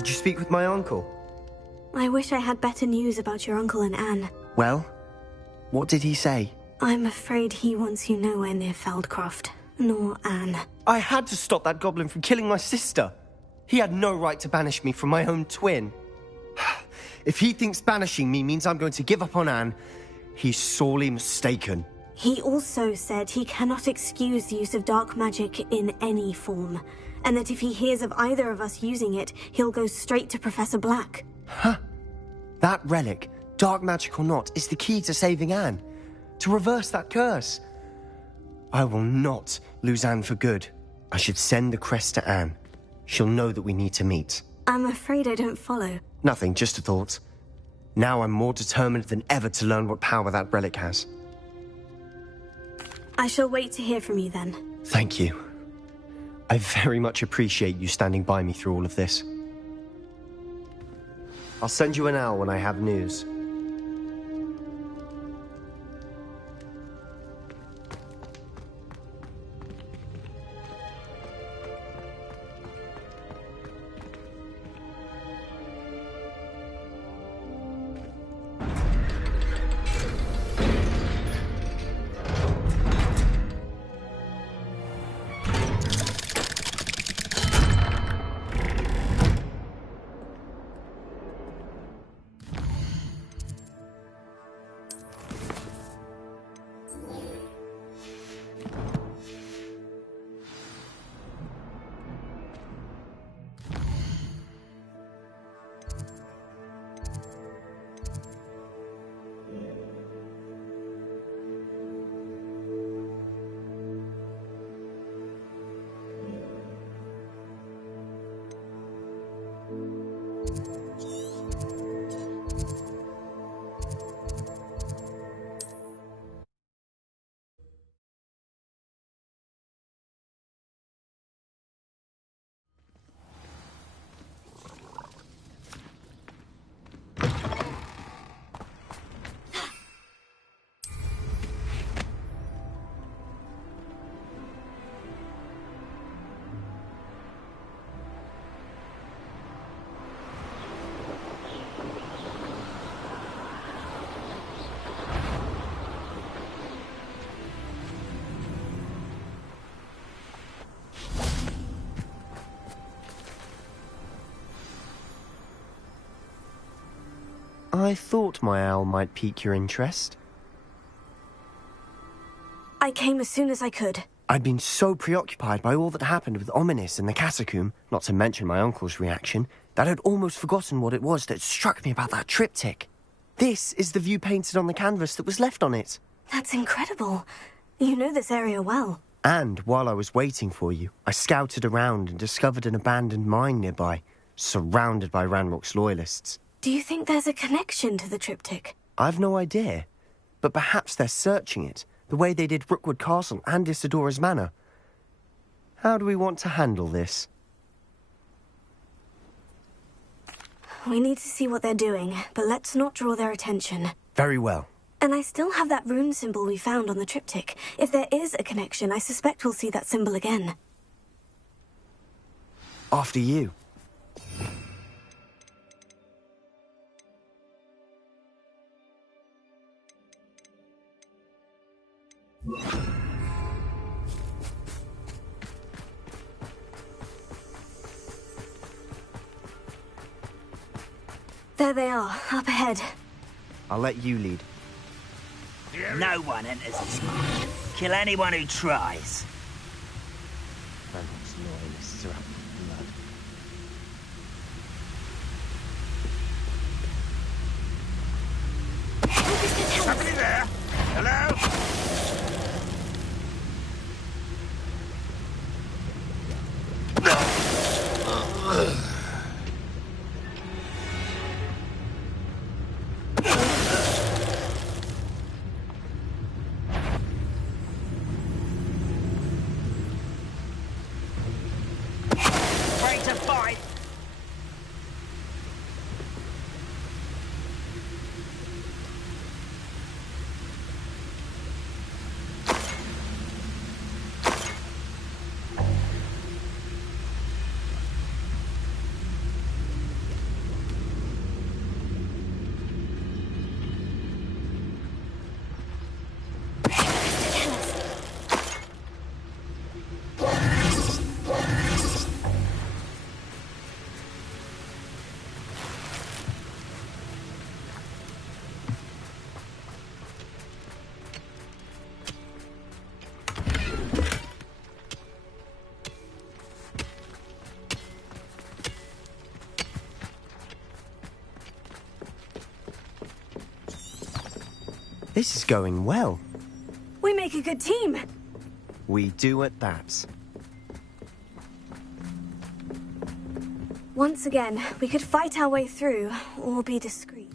Did you speak with my uncle? I wish I had better news about your uncle and Anne. Well, what did he say? I'm afraid he wants you nowhere near Feldcroft, nor Anne. I had to stop that goblin from killing my sister. He had no right to banish me from my own twin. If he thinks banishing me means I'm going to give up on Anne, he's sorely mistaken. He also said he cannot excuse the use of dark magic in any form, and that if he hears of either of us using it, he'll go straight to Professor Black. Huh? That relic, dark magic or not, is the key to saving Anne. To reverse that curse. I will not lose Anne for good. I should send the crest to Anne. She'll know that we need to meet. I'm afraid I don't follow. Nothing, just a thought. Now I'm more determined than ever to learn what power that relic has. I shall wait to hear from you then. Thank you. I very much appreciate you standing by me through all of this. I'll send you an owl when I have news. I thought my owl might pique your interest. I came as soon as I could. I'd been so preoccupied by all that happened with Ominis and the catacomb, not to mention my uncle's reaction, that I'd almost forgotten what it was that struck me about that triptych. This is the view painted on the canvas that was left on it. That's incredible. You know this area well. And while I was waiting for you, I scouted around and discovered an abandoned mine nearby, surrounded by Ranrock's loyalists. Do you think there's a connection to the triptych? I've no idea, but perhaps they're searching it, the way they did Rookwood Castle and Isidora's Manor. How do we want to handle this? We need to see what they're doing, but let's not draw their attention. Very well. And I still have that rune symbol we found on the triptych. If there is a connection, I suspect we'll see that symbol again. After you. There they are, up ahead. I'll let you lead. No one enters this mine. Kill anyone who tries. Ranrock's loyalists are out for blood. Somebody there? Hello? Ready to fight? This is going well. We make a good team. We do at that. Once again, we could fight our way through, or be discreet.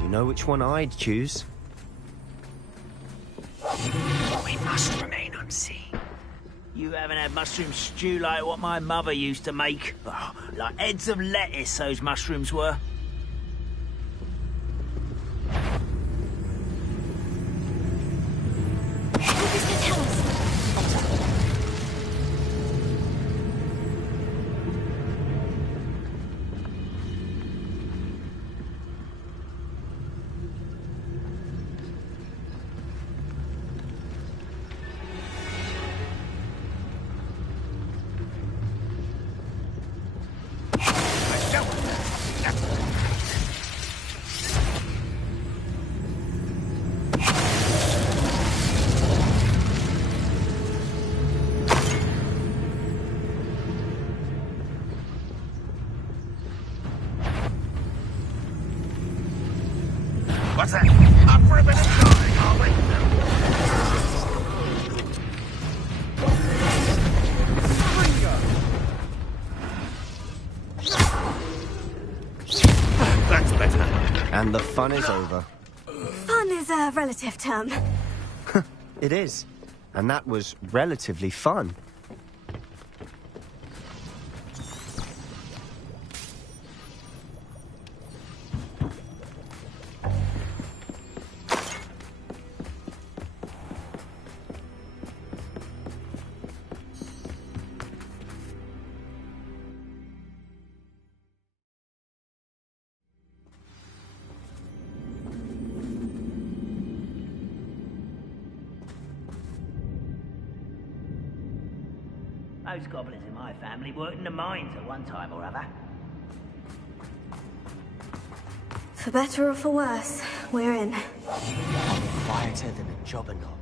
You know which one I'd choose? We must remain unseen. You haven't had mushroom stew like what my mother used to make. Oh, like heads of lettuce, those mushrooms were. What does that tell us? What's that? Up for a bit of drawing, are we? That's better. And the fun is over. Fun is a relative term. It is. And that was relatively fun. Most goblins in my family worked in the mines at one time or other. For better or for worse, we're in. Quieter than a jobberknoll.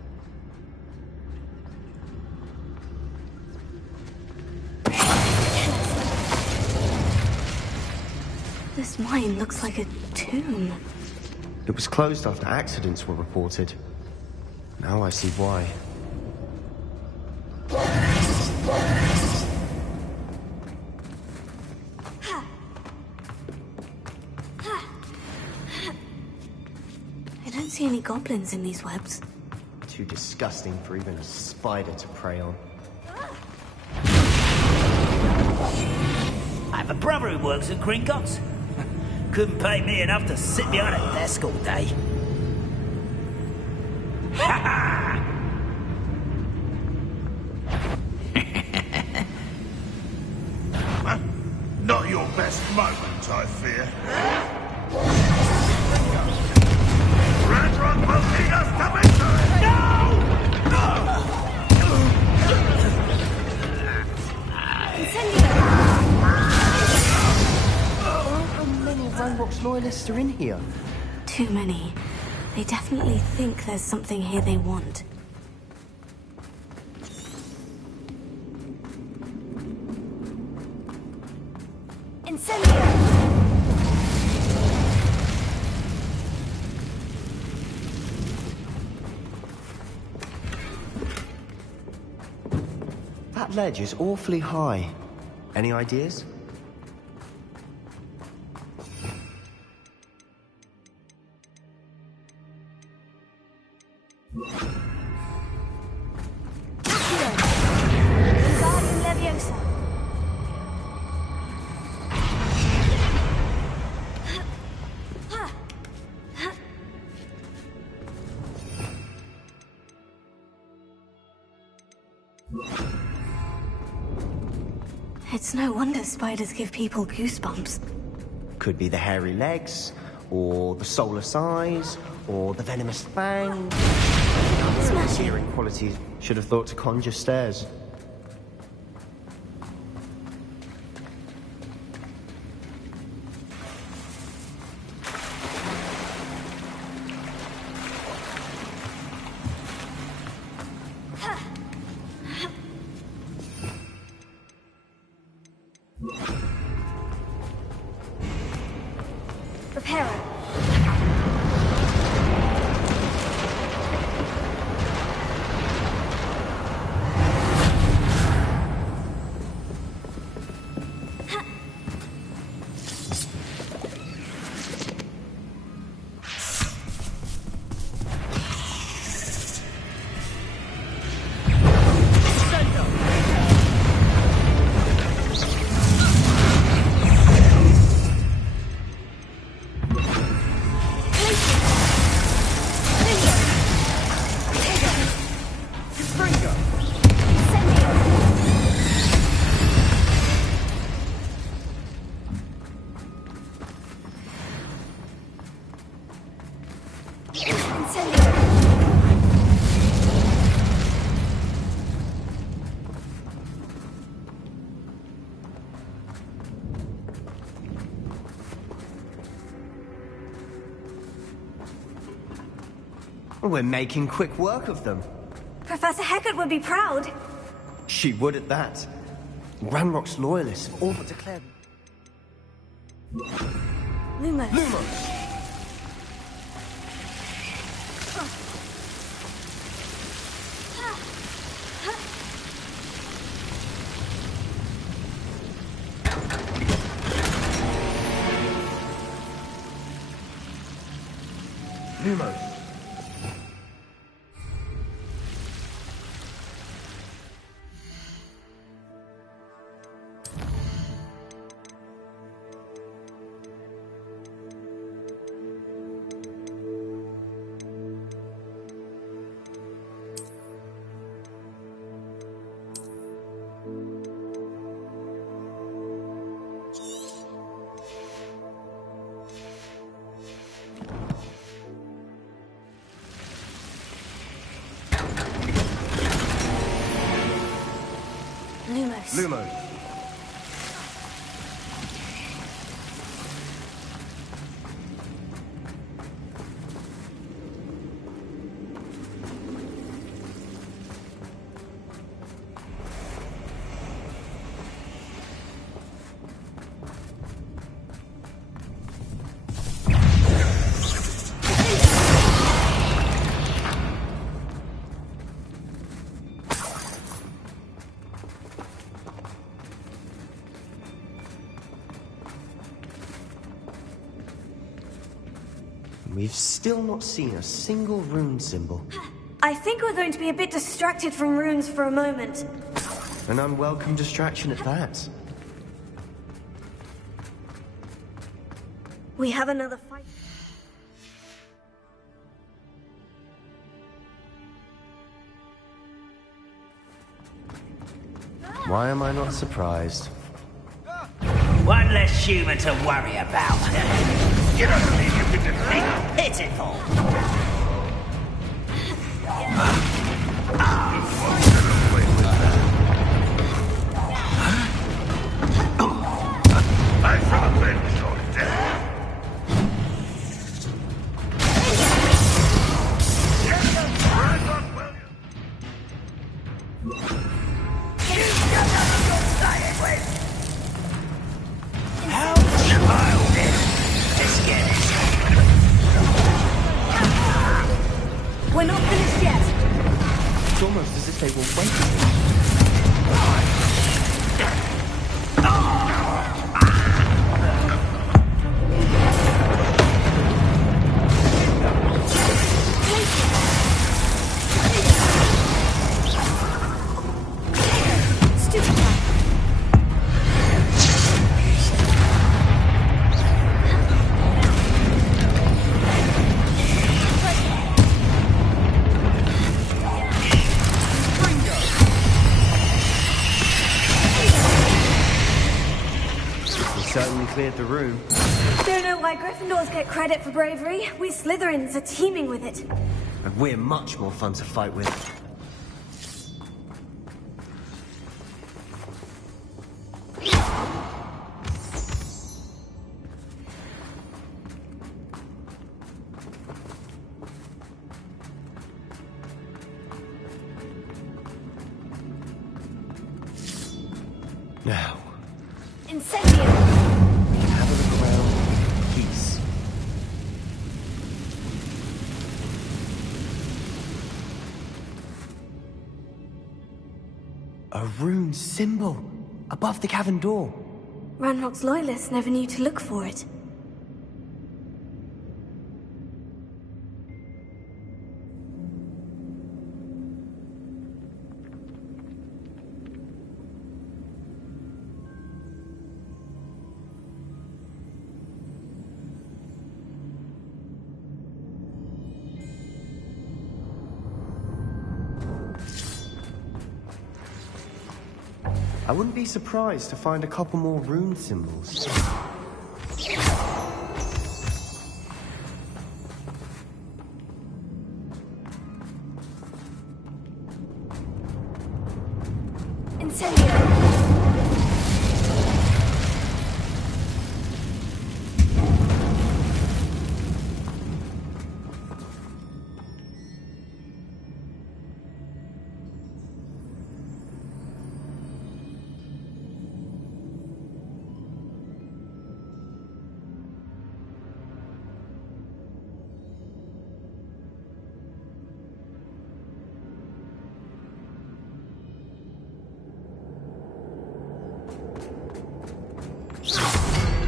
This mine looks like a tomb. It was closed after accidents were reported. Now I see why. I don't see any goblins in these webs. Too disgusting for even a spider to prey on. I have a brother who works at Gringotts. Couldn't pay me enough to sit behind a desk all day. Not your best moment, I fear. Radrock will lead us to victory! How many Ranrock's loyalists are in here? Too many. They definitely think there's something here they want. Incendio! That ledge is awfully high. Any ideas? It's no wonder spiders give people goosebumps. Could be the hairy legs, or the soulless eyes, or the venomous fangs. Smash it. Hearing quality should have thought to conjure stairs. Reparo. We're making quick work of them. Professor Hecat would be proud. She would at that. Ranrock's loyalists have all but declared... Lumos. Lumos! Lumos. close. Blue mode. We've still not seen a single rune symbol. I think we're going to be a bit distracted from runes for a moment. An unwelcome distraction at that. We have another fight. Why am I not surprised? One less human to worry about. You don't believe you can defeat Pitiful. I shall avenge your death. How childish. Let's get it. We're not finished yet. It's almost as if they were waiting. Stupid. We certainly cleared the room. Don't know why Gryffindors get credit for bravery. We Slytherins are teeming with it. And we're much more fun to fight with. Now, Incendio! have a look around. Peace. A rune symbol above the cavern door. Ranrock's loyalists never knew to look for it. I wouldn't be surprised to find a couple more rune symbols. Incendio!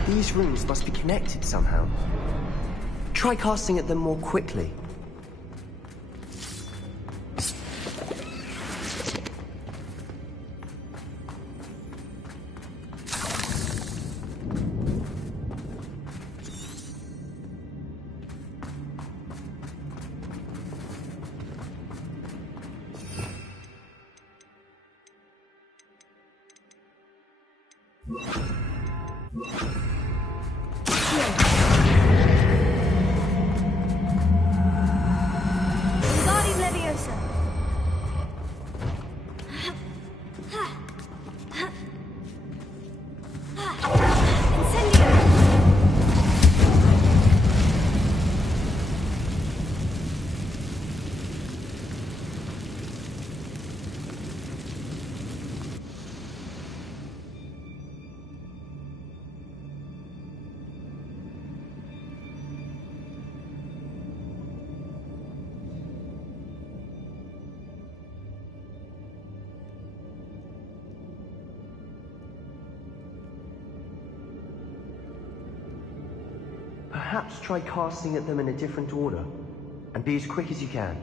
These runes must be connected somehow. Try casting at them more quickly. Wingardium Leviosa! Perhaps try casting at them in a different order, and be as quick as you can.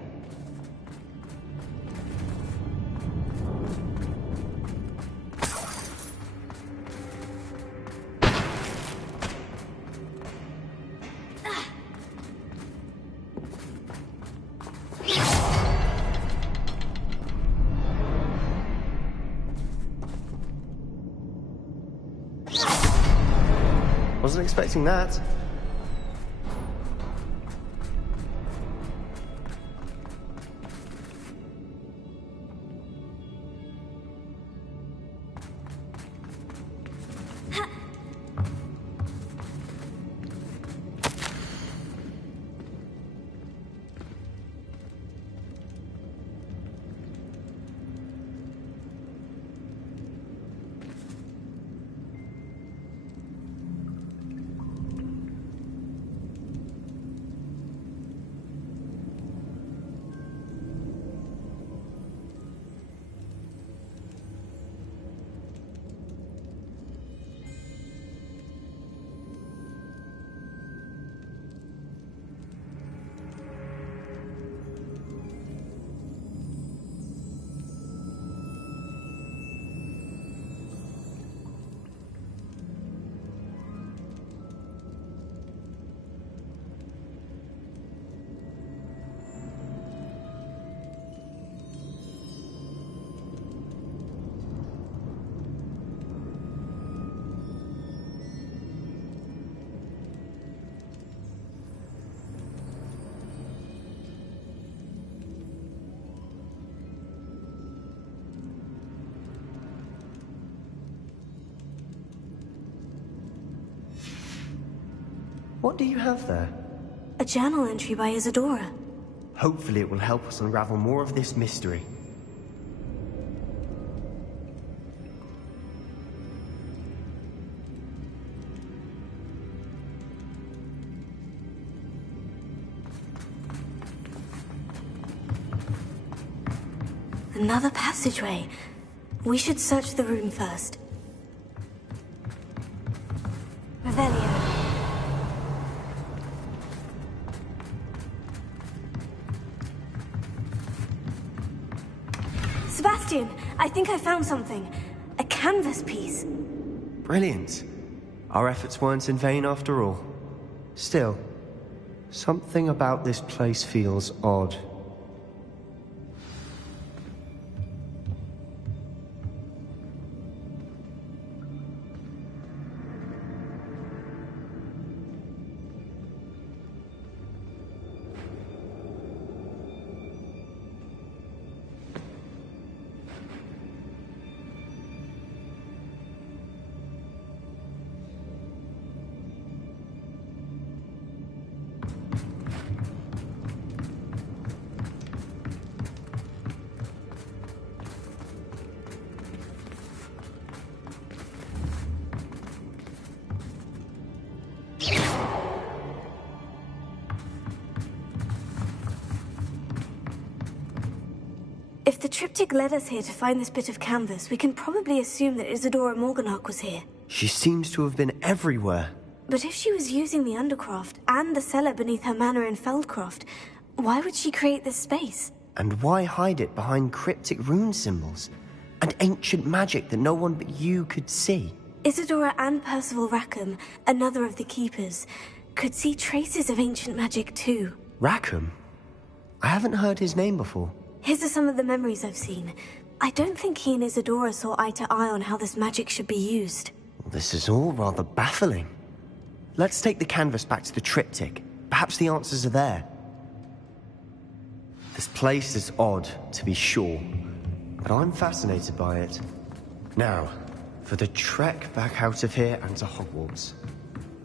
Wasn't expecting that. What do you have there? A journal entry by Isadora. Hopefully it will help us unravel more of this mystery. Another passageway. We should search the room first. Revelio. Sebastian, I think I found something. A canvas piece. Brilliant. Our efforts weren't in vain after all. Still, something about this place feels odd. If the triptych led us here to find this bit of canvas, we can probably assume that Isadora Morganach was here. She seems to have been everywhere. But if she was using the Undercroft and the cellar beneath her manor in Feldcroft, why would she create this space? And why hide it behind cryptic rune symbols? And ancient magic that no one but you could see? Isadora and Percival Rackham, another of the Keepers, could see traces of ancient magic too. Rackham? I haven't heard his name before. His are some of the memories I've seen. I don't think he and Isadora saw eye to eye on how this magic should be used. This is all rather baffling. Let's take the canvas back to the triptych. Perhaps the answers are there. This place is odd, to be sure, but I'm fascinated by it. Now, for the trek back out of here and to Hogwarts.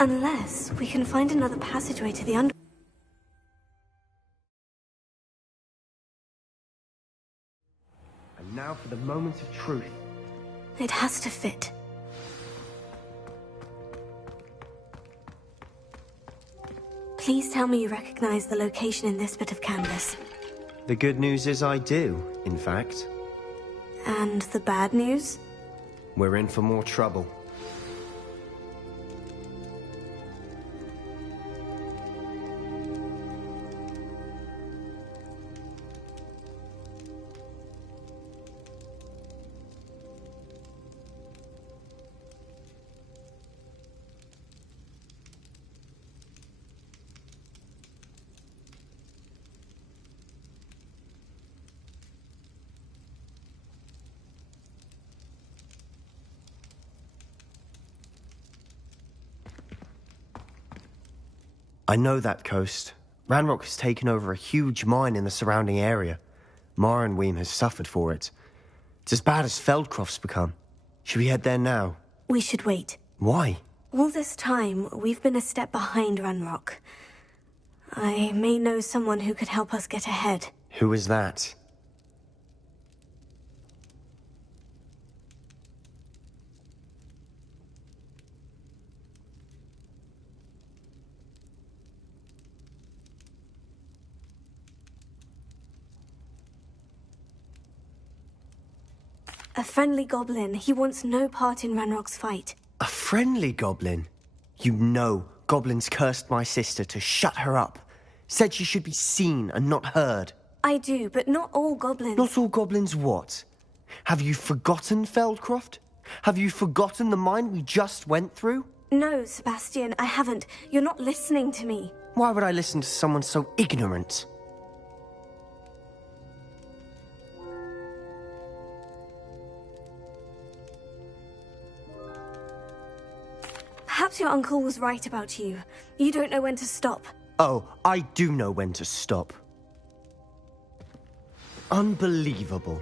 Unless we can find another passageway to the under... And now for the moment of truth. It has to fit. Please tell me you recognize the location in this bit of canvas. The good news is I do, in fact. And the bad news? We're in for more trouble. I know that coast. Ranrock has taken over a huge mine in the surrounding area. Morinweem has suffered for it. It's as bad as Feldcroft's become. Should we head there now? We should wait. Why? All this time, we've been a step behind Ranrock. I may know someone who could help us get ahead. Who is that? A friendly goblin. He wants no part in Ranrock's fight. A friendly goblin? You know goblins cursed my sister to shut her up. Said she should be seen and not heard. I do, but not all goblins. Not all goblins what? Have you forgotten Feldcroft? Have you forgotten the mine we just went through? No, Sebastian, I haven't. You're not listening to me. Why would I listen to someone so ignorant? Perhaps your uncle was right about you. You don't know when to stop. Oh, I do know when to stop. Unbelievable.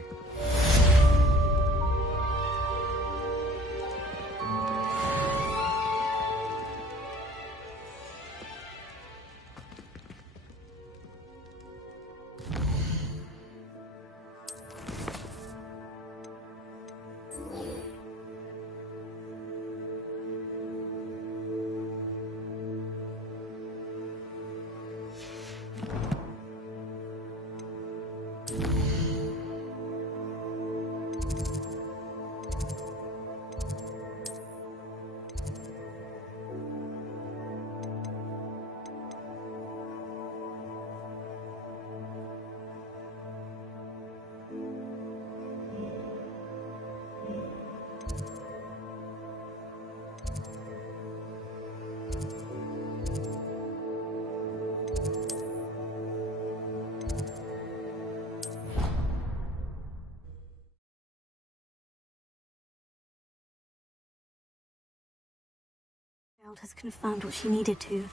Has confirmed what she needed to.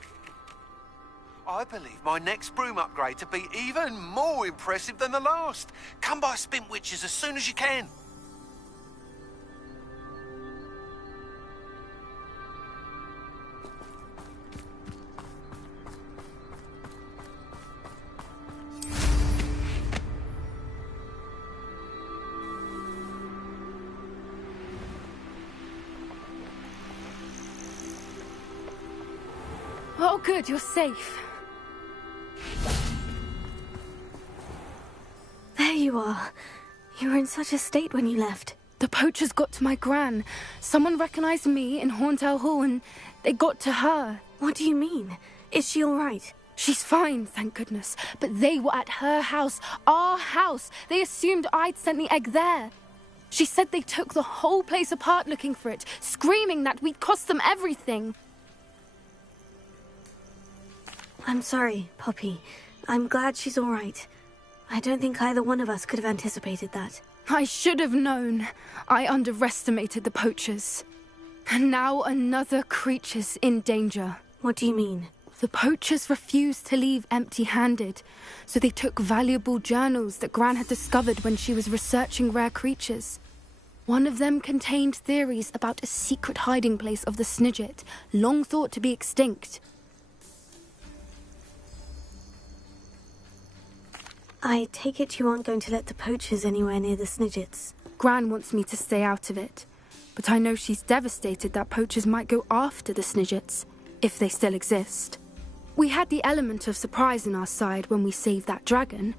I believe my next broom upgrade to be even more impressive than the last. Come by Spintwitches as soon as you can. Oh, good, you're safe. There you are. You were in such a state when you left. The poachers got to my gran. Someone recognized me in Horntail Hall and they got to her. What do you mean? Is she all right? She's fine, thank goodness. But they were at her house, our house. They assumed I'd sent the egg there. She said they took the whole place apart looking for it, screaming that we'd cost them everything. I'm sorry, Poppy. I'm glad she's all right. I don't think either one of us could have anticipated that. I should have known. I underestimated the poachers. And now another creature's in danger. What do you mean? The poachers refused to leave empty-handed, so they took valuable journals that Gran had discovered when she was researching rare creatures. One of them contained theories about a secret hiding place of the Snidget, long thought to be extinct. I take it you aren't going to let the poachers anywhere near the Snidgets. Gran wants me to stay out of it, but I know she's devastated that poachers might go after the Snidgets, if they still exist. We had the element of surprise on our side when we saved that dragon,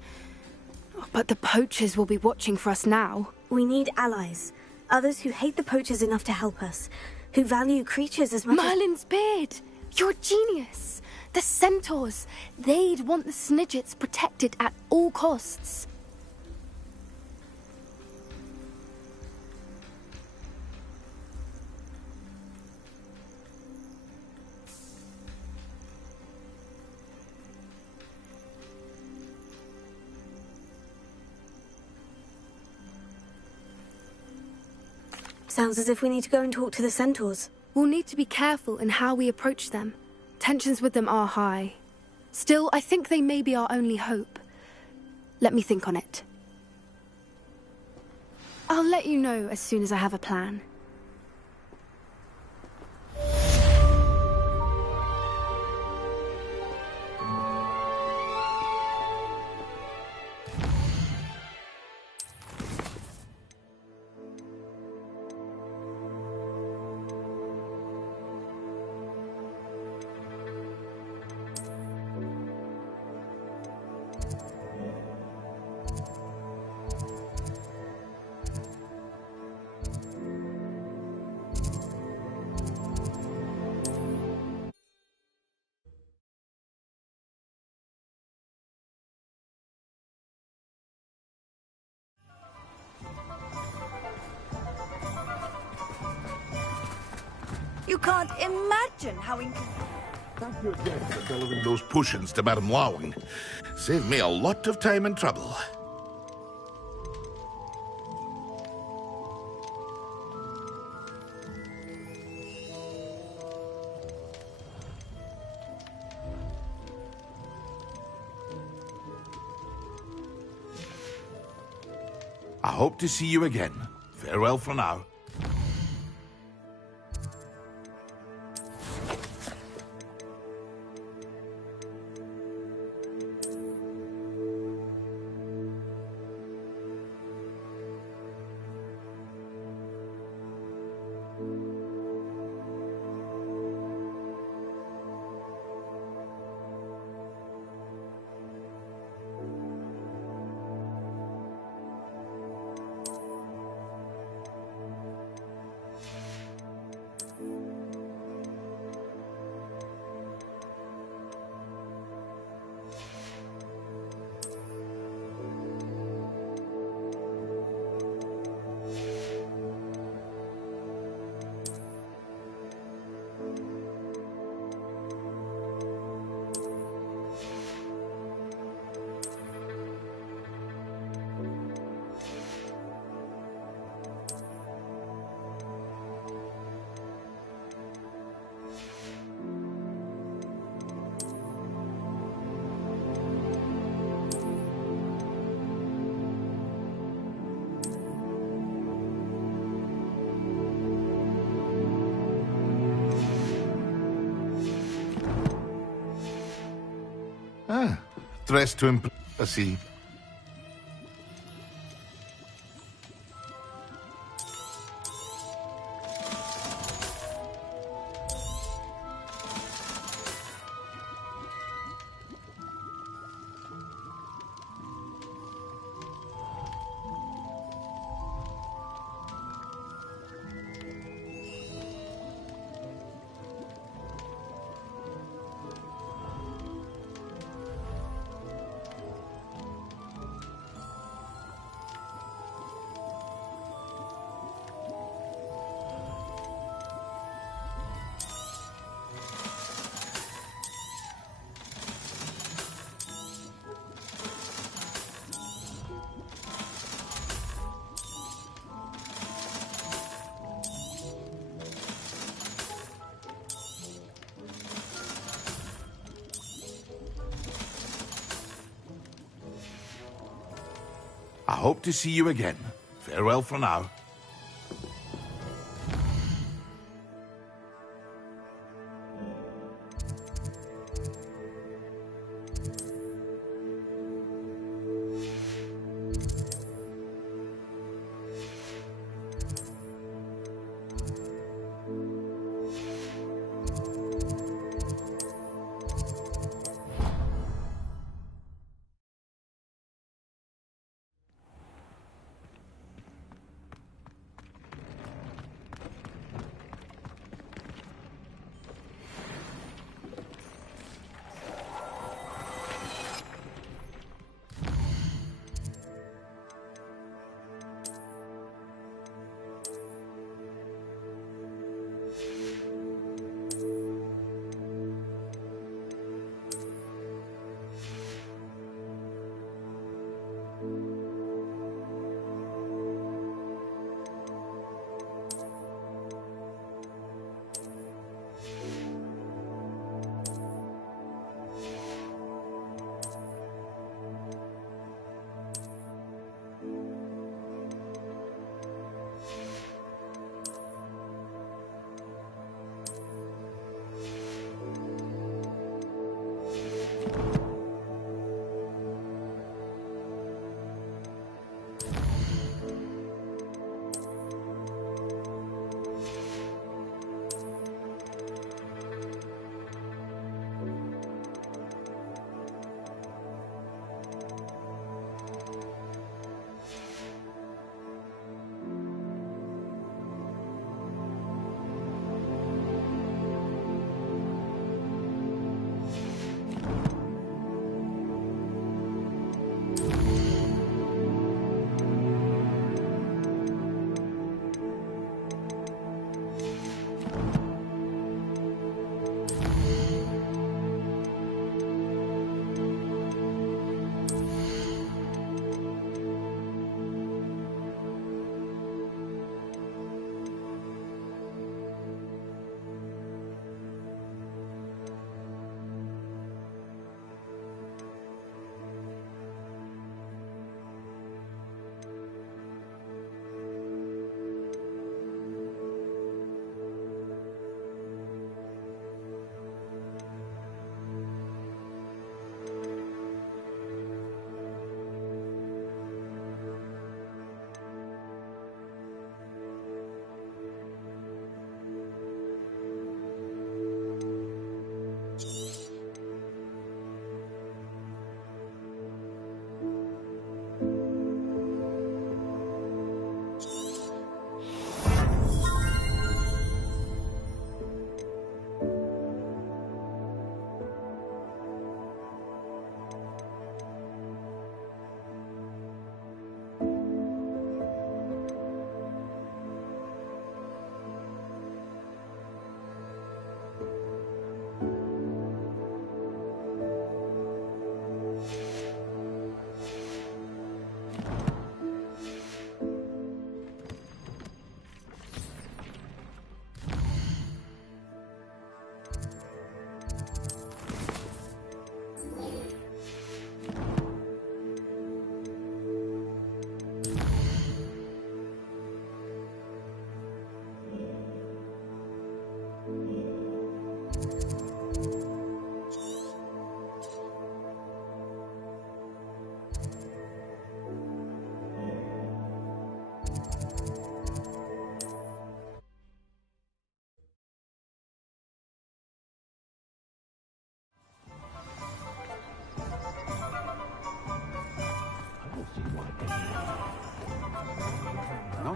but the poachers will be watching for us now. We need allies, others who hate the poachers enough to help us, who value creatures as much Merlin's beard! You're a genius! The centaurs, they'd want the Snidgets protected at all costs. Sounds as if we need to go and talk to the centaurs. We'll need to be careful in how we approach them. Tensions with them are high. Still, I think they may be our only hope. Let me think on it. I'll let you know as soon as I have a plan. You can't imagine how Thank you again for delivering those potions to Madame Lawing. Saved me a lot of time and trouble. I hope to see you again. Farewell for now. Dressed to impress, I see. I hope to see you again. Farewell for now.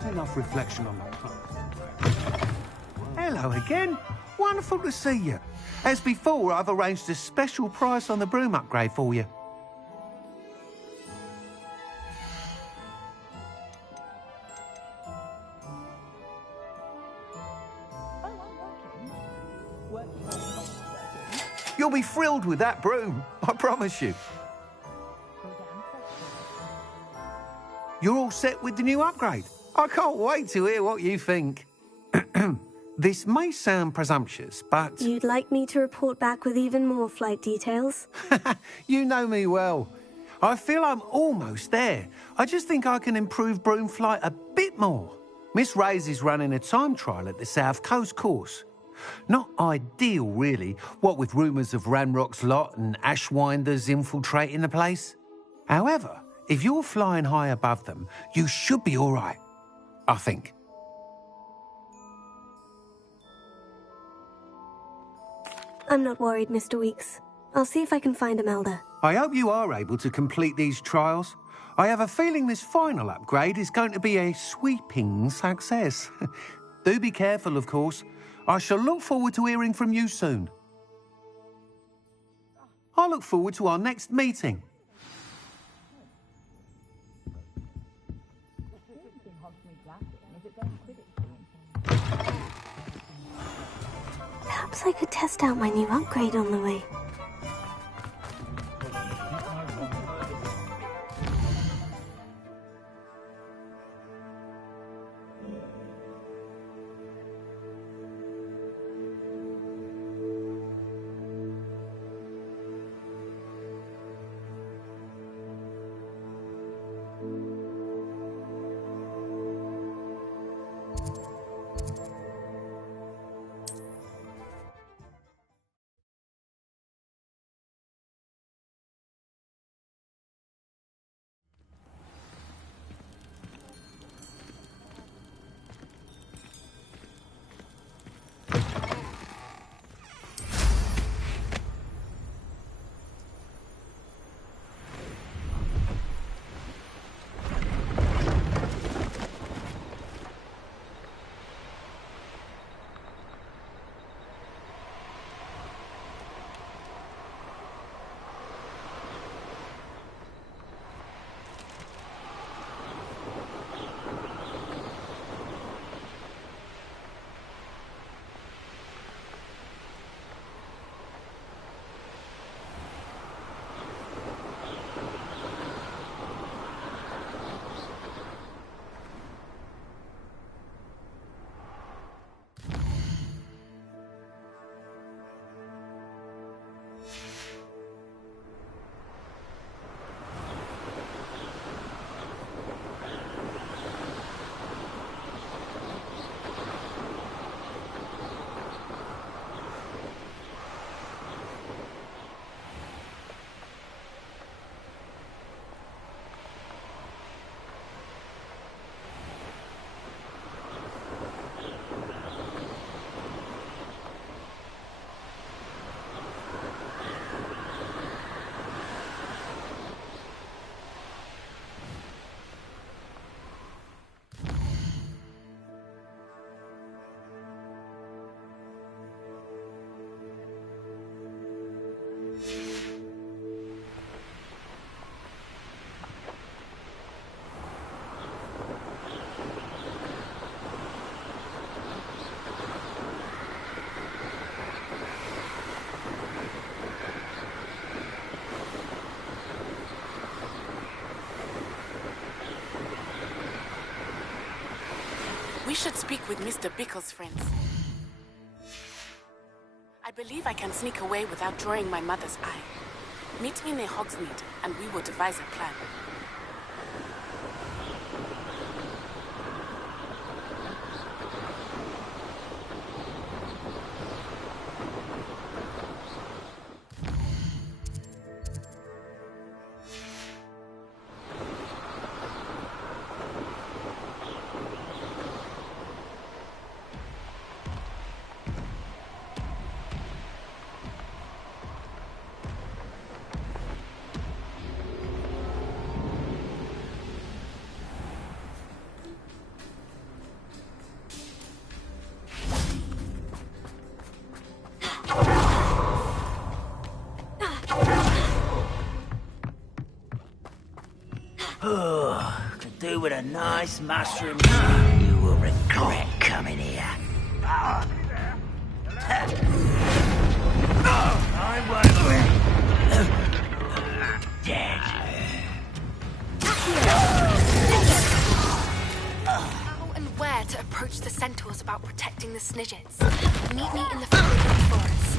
Not enough reflection on my clothes. Hello again. Wonderful to see you. As before, I've arranged a special price on the broom upgrade for you. You'll be thrilled with that broom, I promise you. You're all set with the new upgrade. I can't wait to hear what you think. This may sound presumptuous, but... You'd like me to report back with even more flight details? You know me well. I feel I'm almost there. I just think I can improve broom flight a bit more. Miss Ray's is running a time trial at the South Coast course. Not ideal, really, what with rumours of Ranrock's lot and Ashwinders infiltrating the place. However, if you're flying high above them, you should be all right, I think. I'm not worried, Mr. Weeks. I'll see if I can find Imelda. I hope you are able to complete these trials. I have a feeling this final upgrade is going to be a sweeping success. Do be careful, of course. I shall look forward to hearing from you soon. I look forward to our next meeting. Perhaps I could test out my new upgrade on the way. We should speak with Mr. Bickle's friends. I believe I can sneak away without drawing my mother's eye. Meet me near Hogsmeade, and we will devise a plan. with a nice mushroom stew, you will regret coming here. I won't dead. How and where to approach the centaurs about protecting the Snidgets? Meet me in the forbidden forest.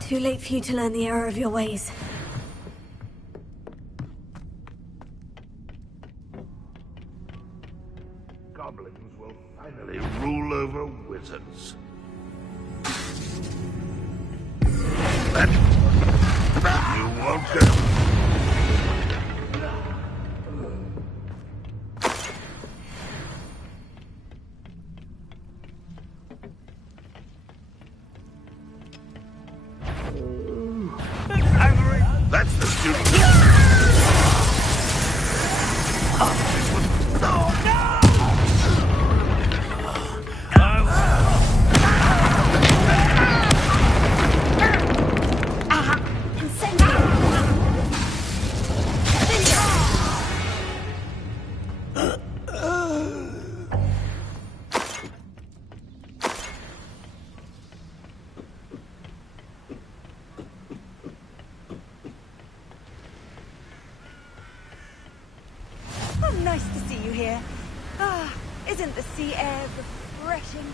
Too late for you to learn the error of your ways. Goblins will finally rule over wizards. You won't go. That's the student. Oh, nice to see you here. Ah, isn't the sea air refreshing?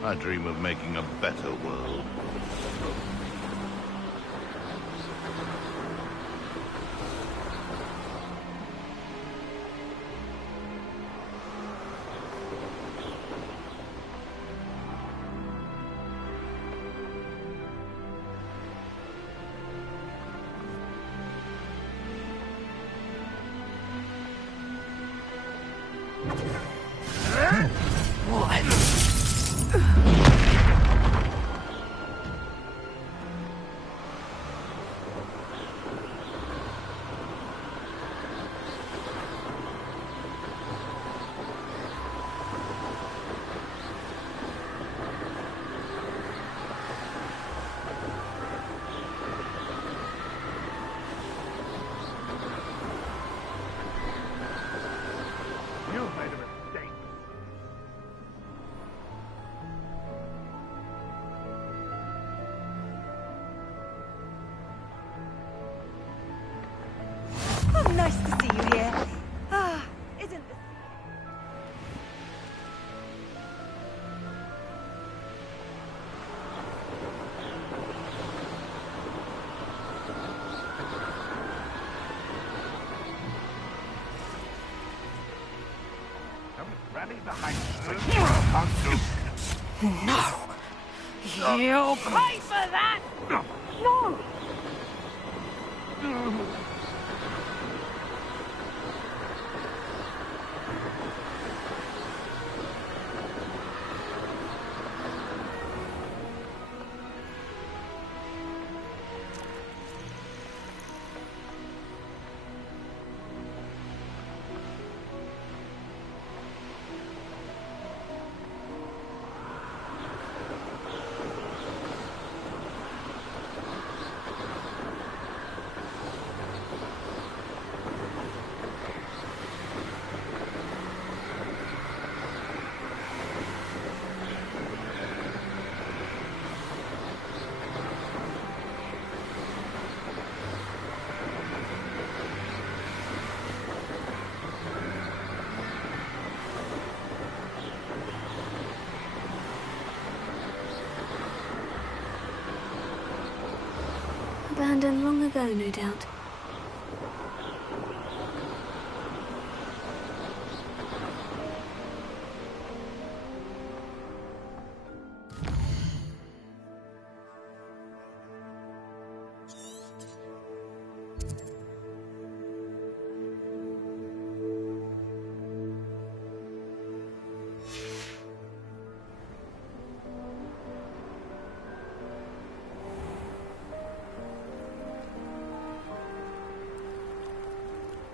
I dream of making a better world. You've made a mistake. Oh, nice to see you here. Ah, isn't the Rally behind you. No! You'll pay for that! No! Abandoned long ago, no doubt.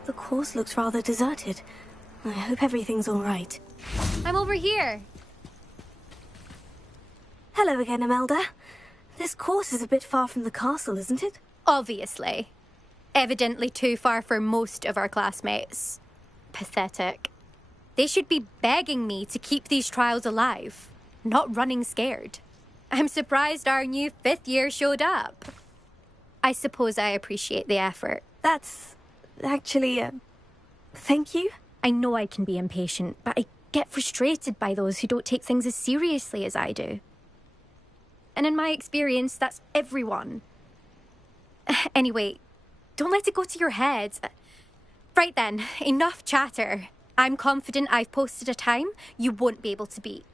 The course looks rather deserted. I hope everything's all right. I'm over here. Hello again, Imelda. This course is a bit far from the castle, isn't it? Obviously. Evidently too far for most of our classmates. Pathetic. They should be begging me to keep these trials alive, not running scared. I'm surprised our new 5th year showed up. I suppose I appreciate the effort. That's actually, thank you. I know I can be impatient, but I get frustrated by those who don't take things as seriously as I do. And in my experience, that's everyone. Anyway, don't let it go to your head. Right then, enough chatter. I'm confident I've posted a time you won't be able to beat.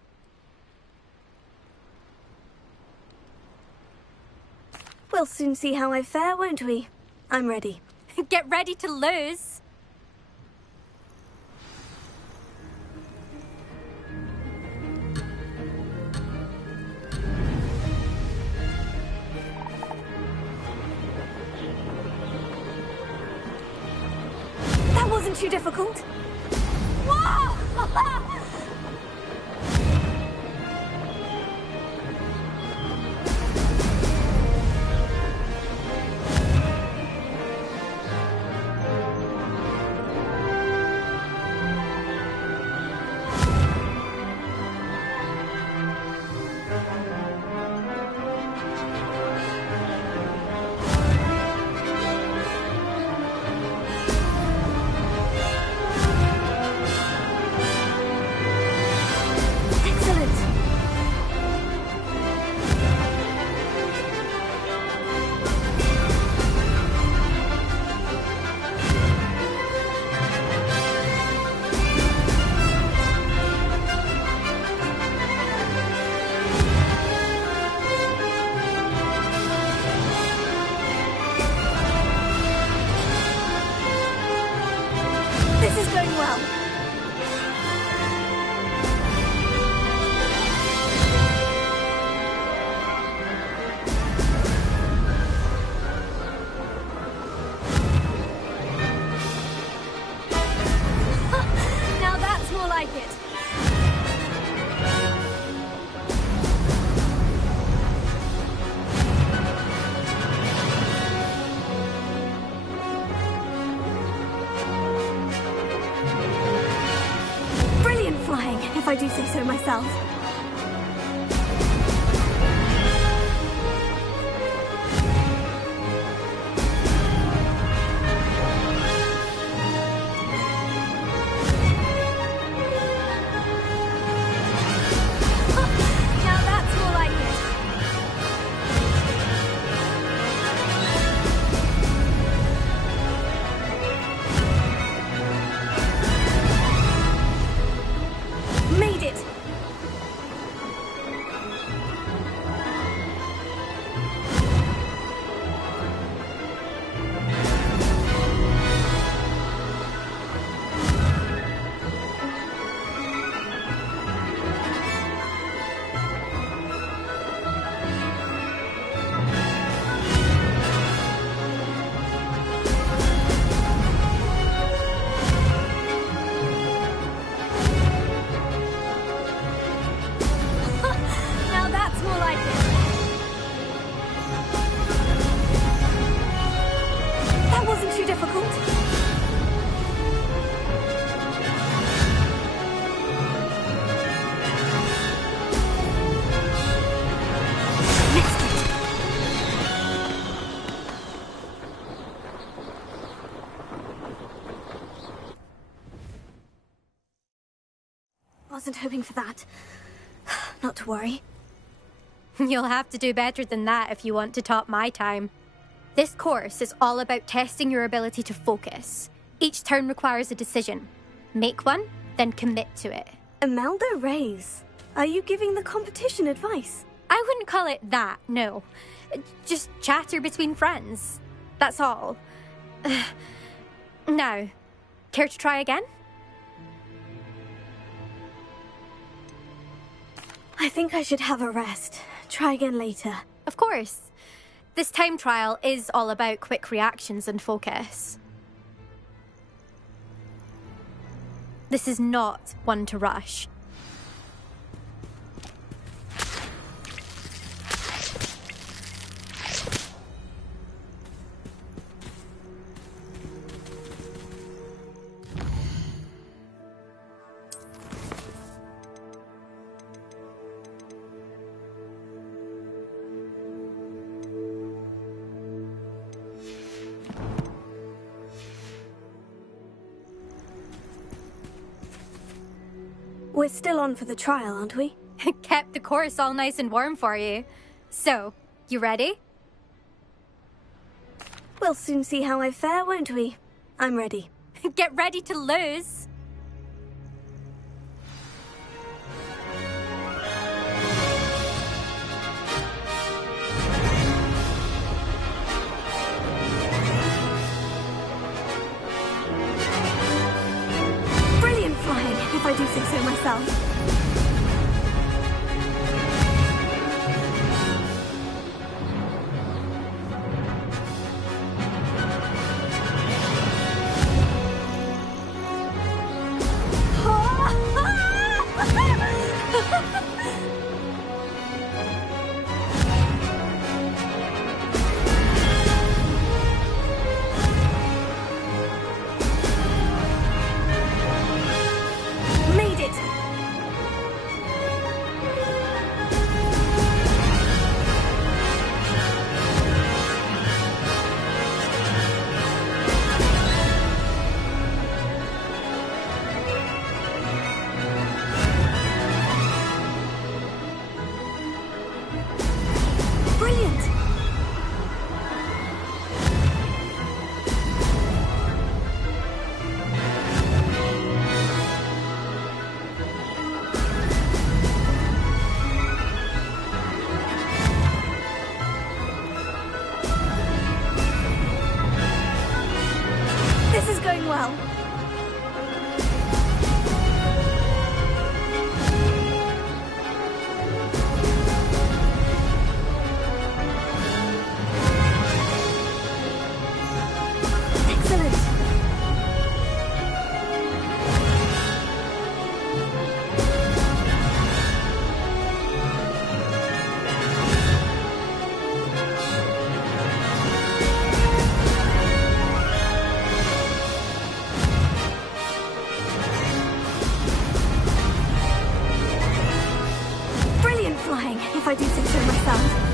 We'll soon see how I fare, won't we? I'm ready. Get ready to lose. That wasn't too difficult. Whoa! This is going well. Now that's more like it. If I do say so myself. Now that's more like it. Made it! Now that's more like it. That wasn't too difficult. Missed it. Wasn't hoping for that. Not to worry. You'll have to do better than that if you want to top my time. This course is all about testing your ability to focus. Each turn requires a decision. Make one, then commit to it. Imelda Reyes, are you giving the competition advice? I wouldn't call it that, no. Just chatter between friends. That's all. Now, care to try again? I think I should have a rest. Try again later. Of course. This time trial is all about quick reactions and focus. This is not one to rush. We're still on for the trial, aren't we? Kept the course all nice and warm for you. So, you ready? We'll soon see how I fare, won't we? I'm ready. Get ready to lose. Brilliant flying, if I do say so myself. Made it! Brilliant! This is going well. Excellent. Brilliant flying, if I do say so myself.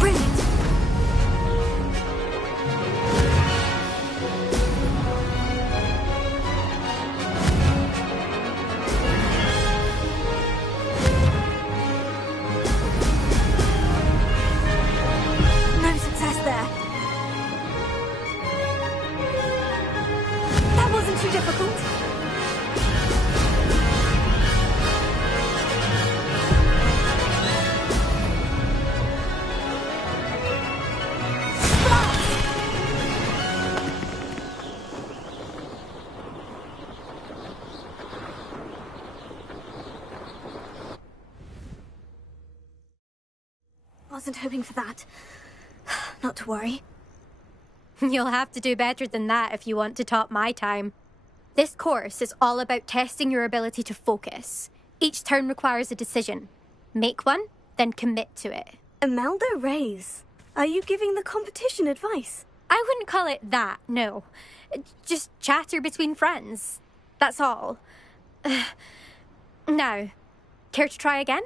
Brilliant. No success there. That wasn't too difficult. Wasn't hoping for that. Not to worry. You'll have to do better than that if you want to top my time. This course is all about testing your ability to focus. Each turn requires a decision. Make one, then commit to it. Imelda Reyes, are you giving the competition advice? I wouldn't call it that, no. Just chatter between friends. That's all. Now, care to try again?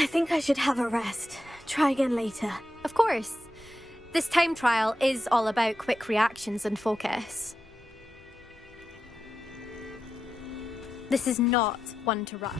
I think I should have a rest. Try again later. Of course. This time trial is all about quick reactions and focus. This is not one to rush.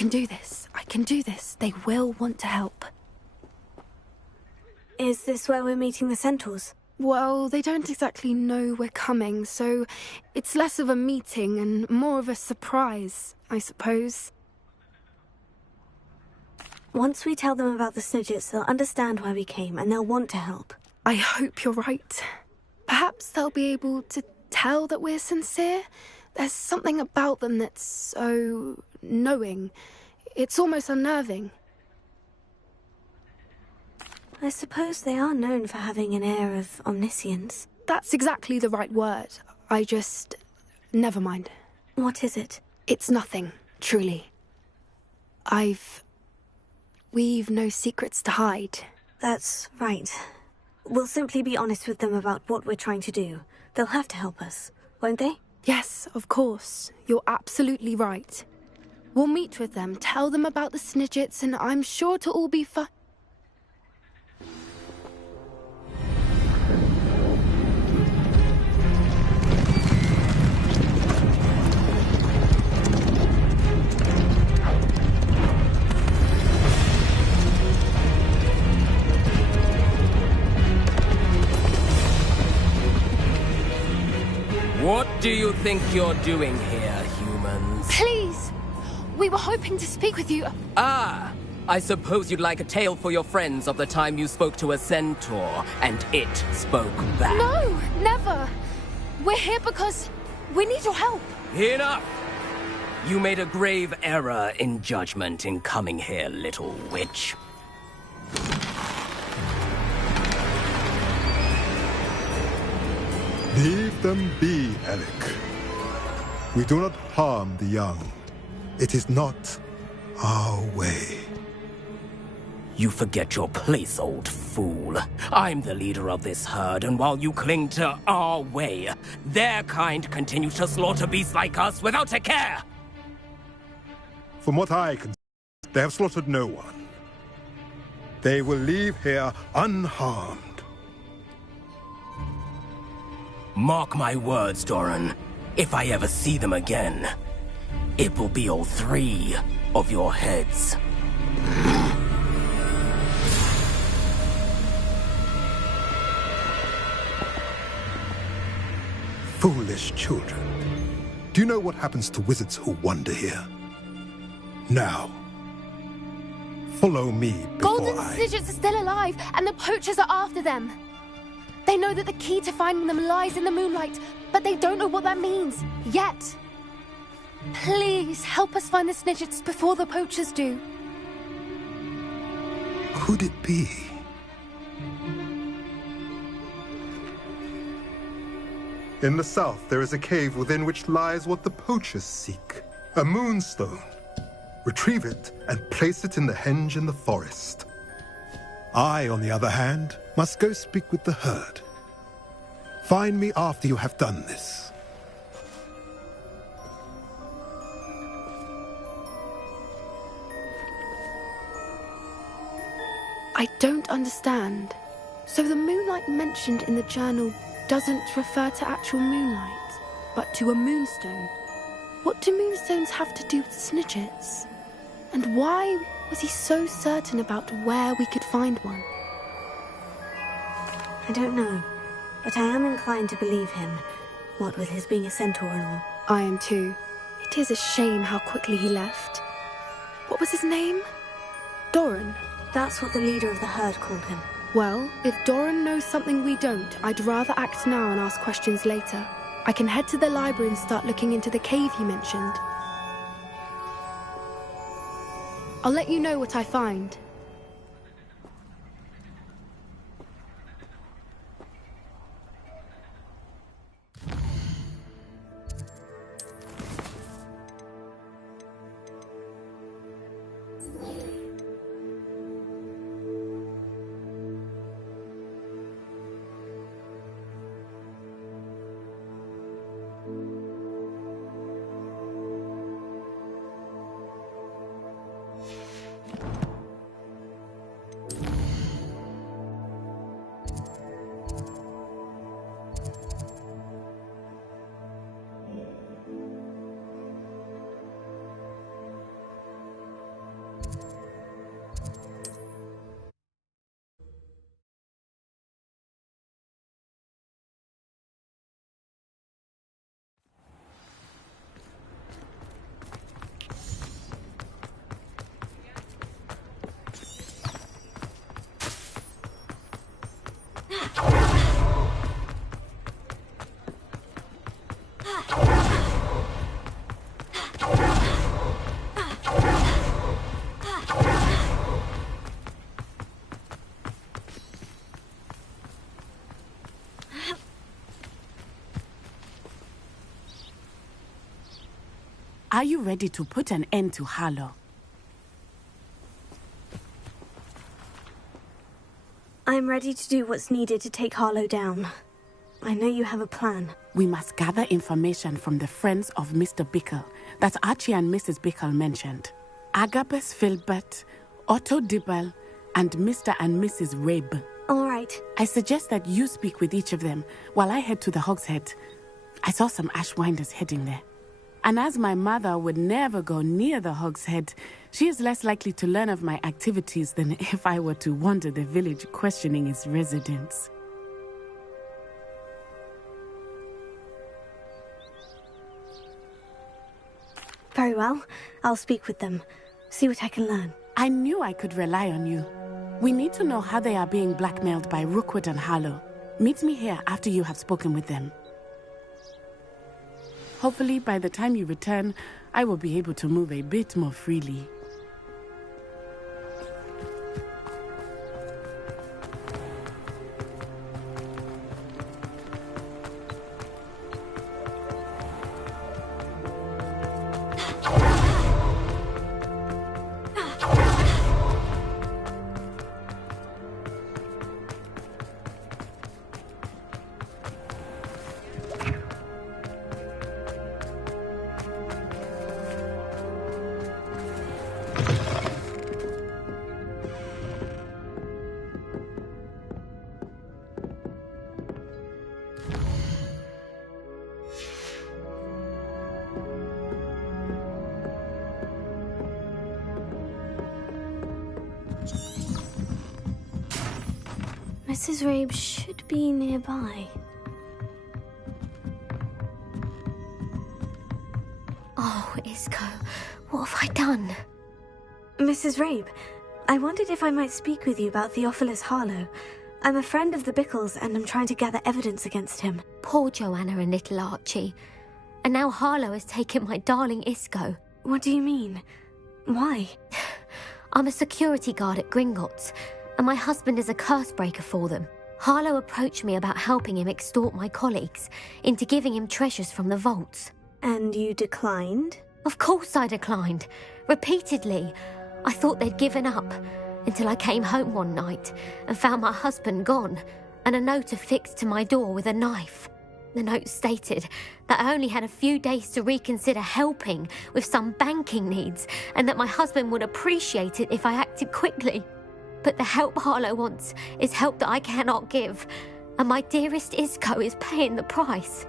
can do this. I can do this. They will want to help. Is this where we're meeting the centaurs? Well, they don't exactly know we're coming, so it's less of a meeting and more of a surprise, I suppose. Once we tell them about the Snidgets, they'll understand why we came and they'll want to help. I hope you're right. Perhaps they'll be able to tell that we're sincere. There's something about them that's so knowing. It's almost unnerving. I suppose they are known for having an air of omniscience. That's exactly the right word. Never mind. What is it? It's nothing, truly. We've no secrets to hide. That's right. We'll simply be honest with them about what we're trying to do. They'll have to help us, won't they? Yes, of course. You're absolutely right. We'll meet with them, tell them about the Snidgets, and I'm sure to all be fine. What do you think you're doing here, humans? Please! We were hoping to speak with you. Ah! I suppose you'd like a tale for your friends of the time you spoke to a centaur, and it spoke back. No! Never! We're here because we need your help. Enough! You made a grave error in judgment in coming here, little witch. Leave them be, Alec. We do not harm the young. It is not our way. You forget your place, old fool. I'm the leader of this herd, and while you cling to our way, their kind continue to slaughter beasts like us without a care! From what I can see, they have slaughtered no one. They will leave here unharmed. Mark my words, Doran. If I ever see them again, it will be all 3 of your heads. Foolish children. Do you know what happens to wizards who wander here? Now, follow me before Golden Snidgets are still alive, and the poachers are after them. They know that the key to finding them lies in the moonlight, but they don't know what that means, yet. Please, help us find the Snidgets before the poachers do. Could it be? In the south, there is a cave within which lies what the poachers seek. A moonstone. Retrieve it and place it in the henge in the forest. I, on the other hand, must go speak with the herd. Find me after you have done this. I don't understand. So the moonlight mentioned in the journal doesn't refer to actual moonlight, but to a moonstone. What do moonstones have to do with Snidgets? And why was he so certain about where we could find one? I don't know, but I am inclined to believe him, what with his being a centaur and all. I am too. It is a shame how quickly he left. What was his name? Doran. That's what the leader of the herd called him. Well, if Doran knows something we don't, I'd rather act now and ask questions later. I can head to the library and start looking into the cave he mentioned. I'll let you know what I find. Are you ready to put an end to Harlow? I'm ready to do what's needed to take Harlow down. I know you have a plan. We must gather information from the friends of Mr. Bickle that Archie and Mrs. Bickle mentioned. Agabus Filbert, Otto Dibble, and Mr. and Mrs. Rabe. All right. I suggest that you speak with each of them while I head to the Hogshead. I saw some Ashwinders heading there. And as my mother would never go near the Hogshead, she is less likely to learn of my activities than if I were to wander the village questioning its residents. Very well. I'll speak with them. See what I can learn. I knew I could rely on you. We need to know how they are being blackmailed by Rookwood and Harlow. Meet me here after you have spoken with them. Hopefully, by the time you return, I will be able to move a bit more freely. Mrs. Rabe should be nearby. Oh, Isco, what have I done? Mrs. Rabe, I wondered if I might speak with you about Theophilus Harlow. I'm a friend of the Bickles and I'm trying to gather evidence against him. Poor Joanna and little Archie. And now Harlow has taken my darling Isco. What do you mean? Why? I'm a security guard at Gringotts, and my husband is a curse breaker for them. Harlow approached me about helping him extort my colleagues into giving him treasures from the vaults. And you declined? Of course I declined. Repeatedly. I thought they'd given up, until I came home one night and found my husband gone, and a note affixed to my door with a knife. The note stated that I only had a few days to reconsider helping with some banking needs, and that my husband would appreciate it if I acted quickly. But the help Harlow wants is help that I cannot give, and my dearest Isco is paying the price.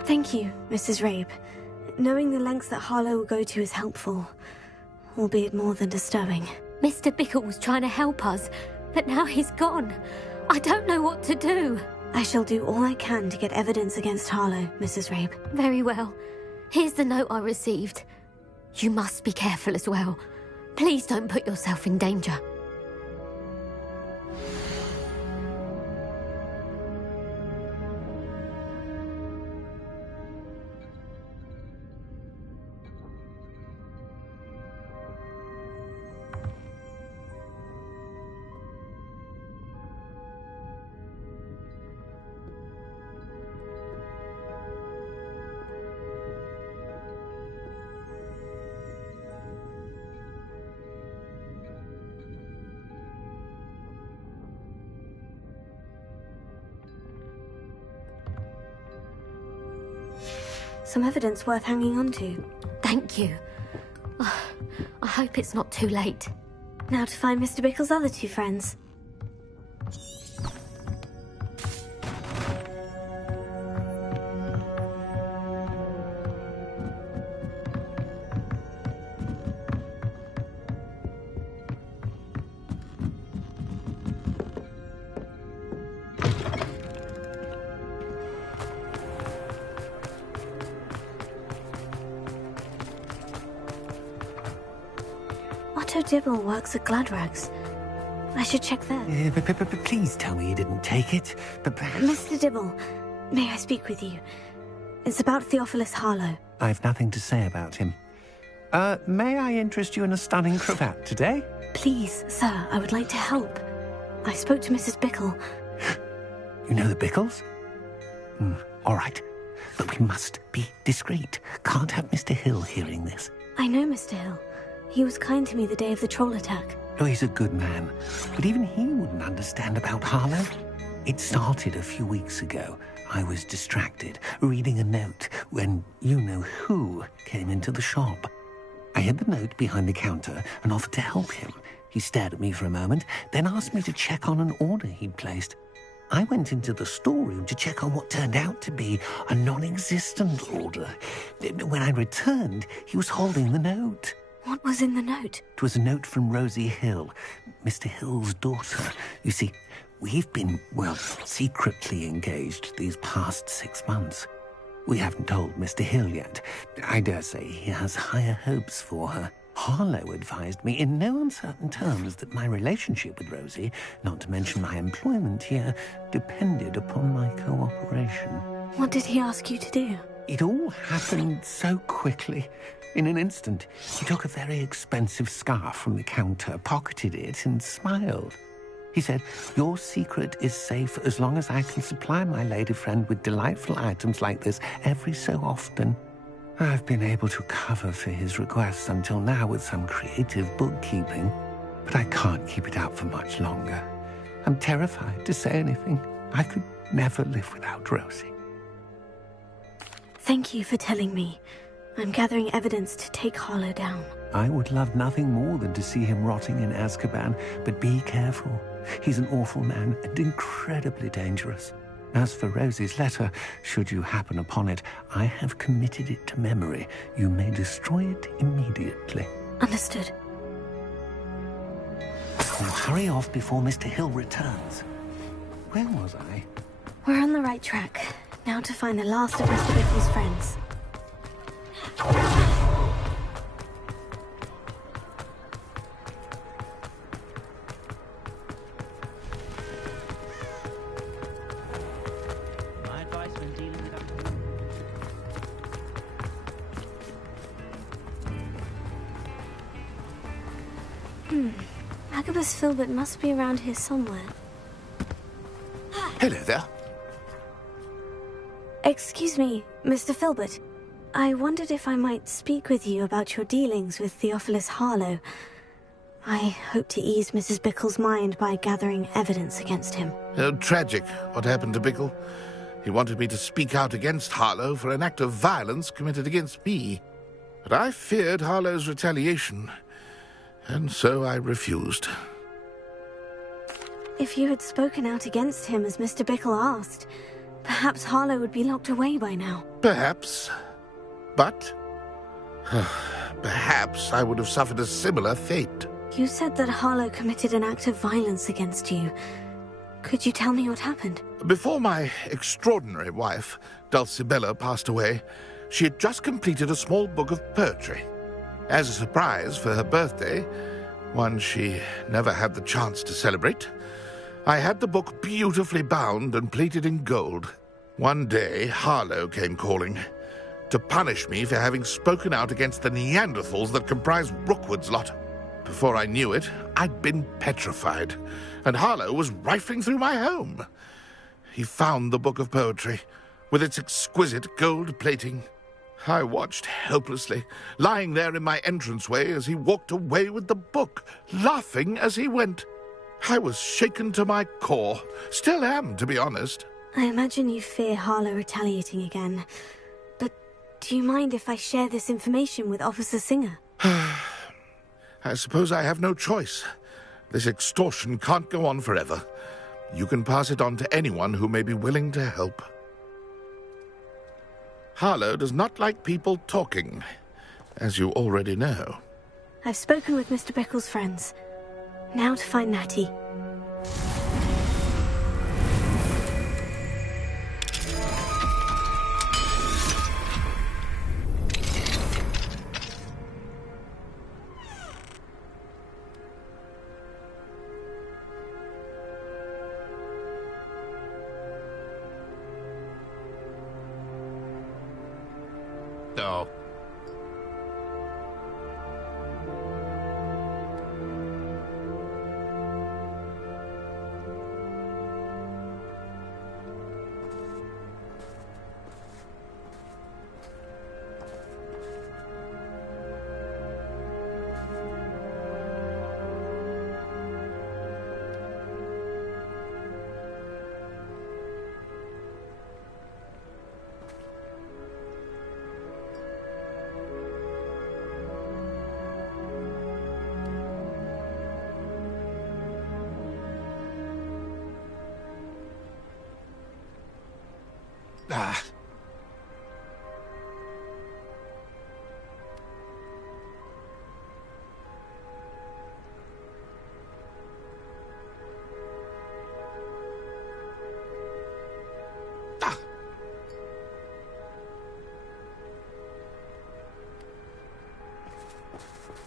Thank you, Mrs. Rabe. Knowing the lengths that Harlow will go to is helpful, albeit more than disturbing. Mr. Bickle was trying to help us, but now he's gone. I don't know what to do. I shall do all I can to get evidence against Harlow, Mrs. Rabe. Very well. Here's the note I received. You must be careful as well. Please don't put yourself in danger. Some evidence worth hanging on to. Thank you. I hope it's not too late. Now to find Mr. Bickle's other two friends. Otto Dibble works at Gladrags. I should check there. Please tell me you didn't take it. But perhaps... Mr. Dibble, may I speak with you? It's about Theophilus Harlow. I've nothing to say about him. May I interest you in a stunning cravat today? Please, sir, I would like to help. I spoke to Mrs. Bickle. You know the Bickles? All right. But we must be discreet. Can't have Mr. Hill hearing this. I know Mr. Hill. He was kind to me the day of the troll attack. Oh, he's a good man. But even he wouldn't understand about Harlow. It started a few weeks ago. I was distracted, reading a note, when you-know-who came into the shop. I hid the note behind the counter and offered to help him. He stared at me for a moment, then asked me to check on an order he'd placed. I went into the storeroom to check on what turned out to be a non-existent order. When I returned, he was holding the note. What was in the note? It was a note from Rosie Hill, Mr. Hill's daughter. You see, we've been, well, secretly engaged these past 6 months. We haven't told Mr. Hill yet. I dare say he has higher hopes for her. Harlow advised me in no uncertain terms that my relationship with Rosie, not to mention my employment here, depended upon my cooperation. What did he ask you to do? It all happened so quickly. In an instant, he took a very expensive scarf from the counter, pocketed it, and smiled. He said, "Your secret is safe as long as I can supply my lady friend with delightful items like this every so often." I've been able to cover for his requests until now with some creative bookkeeping, but I can't keep it out for much longer. I'm terrified to say anything. I could never live without Rosie. Thank you for telling me. I'm gathering evidence to take Harlow down. I would love nothing more than to see him rotting in Azkaban, but be careful. He's an awful man and incredibly dangerous. As for Rosie's letter, should you happen upon it, I have committed it to memory. You may destroy it immediately. Understood. Now hurry off before Mr. Hill returns. Where was I? We're on the right track. Now to find the last of Mr. Bickle's friends. My advice when dealing with Agabus Filbert must be around here somewhere. Hello there. Excuse me, Mr. Filbert. I wondered if I might speak with you about your dealings with Theophilus Harlow. I hope to ease Mrs. Bickle's mind by gathering evidence against him. Tragic, what happened to Bickle. He wanted me to speak out against Harlow for an act of violence committed against me. But I feared Harlow's retaliation, and so I refused. If you had spoken out against him as Mr. Bickle asked, perhaps Harlow would be locked away by now. Perhaps. But perhaps I would have suffered a similar fate. You said that Harlow committed an act of violence against you. Could you tell me what happened? Before my extraordinary wife, Dulcibella, passed away, she had just completed a small book of poetry. As a surprise for her birthday, one she never had the chance to celebrate, I had the book beautifully bound and plated in gold. One day, Harlow came calling to punish me for having spoken out against the Neanderthals that comprise Rookwood's lot. Before I knew it, I'd been petrified, and Harlow was rifling through my home. He found the book of poetry, with its exquisite gold plating. I watched helplessly, lying there in my entranceway as he walked away with the book, laughing as he went. I was shaken to my core. Still am, to be honest. I imagine you fear Harlow retaliating again. But do you mind if I share this information with Officer Singer? I suppose I have no choice. This extortion can't go on forever. You can pass it on to anyone who may be willing to help. Harlow does not like people talking, as you already know. I've spoken with Mr. Bickle's friends. Now to find Natty. Oh. Ah.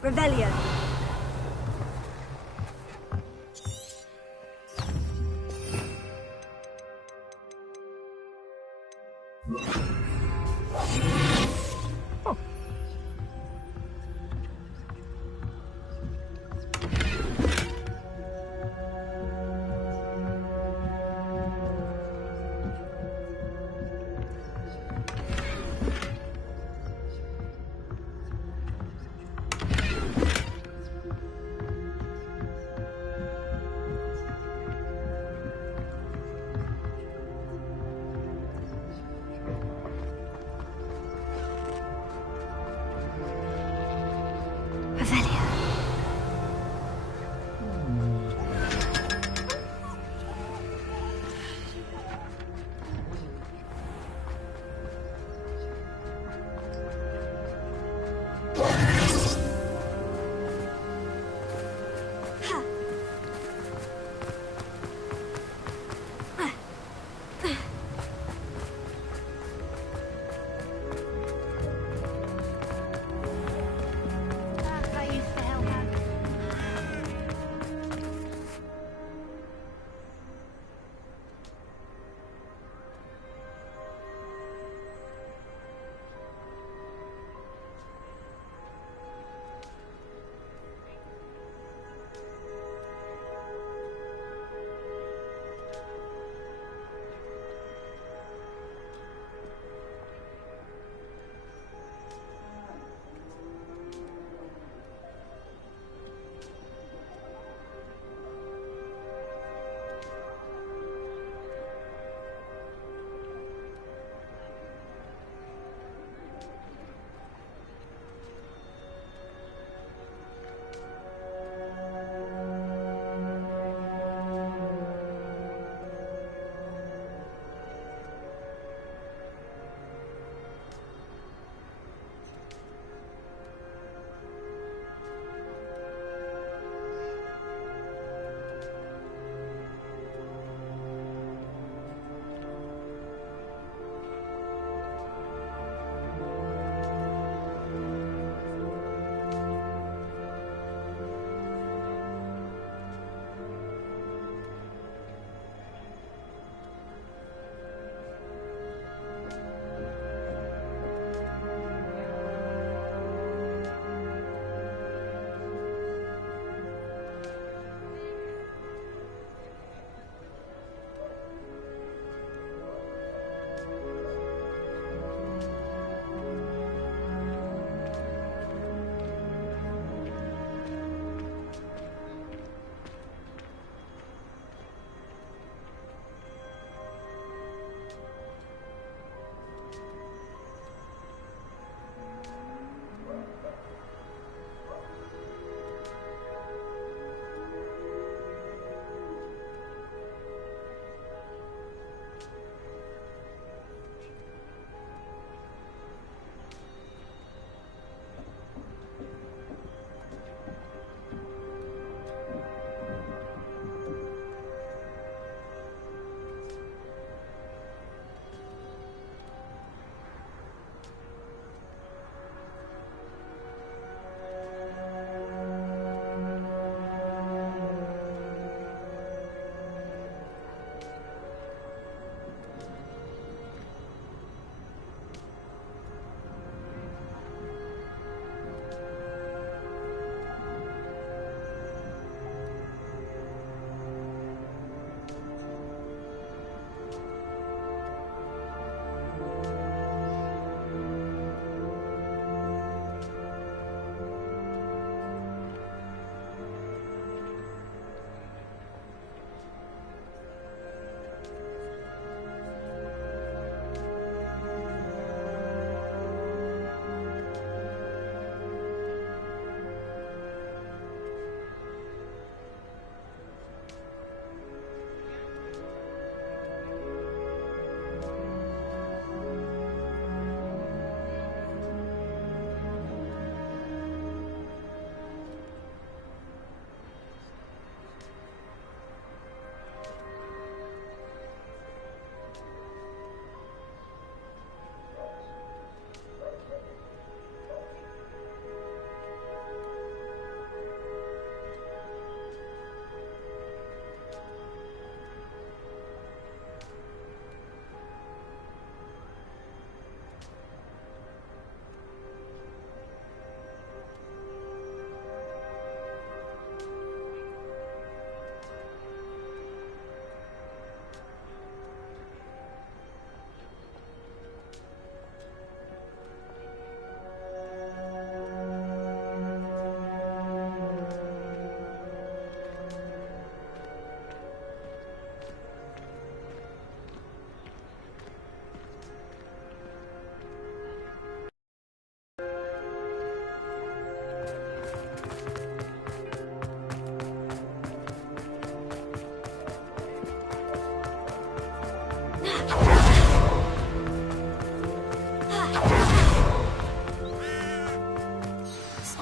Revelio.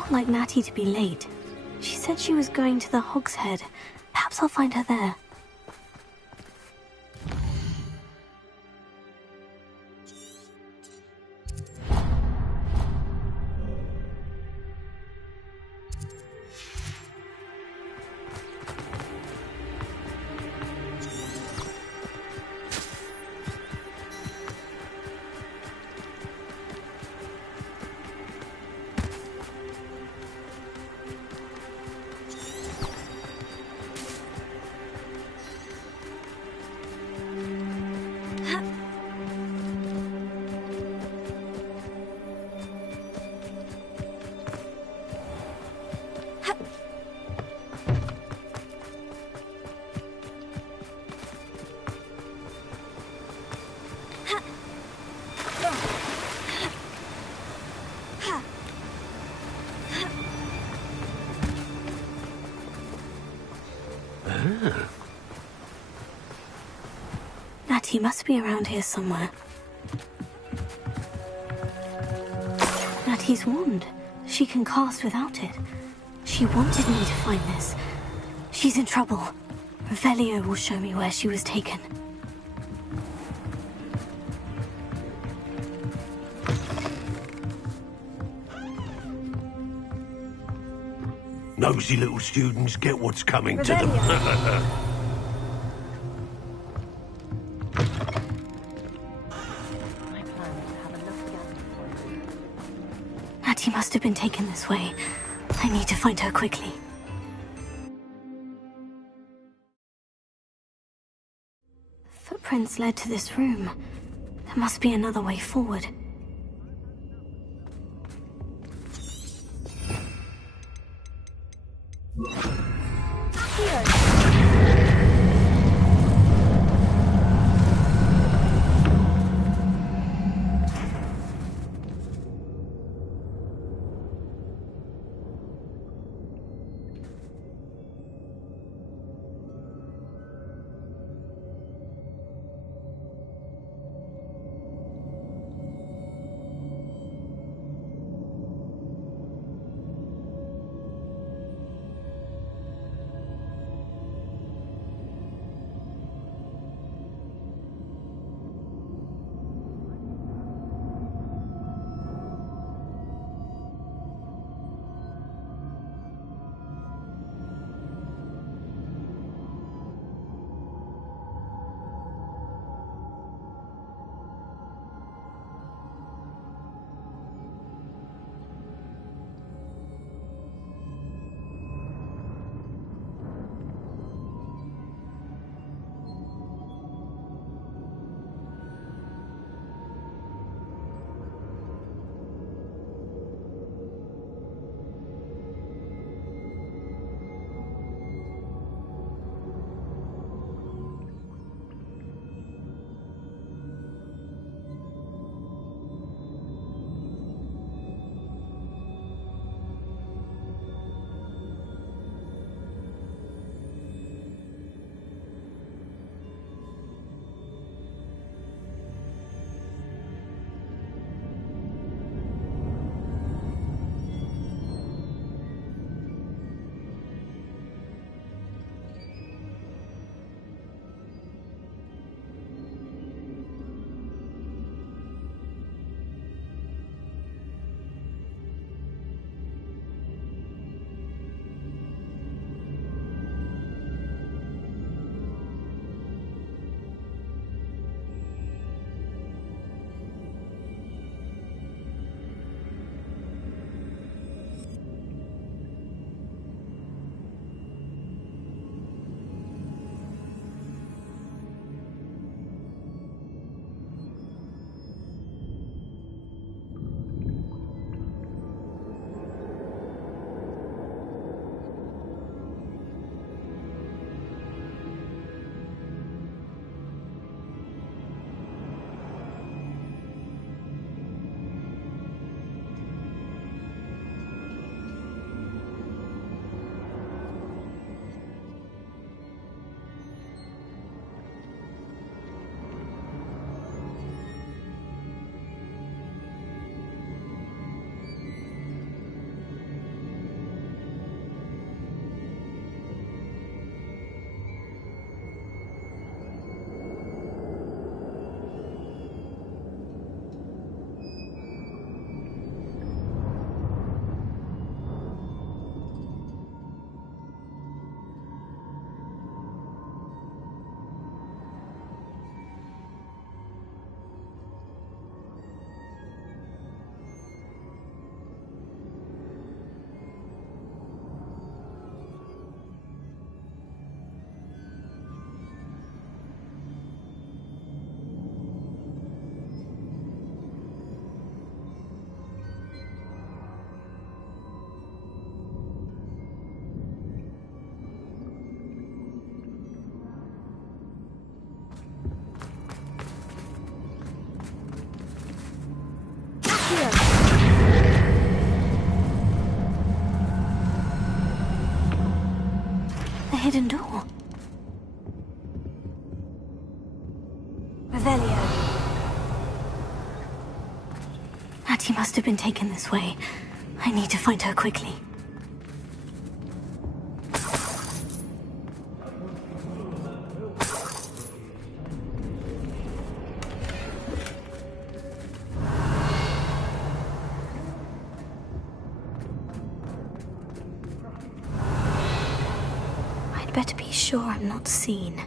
not like Natty to be late. She said she was going to the Hog's Head. Perhaps I'll find her there. Natty must be around here somewhere. Natty's wand. She can cast without it. She wanted me to find this. She's in trouble. Revelio will show me where she was taken. Nosy little students get what's coming to them. Natty must have been taken this way. I need to find her quickly. Footprints led to this room. There must be another way forward. hidden door. Revelio. Hattie must have been taken this way. I need to find her quickly. I'd better be sure I'm not seen.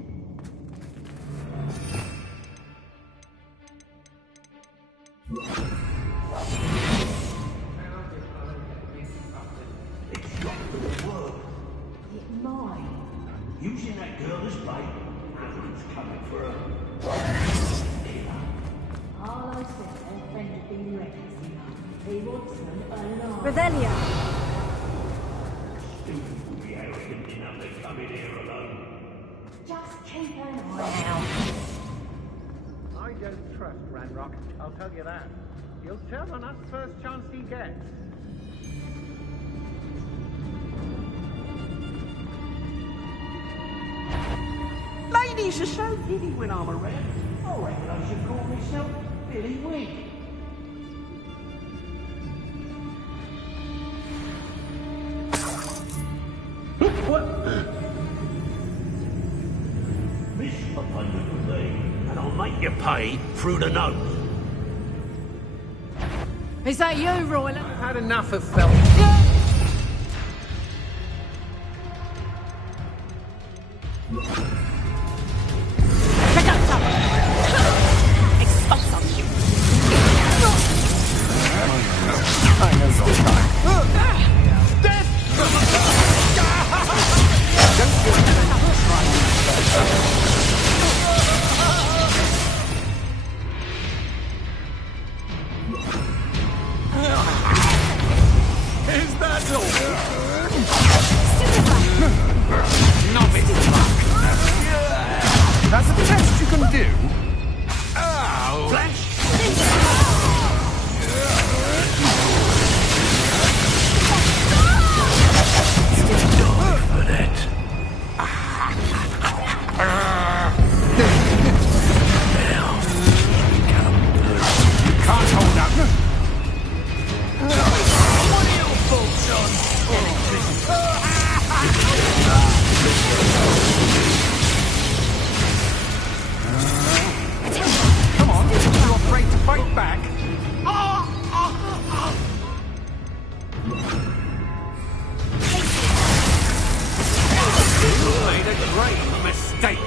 Using that girl as bait. Everyone's coming for her. Harlow said their friend had been reckless enough. He wants them alive. Revelio. Students will be arrogant enough to come in here alone. Just keep an eye out. I don't trust Ranrock, I'll tell you that. He'll turn on us first chance he gets. Ladies are so giddy when I'm around. I reckon I should call myself Billy Wig. What? Miss a payment with me, and I'll make you pay through the nose. Is that you, Royal? I've had enough of Phelps. That's the best you can do. Can't hold up. What are your thoughts on Come on, you're afraid to fight back? You made a great mistake.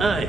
Hey.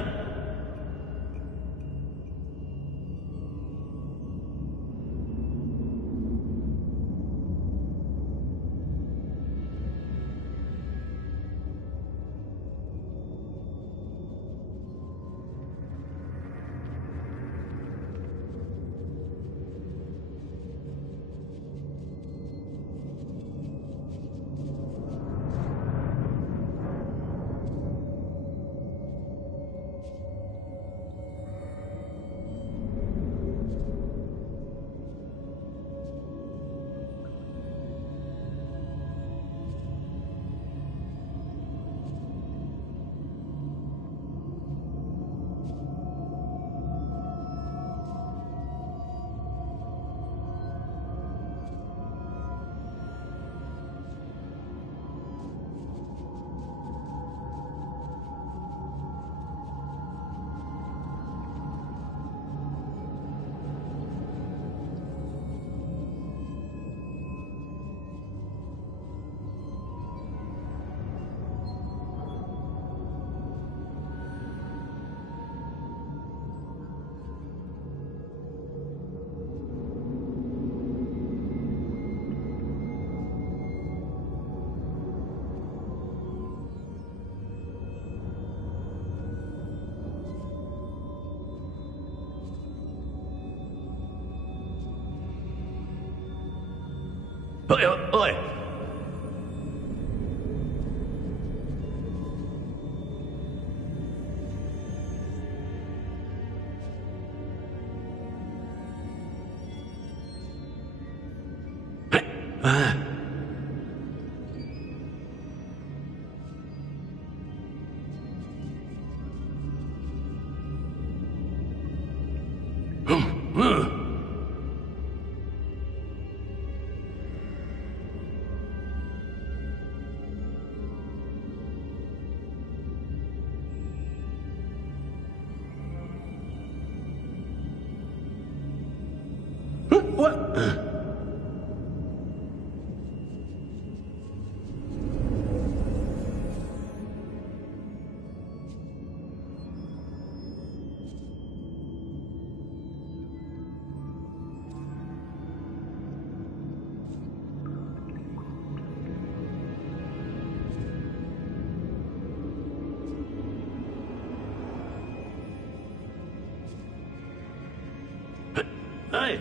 Oi, oi. What? Hey!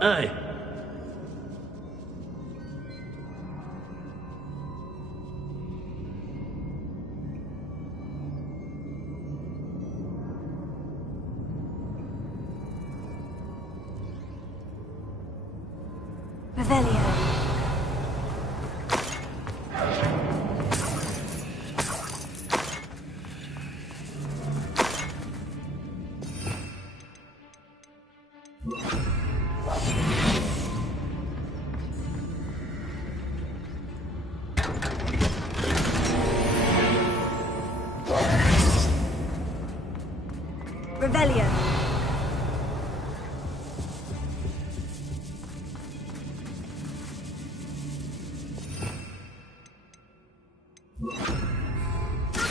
Hey! Revelio. Revelio.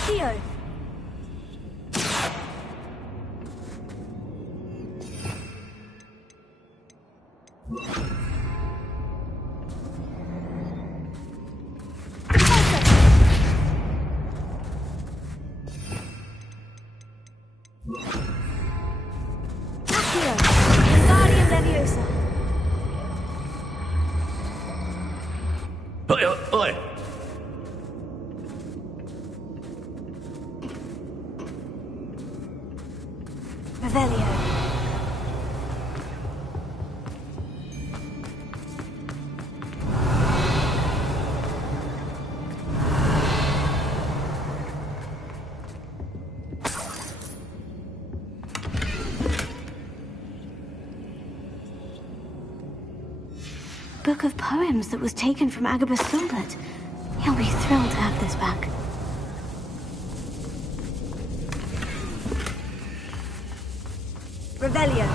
Theo. Oi, oi! Revelio. Book of poems that was taken from Agabus Filbert. He'll be thrilled to have this back. Revelio.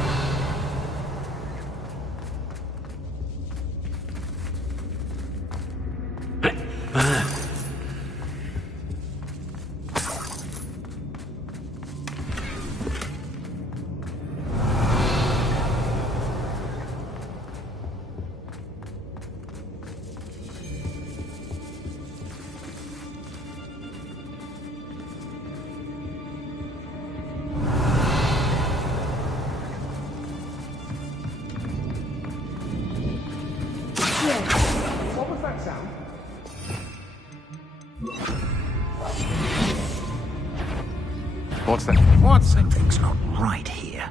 What was that sound? What's that? What? Something's not right here.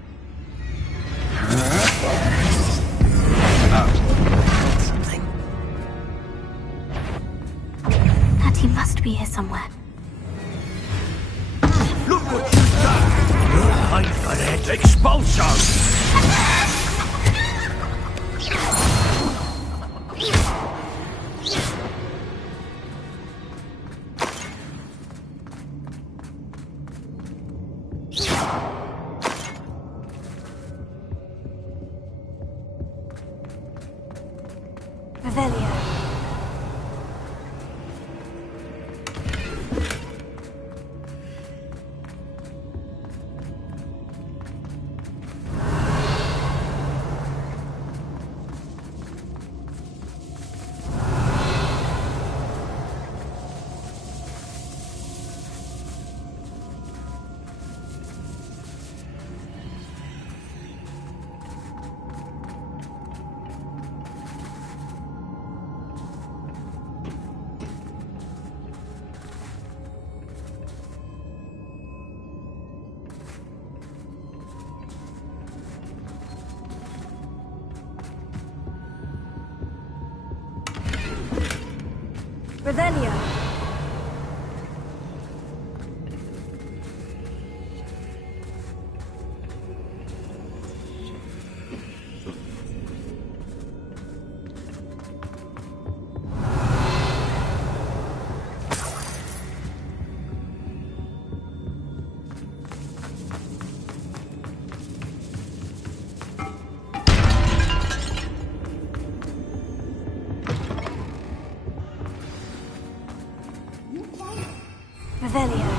That he must be here somewhere. Revelio. Revelio. Revelio.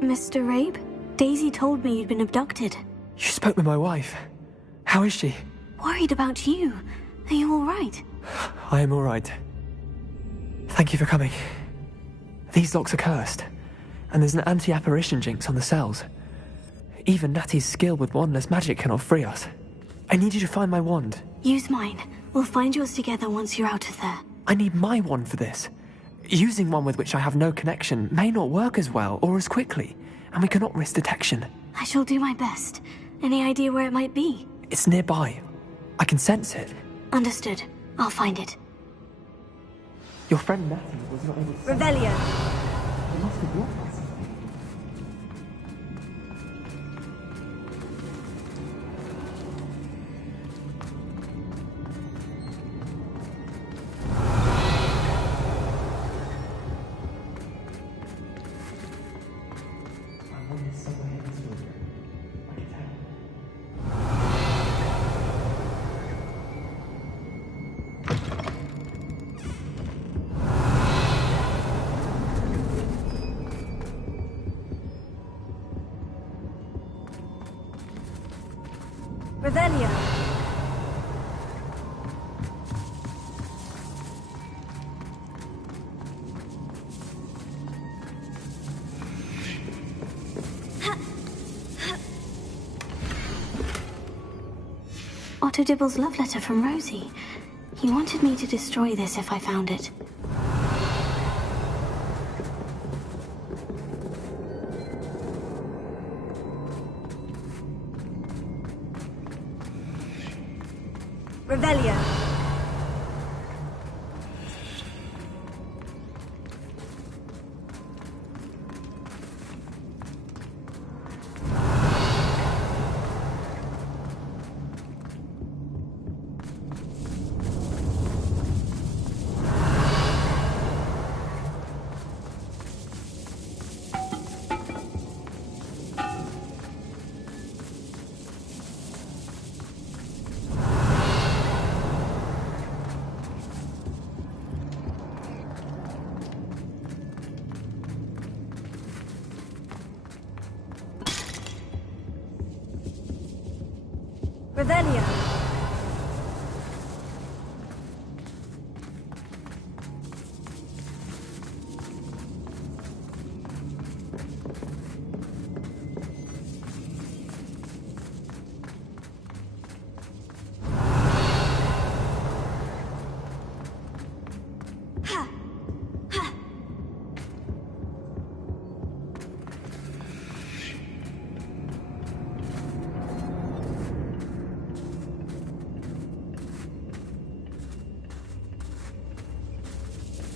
Mr. Rabe? Daisy told me you'd been abducted. You spoke with my wife. How is she? Worried about you. Are you all right? I am all right. Thank you for coming. These locks are cursed, and there's an anti-apparition jinx on the cells. Even Natty's skill with wandless magic cannot free us. I need you to find my wand. Use mine. We'll find yours together once you're out of there. I need my wand for this. Using one with which I have no connection may not work as well or as quickly, and we cannot risk detection. I shall do my best. Any idea where it might be? It's nearby. I can sense it. Understood. I'll find it. Your friend Natty was not able to... Revelio. It must be blocked by something. Revelio. Otto Dibble's love letter from Rosie. He wanted me to destroy this if I found it. Revelio. Revelio.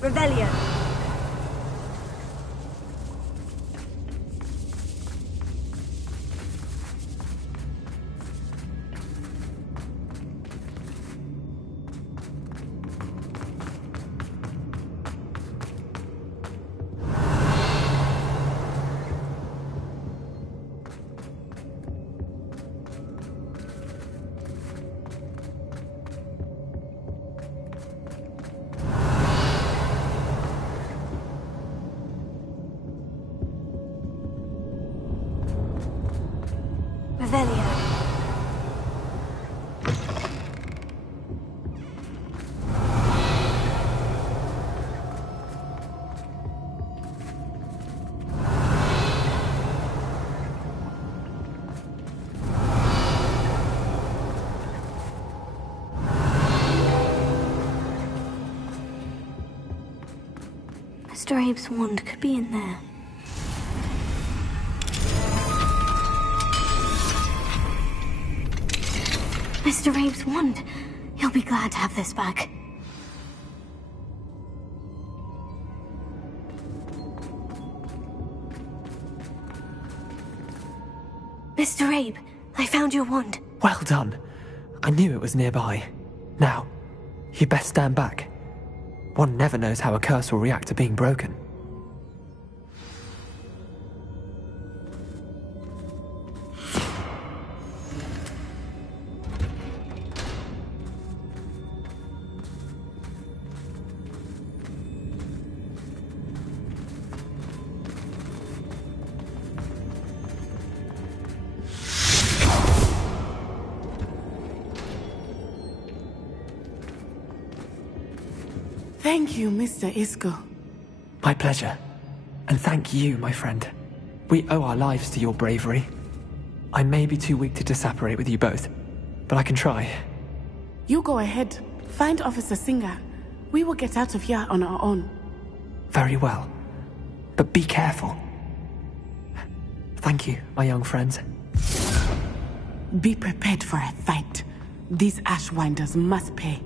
Revelio. Mr. Abe's wand could be in there. Mr. Abe's wand. He'll be glad to have this back. Mr. Abe, I found your wand. Well done. I knew it was nearby. Now, you best stand back. One never knows how a curse will react to being broken. Thank you, Mr. Isco. My pleasure. And thank you, my friend. We owe our lives to your bravery. I may be too weak to disapparate with you both, but I can try. You go ahead. Find Officer Singer. We will get out of here on our own. Very well. But be careful. Thank you, my young friends. Be prepared for a fight. These Ashwinders must pay.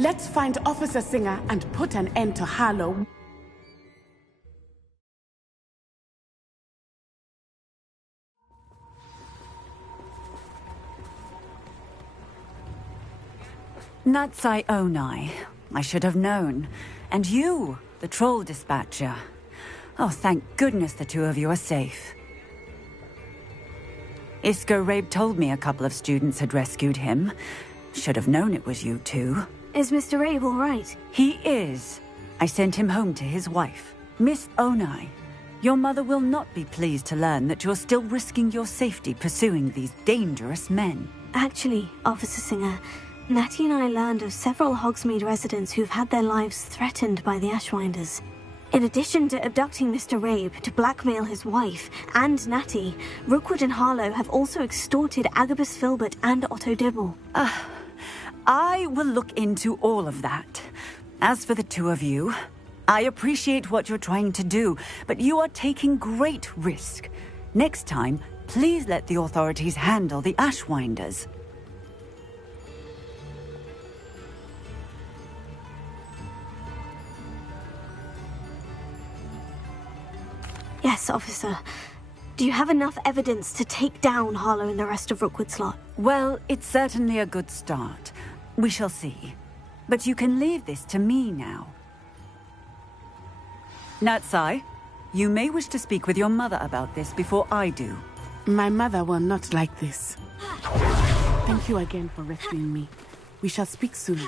Let's find Officer Singer and put an end to Harlow. Natsai Onai. I should have known. And you, the troll dispatcher. Oh, thank goodness the two of you are safe. Isco Rabe told me a couple of students had rescued him. Should have known it was you two. Is Mr. Abe all right? He is. I sent him home to his wife, Miss Onai. Your mother will not be pleased to learn that you're still risking your safety pursuing these dangerous men. Actually, Officer Singer, Natty and I learned of several Hogsmeade residents who've had their lives threatened by the Ashwinders. In addition to abducting Mr. Rabe to blackmail his wife and Natty, Rookwood and Harlow have also extorted Agabus Filbert and Otto Dibble. I will look into all of that. As for the two of you, I appreciate what you're trying to do, but you are taking great risk. Next time, please let the authorities handle the Ashwinders. Yes, officer. Do you have enough evidence to take down Harlow and the rest of Rookwood's lot? Well, it's certainly a good start. We shall see. But you can leave this to me now. Natsai, you may wish to speak with your mother about this before I do. My mother will not like this. Thank you again for rescuing me. We shall speak soon.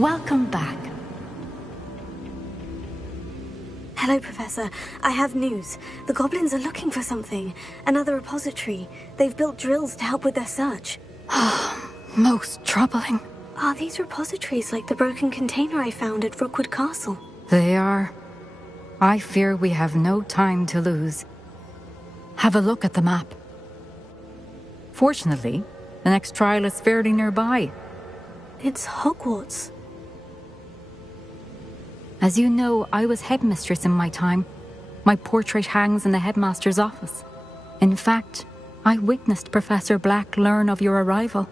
Welcome back. Hello, Professor. I have news. The goblins are looking for something. Another repository. They've built drills to help with their search. Most troubling. Are these repositories like the broken container I found at Rookwood Castle? They are. I fear we have no time to lose. Have a look at the map. Fortunately, the next trial is fairly nearby. It's Hogwarts. As you know, I was headmistress in my time. My portrait hangs in the headmaster's office. In fact, I witnessed Professor Black learn of your arrival.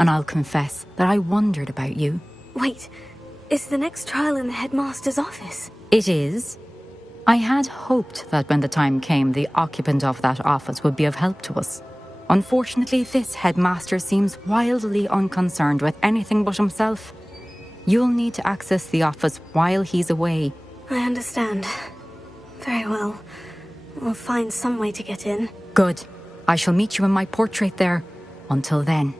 And I'll confess that I wondered about you. Wait, is the next trial in the headmaster's office? It is. I had hoped that when the time came, the occupant of that office would be of help to us. Unfortunately, this headmaster seems wildly unconcerned with anything but himself. You'll need to access the office while he's away. I understand. Very well. We'll find some way to get in. Good. I shall meet you in my portrait there. Until then.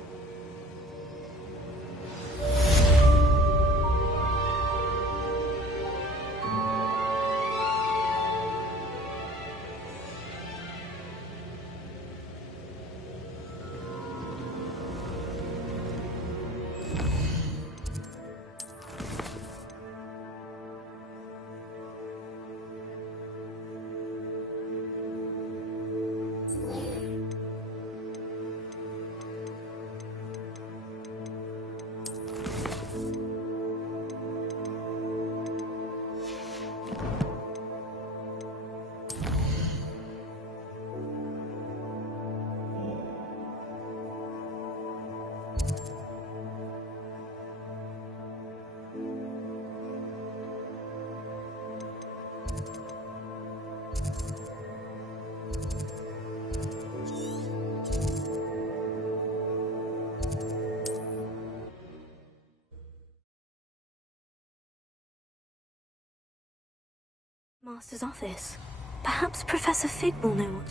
Master's office. Perhaps Professor Fig will know what...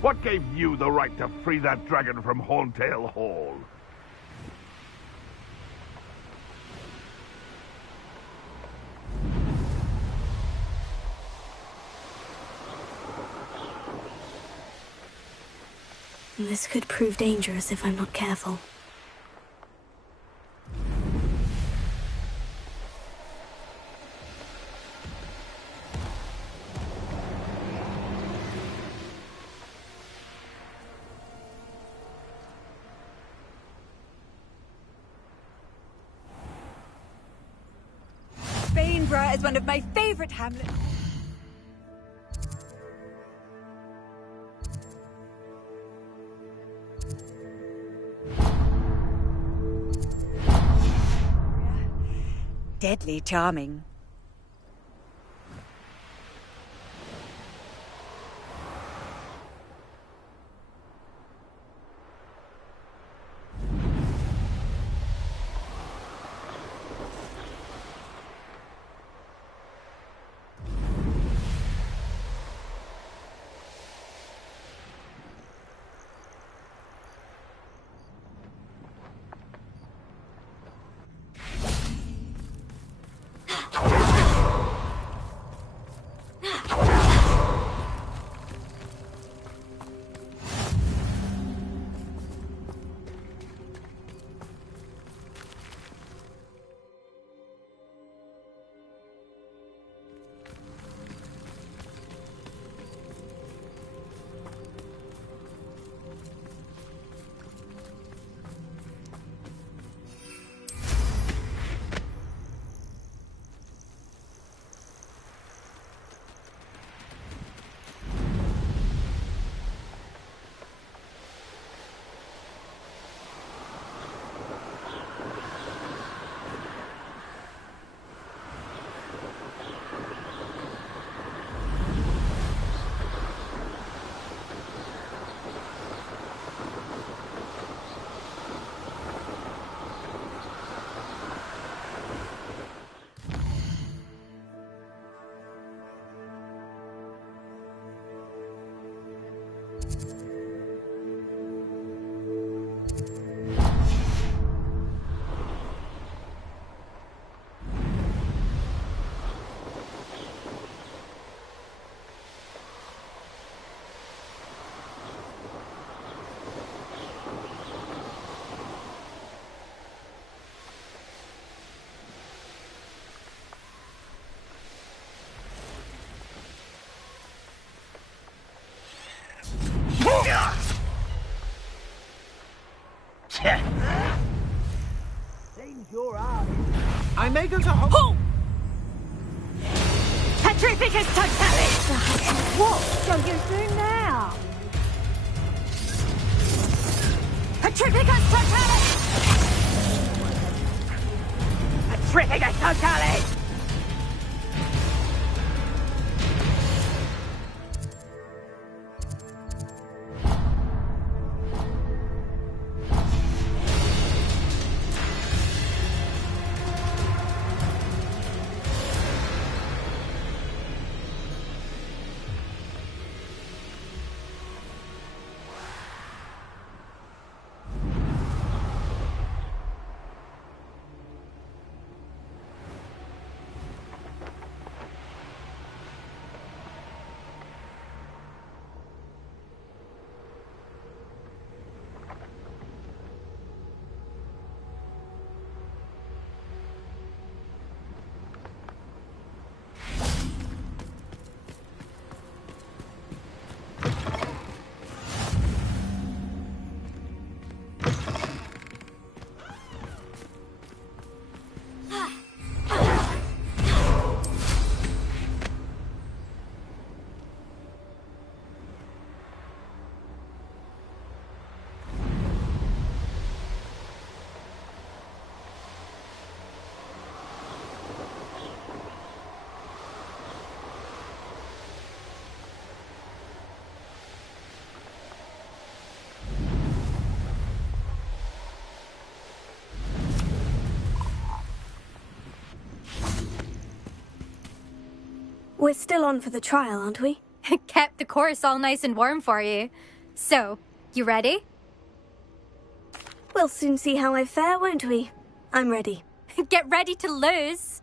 What gave you the right to free that dragon from Horntail Hall? This could prove dangerous if I'm not careful. Bainborough is one of my favorite hamlets. Deadly charming. Seems you're hard. I may go to Hogwarts. Petrificus totalis! What shall you do now? Petrificus totalis! Petrificus totalis! We're still on for the trial, aren't we? Kept the course all nice and warm for you. So, you ready? We'll soon see how I fare, won't we? I'm ready. Get ready to lose.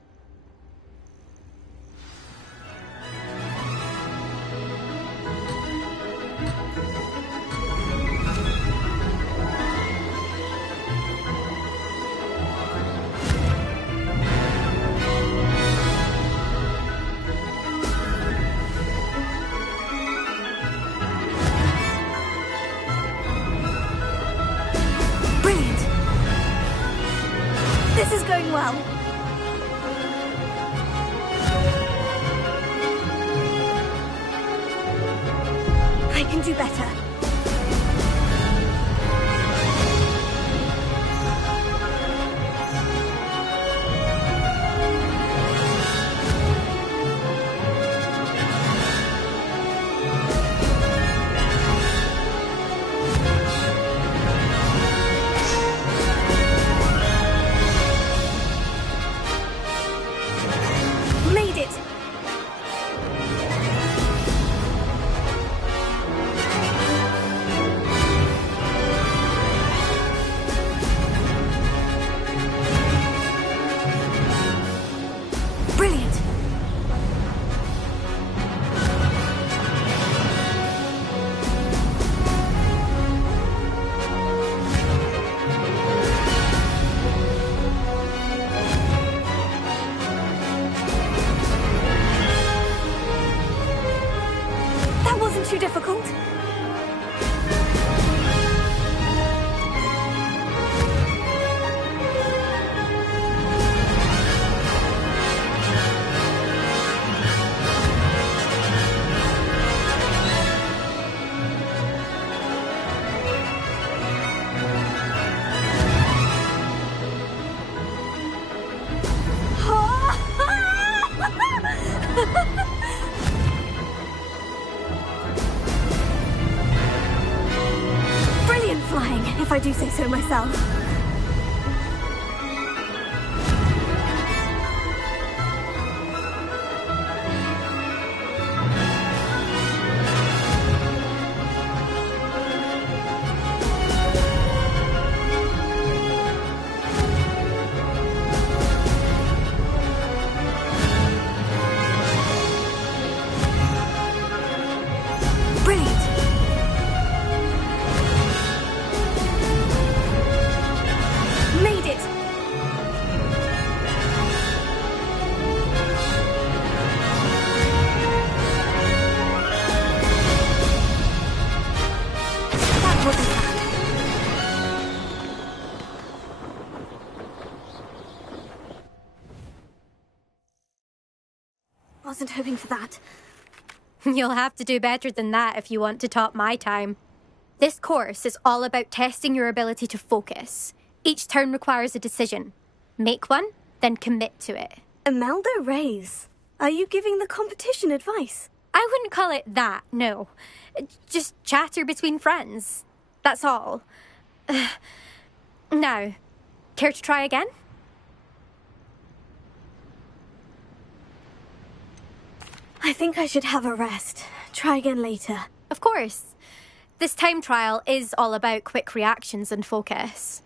This is going well. I can do better. Too difficult? If I do say so myself. wasn't hoping for that. You'll have to do better than that if you want to top my time. This course is all about testing your ability to focus. Each turn requires a decision. Make one, then commit to it. Imelda Reyes, are you giving the competition advice? I wouldn't call it that, no. Just chatter between friends. That's all. Now, care to try again? I think I should have a rest. Try again later. Of course. This time trial is all about quick reactions and focus.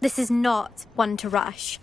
This is not one to rush.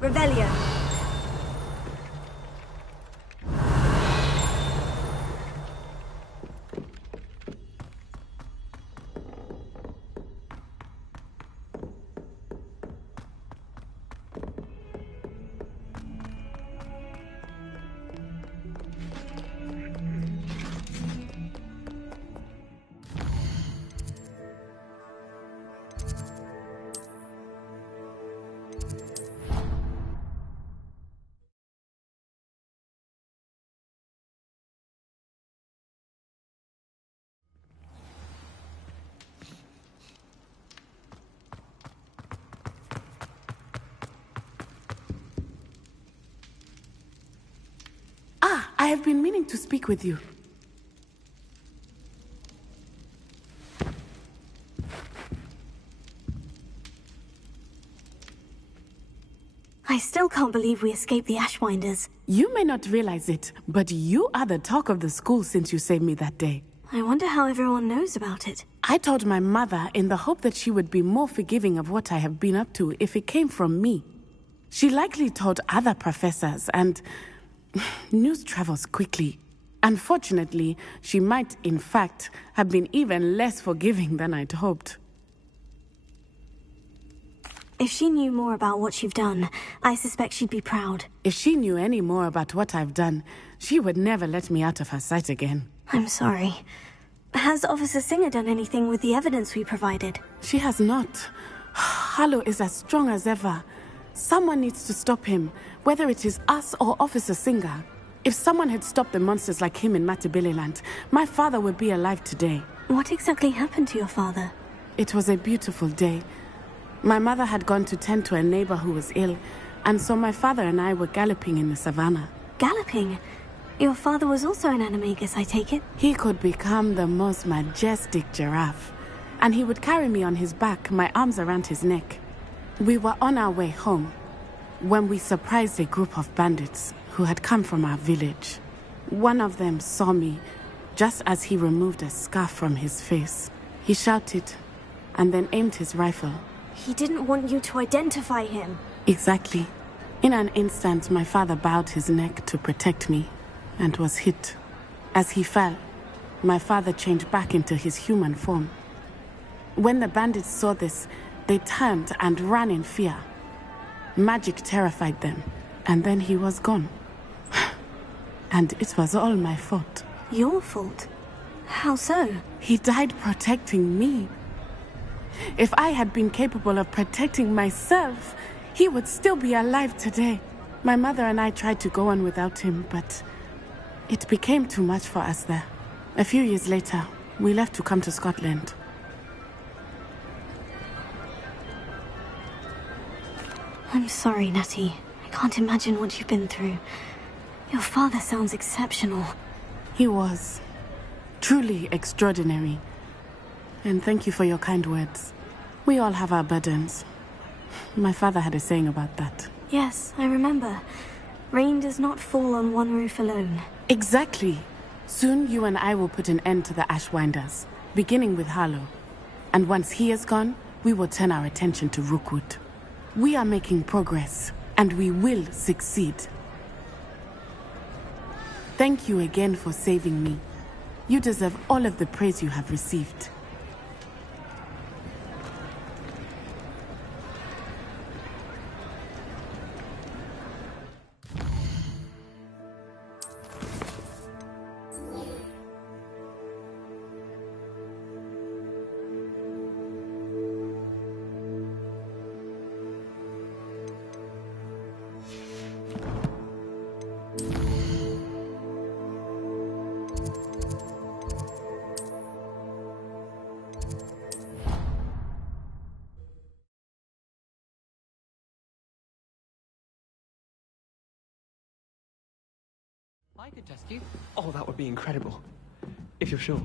Revelio. I have been meaning to speak with you. I still can't believe we escaped the Ashwinders. You may not realize it, but you are the talk of the school since you saved me that day. I wonder how everyone knows about it. I told my mother in the hope that she would be more forgiving of what I have been up to if it came from me. She likely told other professors, and news travels quickly. Unfortunately, she might, in fact, have been even less forgiving than I'd hoped. If she knew more about what you've done, I suspect she'd be proud. If she knew any more about what I've done, she would never let me out of her sight again. I'm sorry. Has Officer Singer done anything with the evidence we provided? She has not. Harlow is as strong as ever. Someone needs to stop him, whether it is us or Officer Singer. If someone had stopped the monsters like him in Matabeleland, my father would be alive today. What exactly happened to your father? It was a beautiful day. My mother had gone to tend to a neighbor who was ill, and so my father and I were galloping in the savannah. Galloping? Your father was also an animagus, I take it? He could become the most majestic giraffe, and he would carry me on his back, my arms around his neck. We were on our way home when we surprised a group of bandits who had come from our village. One of them saw me just as he removed a scarf from his face. He shouted and then aimed his rifle. He didn't want you to identify him. Exactly. In an instant, my father bowed his neck to protect me and was hit. As he fell, my father changed back into his human form. When the bandits saw this, They turned and ran in fear. Magic terrified them, and then he was gone. And it was all my fault. Your fault? How so? He died protecting me. If I had been capable of protecting myself, he would still be alive today. My mother and I tried to go on without him, but it became too much for us there. A few years later, we left to come to Scotland. I'm sorry, Natty. I can't imagine what you've been through. Your father sounds exceptional. He was. Truly extraordinary. And thank you for your kind words. We all have our burdens. My father had a saying about that. Yes, I remember. Rain does not fall on one roof alone. Exactly. Soon you and I will put an end to the Ashwinders, beginning with Harlow. And once he is gone, we will turn our attention to Rookwood. We are making progress, and we will succeed. Thank you again for saving me. You deserve all of the praise you have received. I could test you. Oh, that would be incredible. If you're sure.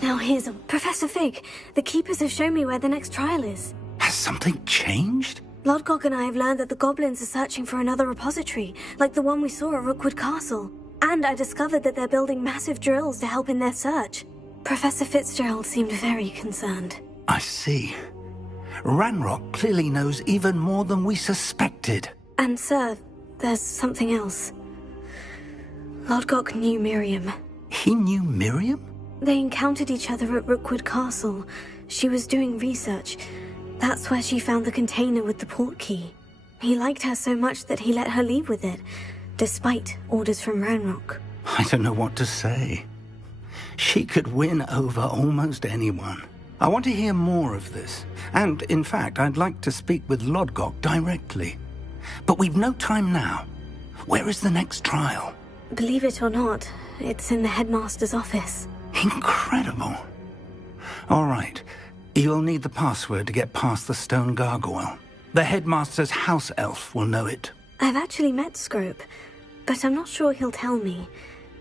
Now here's Professor Fig. The Keepers have shown me where the next trial is. Has something changed? Lodgok and I have learned that the goblins are searching for another repository, like the one we saw at Rookwood Castle. And I discovered that they're building massive drills to help in their search. Professor Fitzgerald seemed very concerned. I see. Ranrock clearly knows even more than we suspected. And sir, there's something else. Lodgok knew Miriam. He knew Miriam? They encountered each other at Rookwood Castle. She was doing research. That's where she found the container with the port key. He liked her so much that he let her leave with it, despite orders from Ranrock. I don't know what to say. She could win over almost anyone. I want to hear more of this. And, in fact, I'd like to speak with Lodgok directly. But we've no time now. Where is the next trial? Believe it or not, it's in the headmaster's office. Incredible. All right. You'll need the password to get past the stone gargoyle. The headmaster's house elf will know it. I've actually met Scrope, but I'm not sure he'll tell me.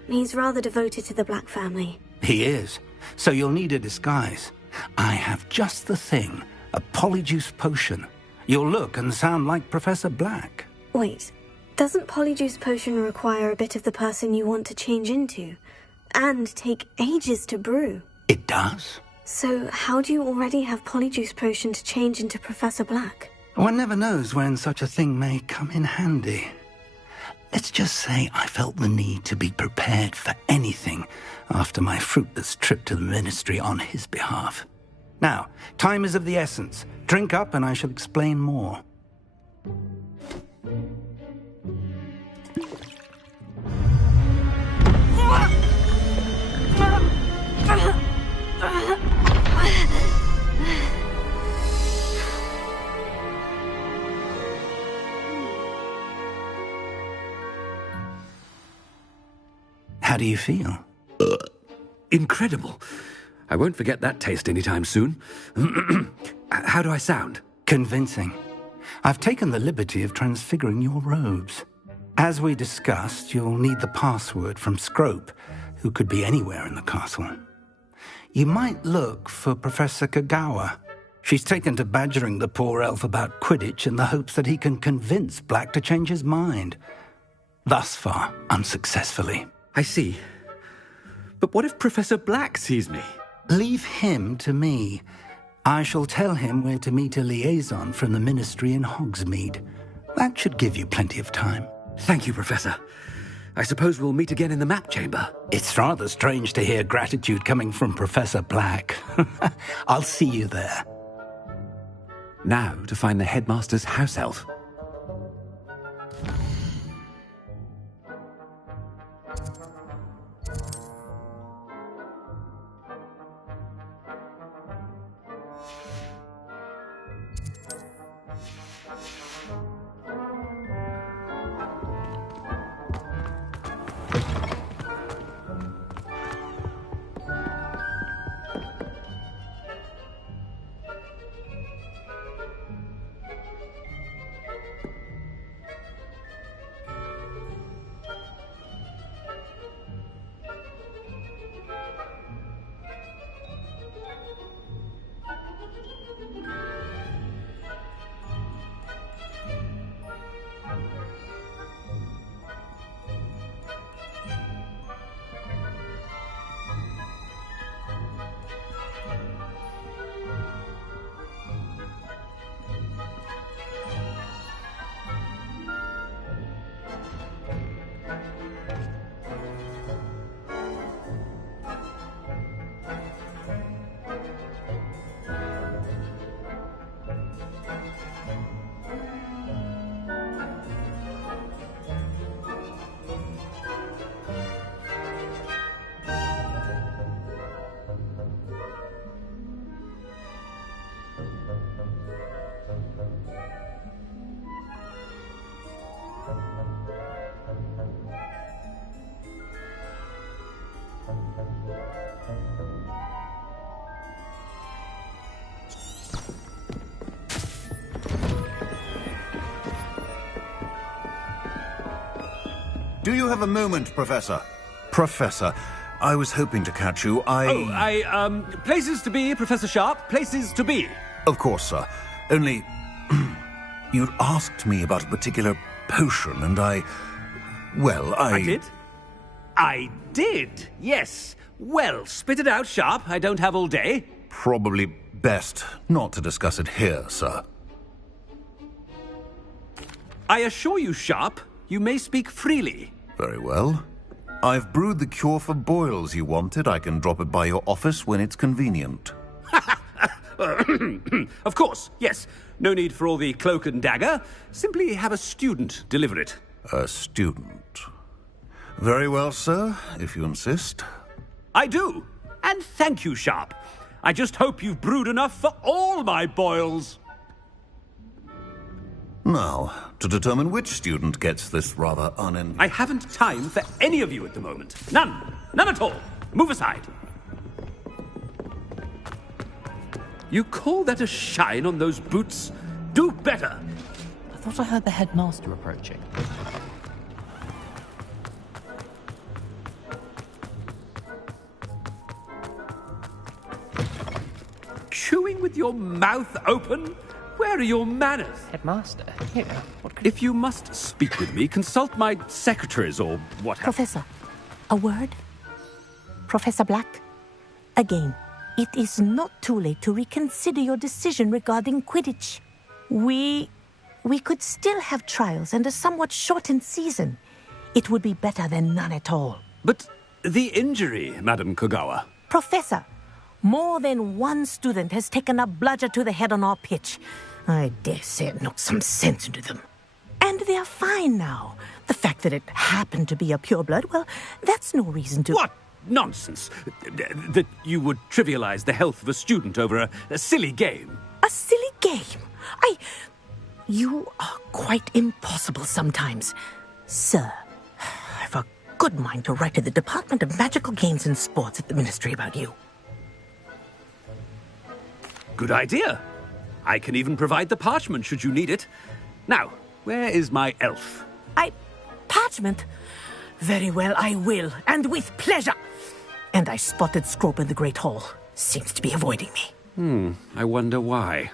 He's rather devoted to the Black family. He is. So you'll need a disguise. I have just the thing. A polyjuice potion. You'll look and sound like Professor Black. Wait, doesn't polyjuice potion require a bit of the person you want to change into? And take ages to brew? It does. So how do you already have polyjuice potion to change into Professor Black? One never knows when such a thing may come in handy. Let's just say I felt the need to be prepared for anything after my fruitless trip to the ministry on his behalf. Now, time is of the essence. Drink up and I shall explain more. How do you feel? Incredible. I won't forget that taste anytime soon. How do I sound? Convincing. I've taken the liberty of transfiguring your robes. As we discussed, you'll need the password from Scrope who could be anywhere in the castle. You might look for Professor Kagawa. She's taken to badgering the poor elf about Quidditch in the hopes that he can convince Black to change his mind. Thus far, unsuccessfully. I see. But what if Professor Black sees me? Leave him to me. I shall tell him where to meet a liaison from the Ministry in Hogsmeade. That should give you plenty of time. Thank you, Professor. I suppose we'll meet again in the map chamber. It's rather strange to hear gratitude coming from Professor Black. I'll see you there. Now to find the headmaster's house elf. Do you have a moment, Professor? Professor, I was hoping to catch you. Places to be, Professor Sharp. Places to be. Of course, sir. Only, you'd asked me about a particular potion, and I did? I did, yes. Well, spit it out, Sharp. I don't have all day. Probably best not to discuss it here, sir. I assure you, Sharp, you may speak freely. Very well. I've brewed the cure for boils you wanted. I can drop it by your office when it's convenient. Of course, yes. No need for all the cloak and dagger. Simply have a student deliver it. A student? Very well, sir, if you insist. I do. And thank you, Sharp. I just hope you've brewed enough for all my boils. Now, to determine which student gets this rather I haven't time for any of you at the moment. None. None at all. Move aside. You call that a shine on those boots? Do better. I thought I heard the headmaster approaching. Chewing with your mouth open? Where are your manners? Headmaster, here. If you must speak with me, consult my secretaries or what have Professor, a word? Professor Black, again, it is not too late to reconsider your decision regarding Quidditch. We could still have trials and a somewhat shortened season. It would be better than none at all. But the injury, Madam Kagawa. Professor, more than one student has taken a bludger to the head on our pitch. I dare say it knocked some sense into them. And they're fine now. The fact that it happened to be a pureblood, well, that's no reason to... What nonsense! That you would trivialize the health of a student over a silly game. A silly game? You are quite impossible sometimes. Sir, I've a good mind to write to the Department of Magical Games and Sports at the Ministry about you. Good idea. I can even provide the parchment should you need it. Now, where is my elf? Parchment? Very well, I will, and with pleasure. And I spotted Scrope in the Great Hall. Seems to be avoiding me. I wonder why.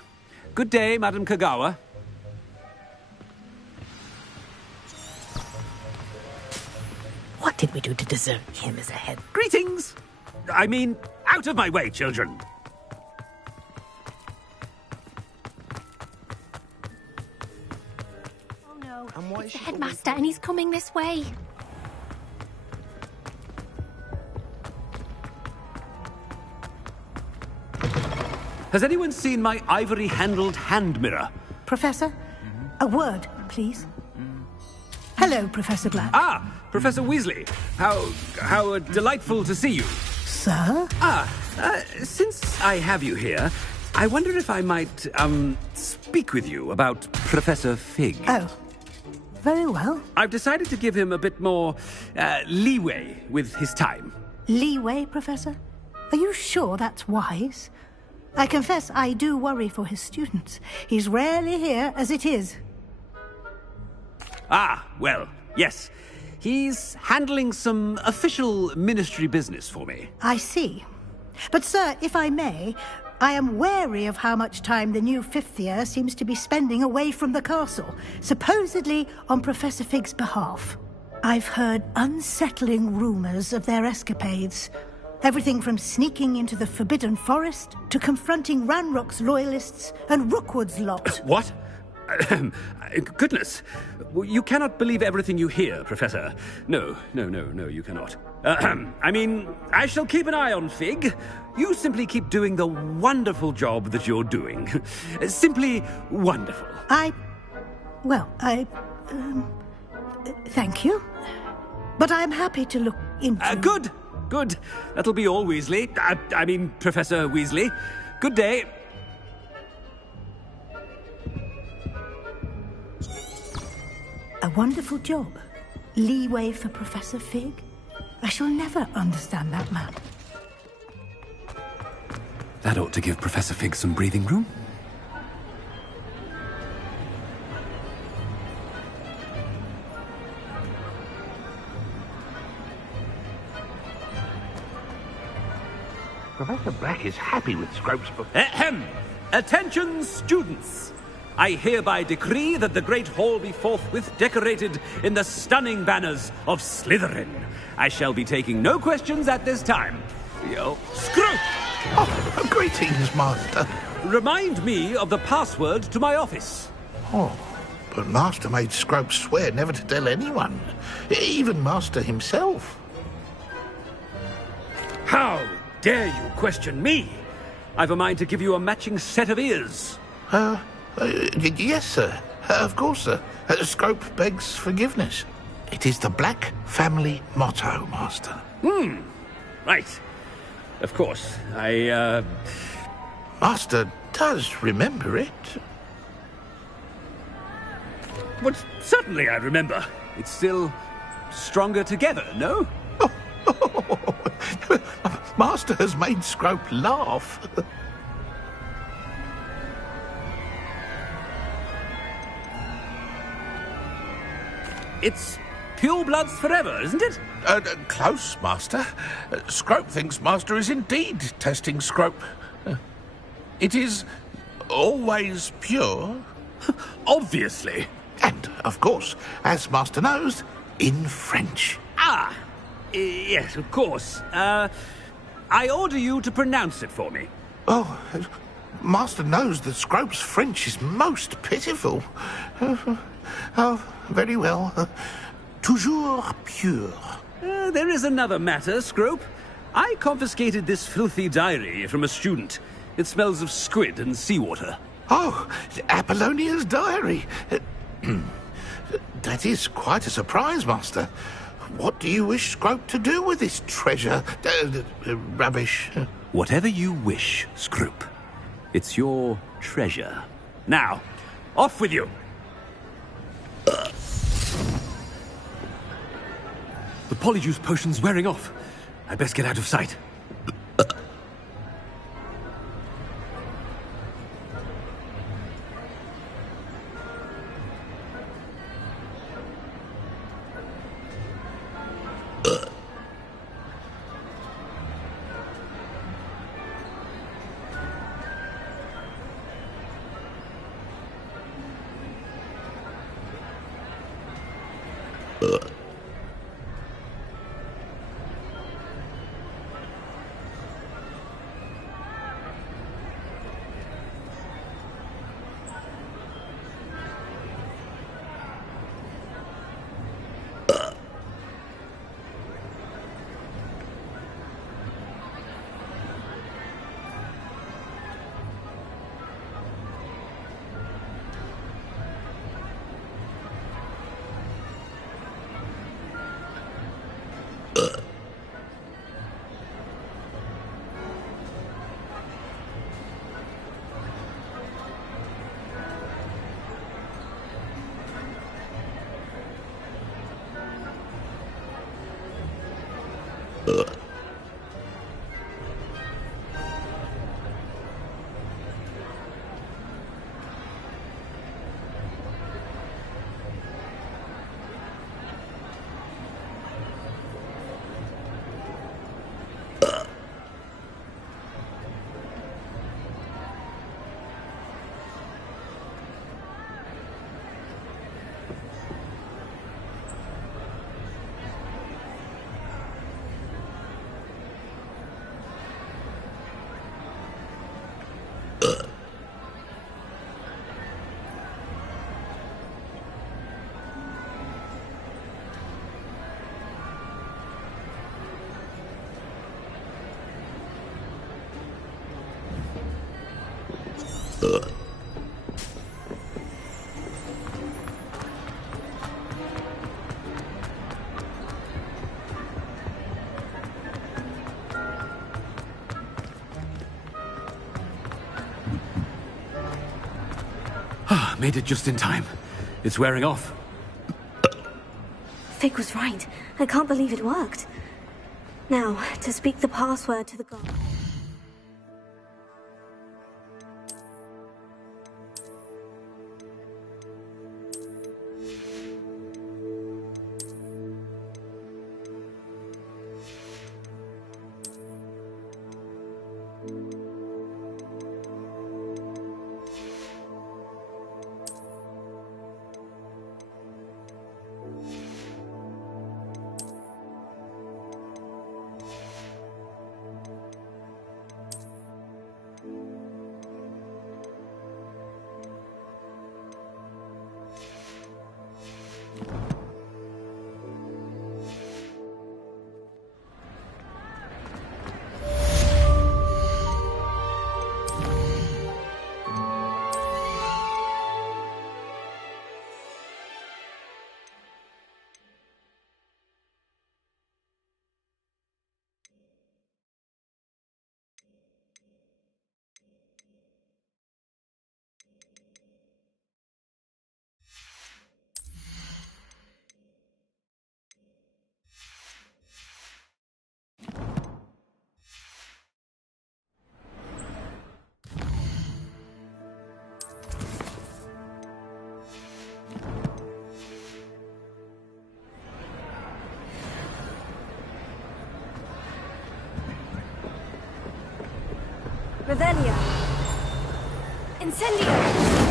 Good day, Madam Kagawa. What did we do to deserve him as a head? Greetings! I mean, out of my way, children. Oh no, it's the headmaster and he's coming this way. Has anyone seen my ivory-handled hand mirror? Professor, a word, please. Hello, Professor Black. Ah, Professor Weasley. How delightful to see you. Sir? Since I have you here, I wonder if I might, speak with you about Professor Fig. Oh, very well. I've decided to give him a bit more, leeway with his time. Leeway, Professor? Are you sure that's wise? I confess I do worry for his students. He's rarely here as it is. Ah, well, yes. He's handling some official ministry business for me. I see. But, sir, if I may, I am wary of how much time the new fifth year seems to be spending away from the castle, supposedly on Professor Fig's behalf. I've heard unsettling rumors of their escapades. Everything from sneaking into the Forbidden Forest to confronting Ranrock's loyalists and Rookwood's lot. What? Goodness. You cannot believe everything you hear, Professor. No, you cannot. I mean, I shall keep an eye on Fig. You simply keep doing the wonderful job that you're doing. Simply wonderful. Thank you. But I'm happy to look into... Good. That'll be all, Weasley. I mean, Professor Weasley. Good day. A wonderful job. Leeway for Professor Fig. I shall never understand that man. That ought to give Professor Fig some breathing room. Professor Black is happy with Scrope's book. Ahem! Attention, students! I hereby decree that the Great Hall be forthwith decorated in the stunning banners of Slytherin. I shall be taking no questions at this time. Scrope! Oh, greetings, Master. Remind me of the password to my office. Oh, but Master made Scrope swear never to tell anyone, even Master himself. How dare you question me? I've a mind to give you a matching set of ears. Yes, sir. Of course, sir. Scrope begs forgiveness. It is the Black family motto, Master. Right. Of course. Master does remember it. But certainly I remember. It's still stronger together, no? Master has made Scrope laugh. It's pure bloods forever, isn't it? Close, Master. Scrope thinks Master is indeed testing Scrope. It is always pure. Obviously. And, of course, as Master knows, in French. Yes, of course. I order you to pronounce it for me. Oh, Master knows that Scrope's French is most pitiful. Oh, very well. Toujours pure. There is another matter, Scrope. I confiscated this filthy diary from a student. It smells of squid and seawater. Oh, Apollonia's diary. That is quite a surprise, Master. What do you wish Scrope to do with this treasure? Rubbish. Whatever you wish, Scrope. It's your treasure. Now, off with you. The polyjuice potion's wearing off. I best get out of sight. Made it just in time. It's wearing off. Fig was right. I can't believe it worked. Now, to speak the password to the god. Revelio. Incendio.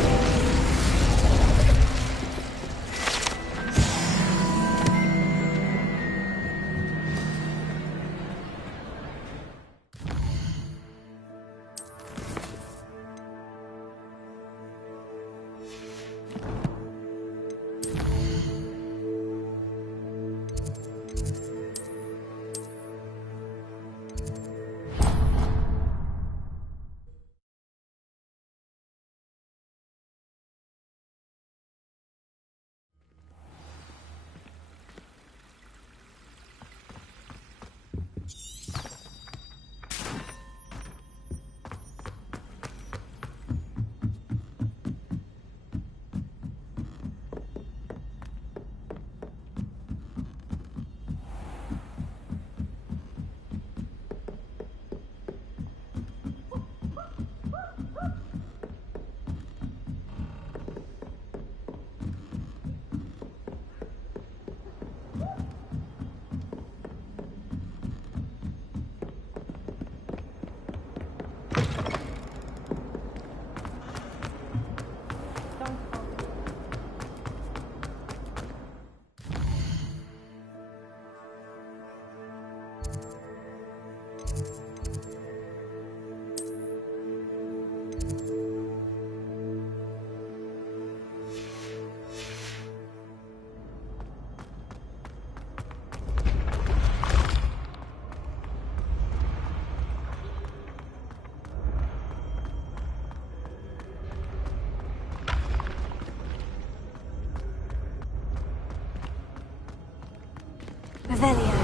Revelio.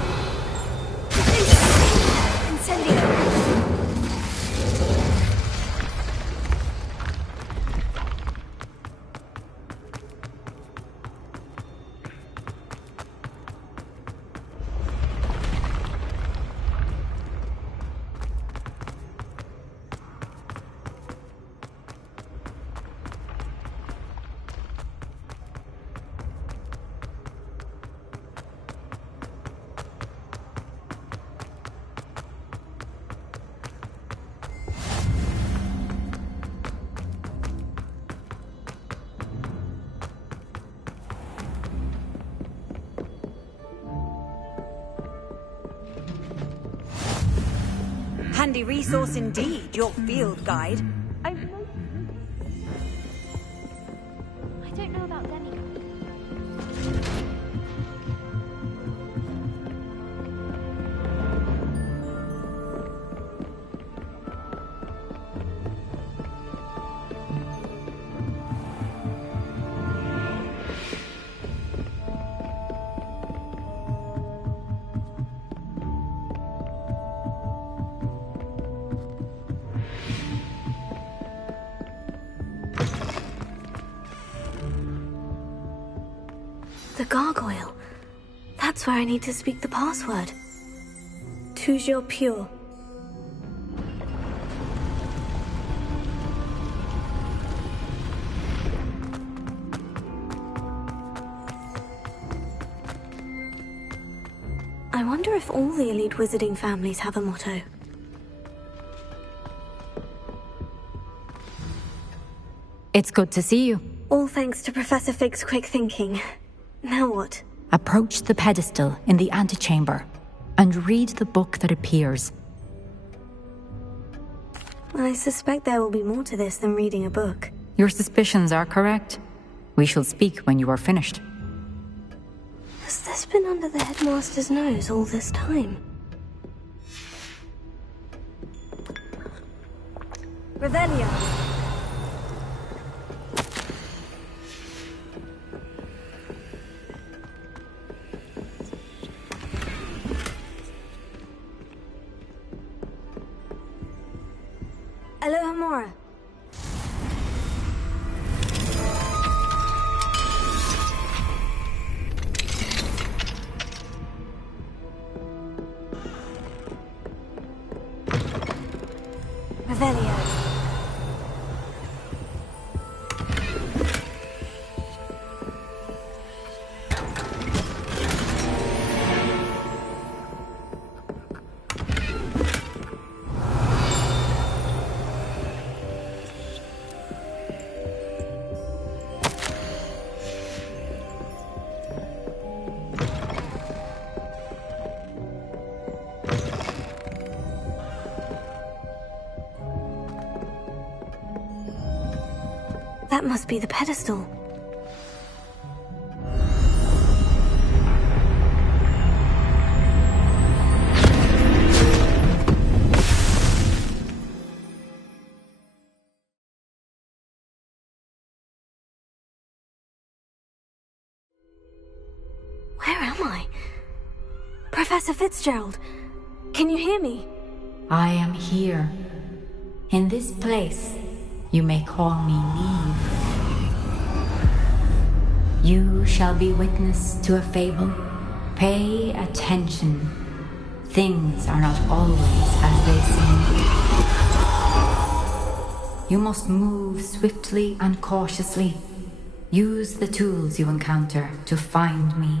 Incendio. Handy resource indeed, your field guide. I don't know about Demi. The gargoyle. That's where I need to speak the password. Toujours pure. I wonder if all the elite wizarding families have a motto. It's good to see you. All thanks to Professor Fig's quick thinking. Now what? Approach the pedestal in the antechamber and read the book that appears. I suspect there will be more to this than reading a book. Your suspicions are correct. We shall speak when you are finished. Has this been under the headmaster's nose all this time? Revelio. Alohomora. Revelio. That must be the pedestal. Where am I? Professor Fitzgerald, can you hear me? I am here. In this place, you may call me Neve. You shall be witness to a fable. Pay attention. Things are not always as they seem. You must move swiftly and cautiously. Use the tools you encounter to find me.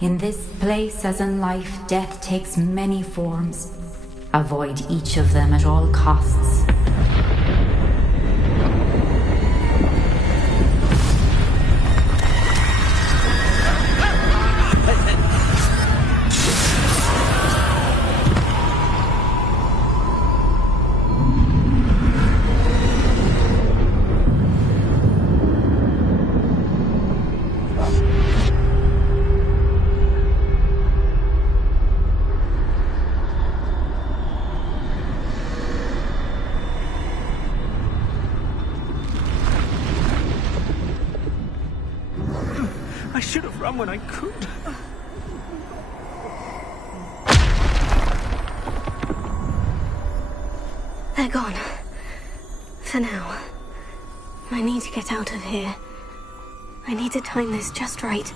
In this place, as in life, death takes many forms. Avoid each of them at all costs. I should have run when I could. They're gone. For now. I need to get out of here. I need to time this just right.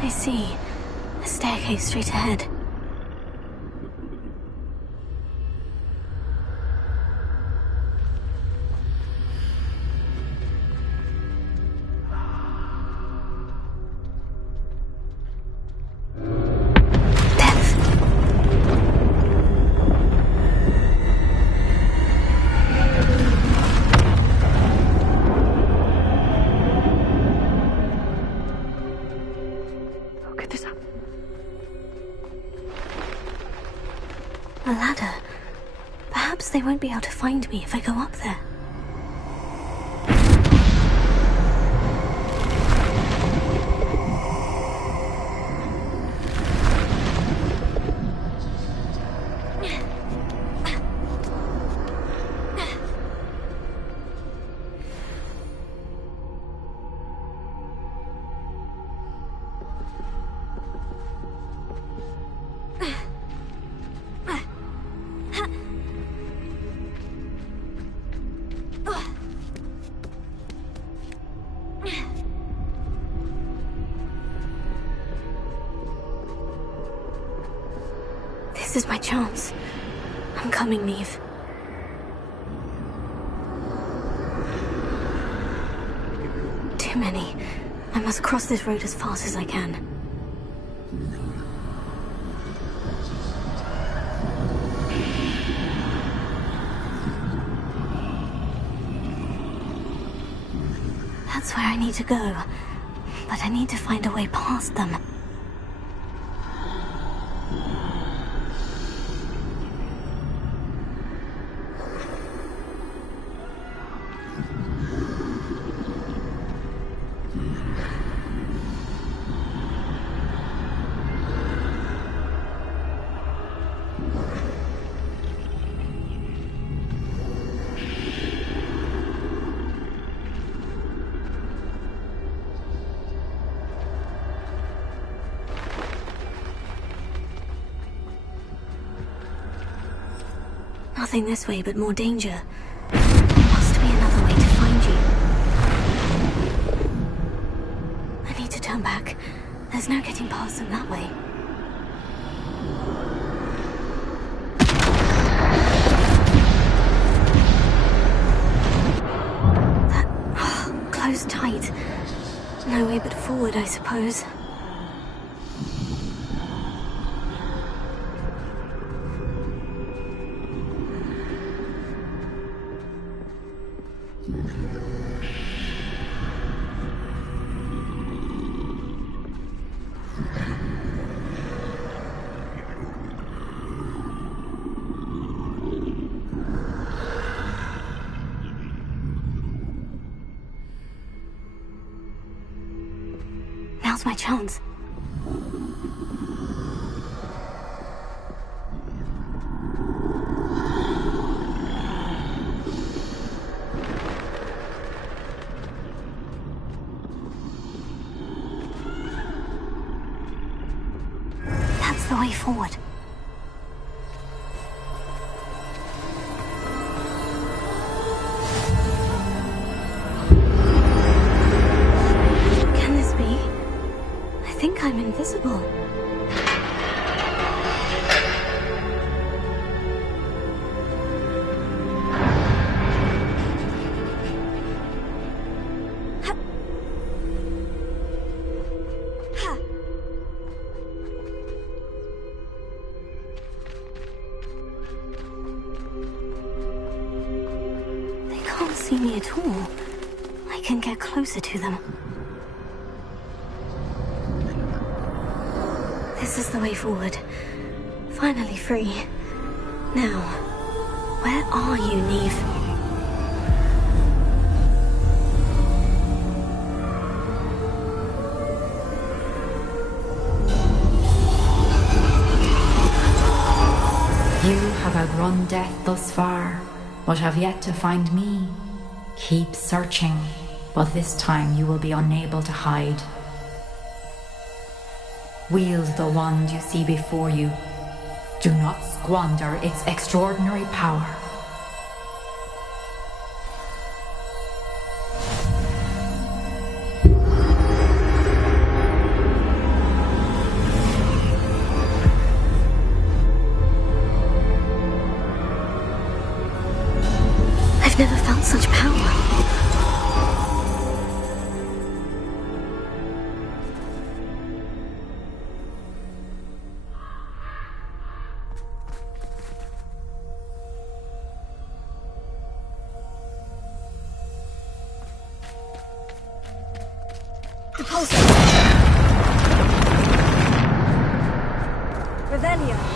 I see. A staircase straight ahead. A ladder. Perhaps they won't be able to find me if I go up there. This is my chance. I'm coming, Neve. Too many. I must cross this road as fast as I can. That's where I need to go. But I need to find a way past them. Nothing this way, but more danger. There must be another way to find you. I need to turn back. There's no getting past them that way. Closed tight. No way but forward, I suppose. Now's my chance. That's the way forward. Can this be? I think I'm invisible. They can't see me at all. I can get closer to them. This is the way forward. Finally free. Now, where are you, Neve? You have outrun death thus far, but have yet to find me. Keep searching. but this time you will be unable to hide. Wield the wand you see before you. Do not squander its extraordinary power. I've never felt such power. The pulse. Revelio.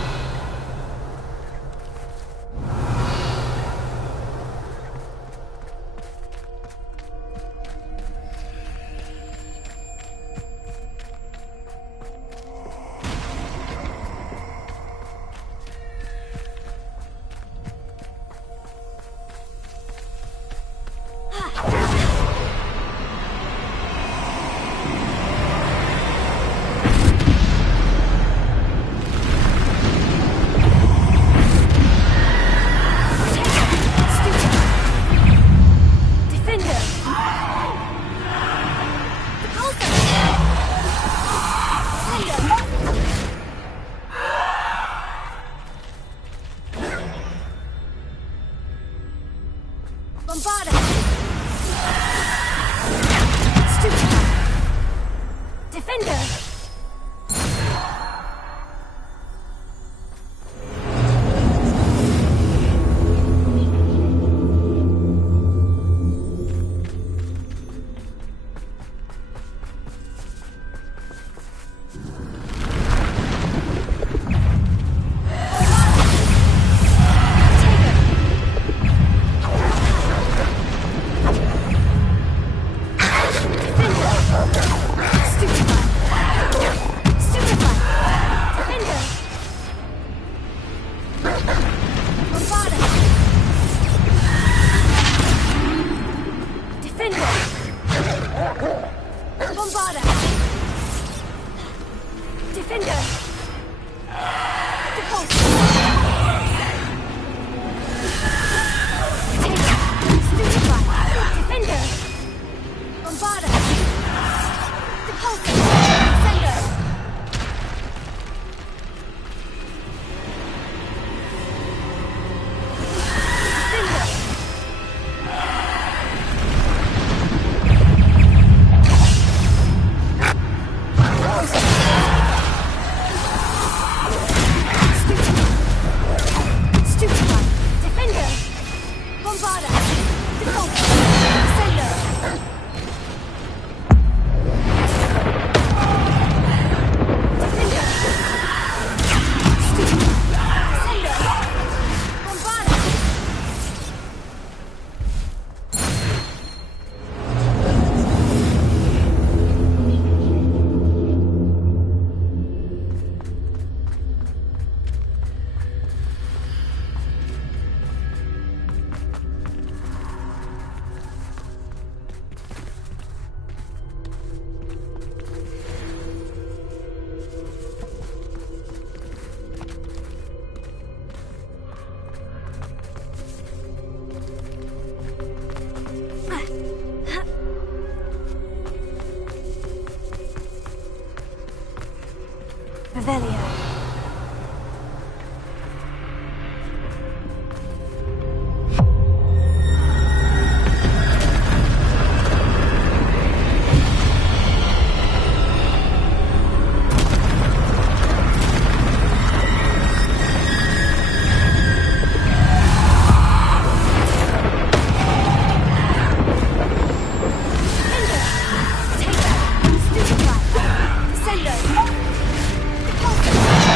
Revelio. Send us!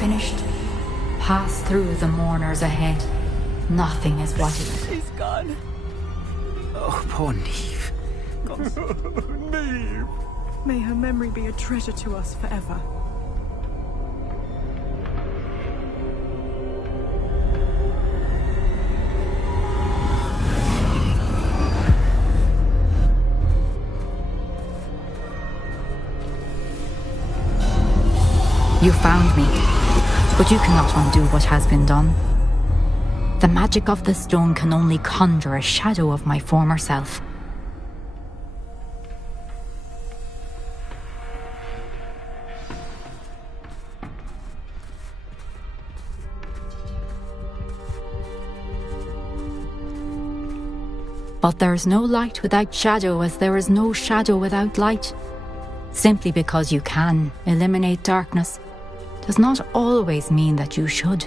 finished, pass through the mourners ahead. Nothing is what it is. She's gone. Oh, poor Neve. Neve. May her memory be a treasure to us forever. You found me, but you cannot undo what has been done. The magic of the stone can only conjure a shadow of my former self. But there is no light without shadow, as there is no shadow without light. Simply because you can eliminate darkness does not always mean that you should.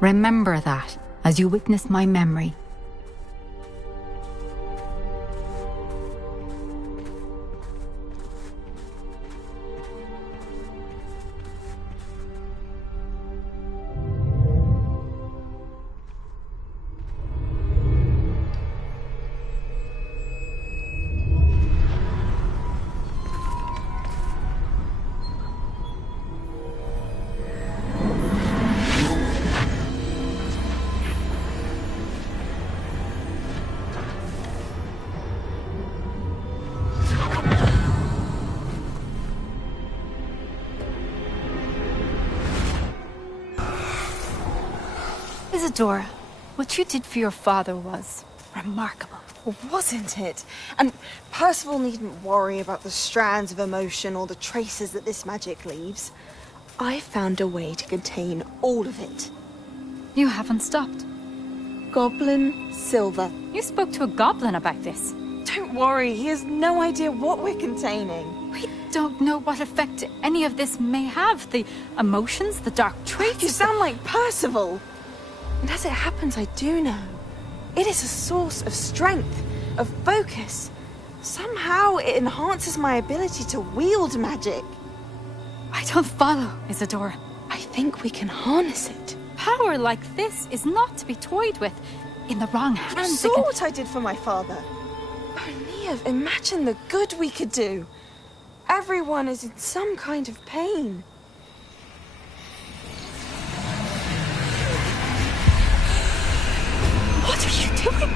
Remember that as you witness my memory. Isadora, what you did for your father was remarkable. Wasn't it? And Percival needn't worry about the strands of emotion or the traces that this magic leaves. I found a way to contain all of it. You haven't stopped. Goblin Silver. You spoke to a goblin about this. Don't worry, he has no idea what we're containing. We don't know what effect any of this may have. The emotions, the dark traits. You sound like Percival. And as it happens, I do know. It is a source of strength, of focus. Somehow it enhances my ability to wield magic. I don't follow, Isadora. I think we can harness it. Power like this is not to be toyed with. In the wrong hands, You saw what I did for my father. Oh, Neve, imagine the good we could do. Everyone is in some kind of pain. What are you doing?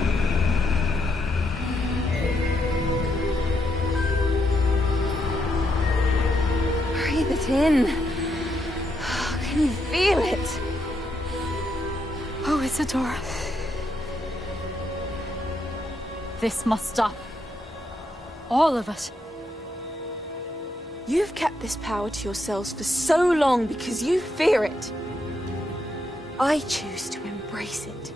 Breathe it in. Can you feel it? Oh, Isadora. This must stop. All of it. You've kept this power to yourselves for so long because you fear it. I choose to embrace it.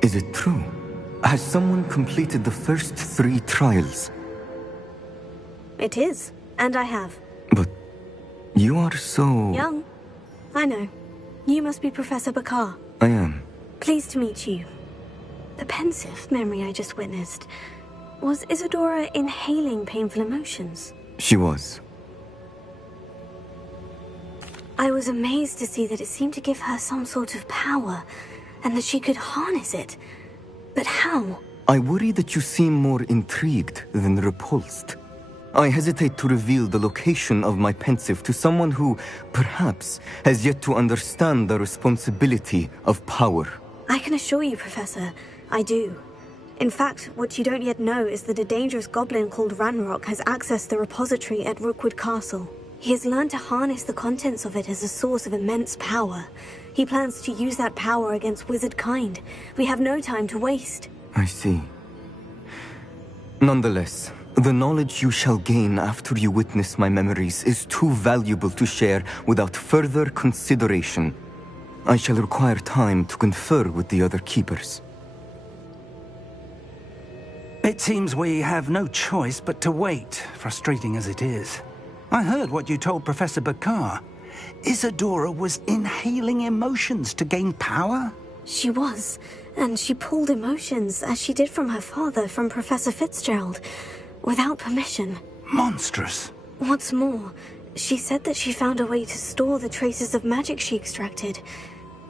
Is it true? Has someone completed the first 3 trials? It is, and I have. But you are so... Young. I know. You must be Professor Bakar. I am. Pleased to meet you. The pensive memory I just witnessed. Was Isadora inhaling painful emotions? She was. I was amazed to see that it seemed to give her some sort of power, and that she could harness it. But how? I worry that you seem more intrigued than repulsed. I hesitate to reveal the location of my pensive to someone who, perhaps, has yet to understand the responsibility of power. I can assure you, Professor, I do. In fact, what you don't yet know is that a dangerous goblin called Ranrock has accessed the repository at Rookwood Castle. He has learned to harness the contents of it as a source of immense power. He plans to use that power against wizard kind. We have no time to waste. I see. Nonetheless, the knowledge you shall gain after you witness my memories is too valuable to share without further consideration. I shall require time to confer with the other keepers. It seems we have no choice but to wait, frustrating as it is. I heard what you told Professor Bakar. Isadora was inhaling emotions to gain power? She was, and she pulled emotions, as she did from her father, from Professor Fitzgerald, without permission. Monstrous. What's more, she said that she found a way to store the traces of magic she extracted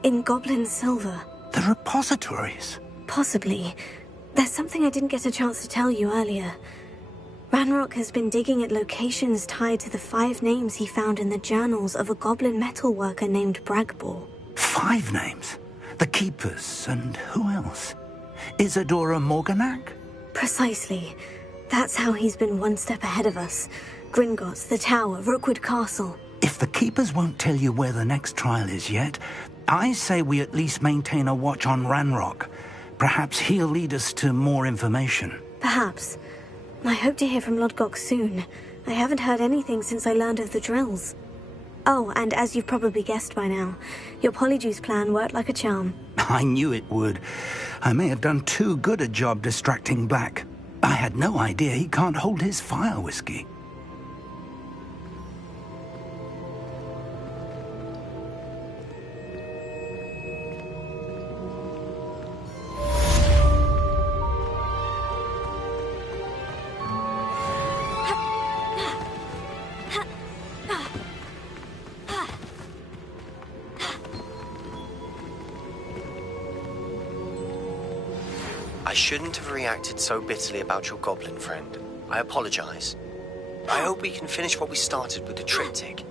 in goblin silver. The repositories? Possibly. There's something I didn't get a chance to tell you earlier. Ranrock has been digging at locations tied to the 5 names he found in the journals of a goblin metalworker named Bragbor. 5 names? The Keepers, and who else? Isadora Morganac? Precisely. That's how he's been one step ahead of us. Gringotts, the Tower, Rookwood Castle. If the Keepers won't tell you where the next trial is yet, I say we at least maintain a watch on Ranrock. Perhaps he'll lead us to more information. Perhaps. I hope to hear from Lodgok soon. I haven't heard anything since I learned of the drills. Oh, and as you've probably guessed by now, your Polyjuice plan worked like a charm. I knew it would. I may have done too good a job distracting Black. I had no idea he can't hold his fire whiskey. I shouldn't have reacted so bitterly about your goblin friend. I apologize. I hope we can finish what we started with the triptych.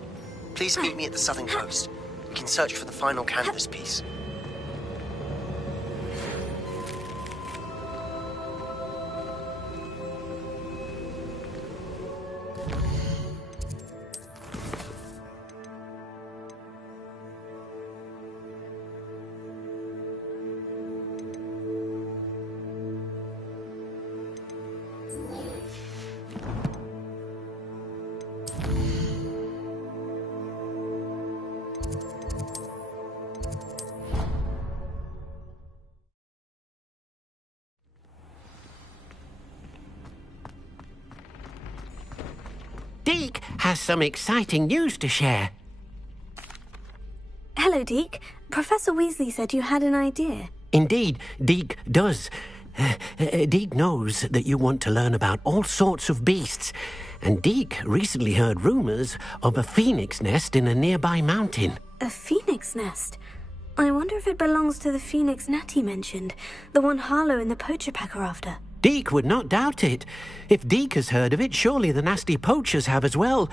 Please meet me at the southern coast. We can search for the final canvas piece. Deke has some exciting news to share. Hello, Deke. Professor Weasley said you had an idea. Indeed, Deke does. Deke knows that you want to learn about all sorts of beasts, and Deke recently heard rumors of a phoenix nest in a nearby mountain. A phoenix nest? I wonder if it belongs to the phoenix Natty mentioned, the one Harlow and the poacher pack are after. Deke would not doubt it. If Deke has heard of it, surely the nasty poachers have as well,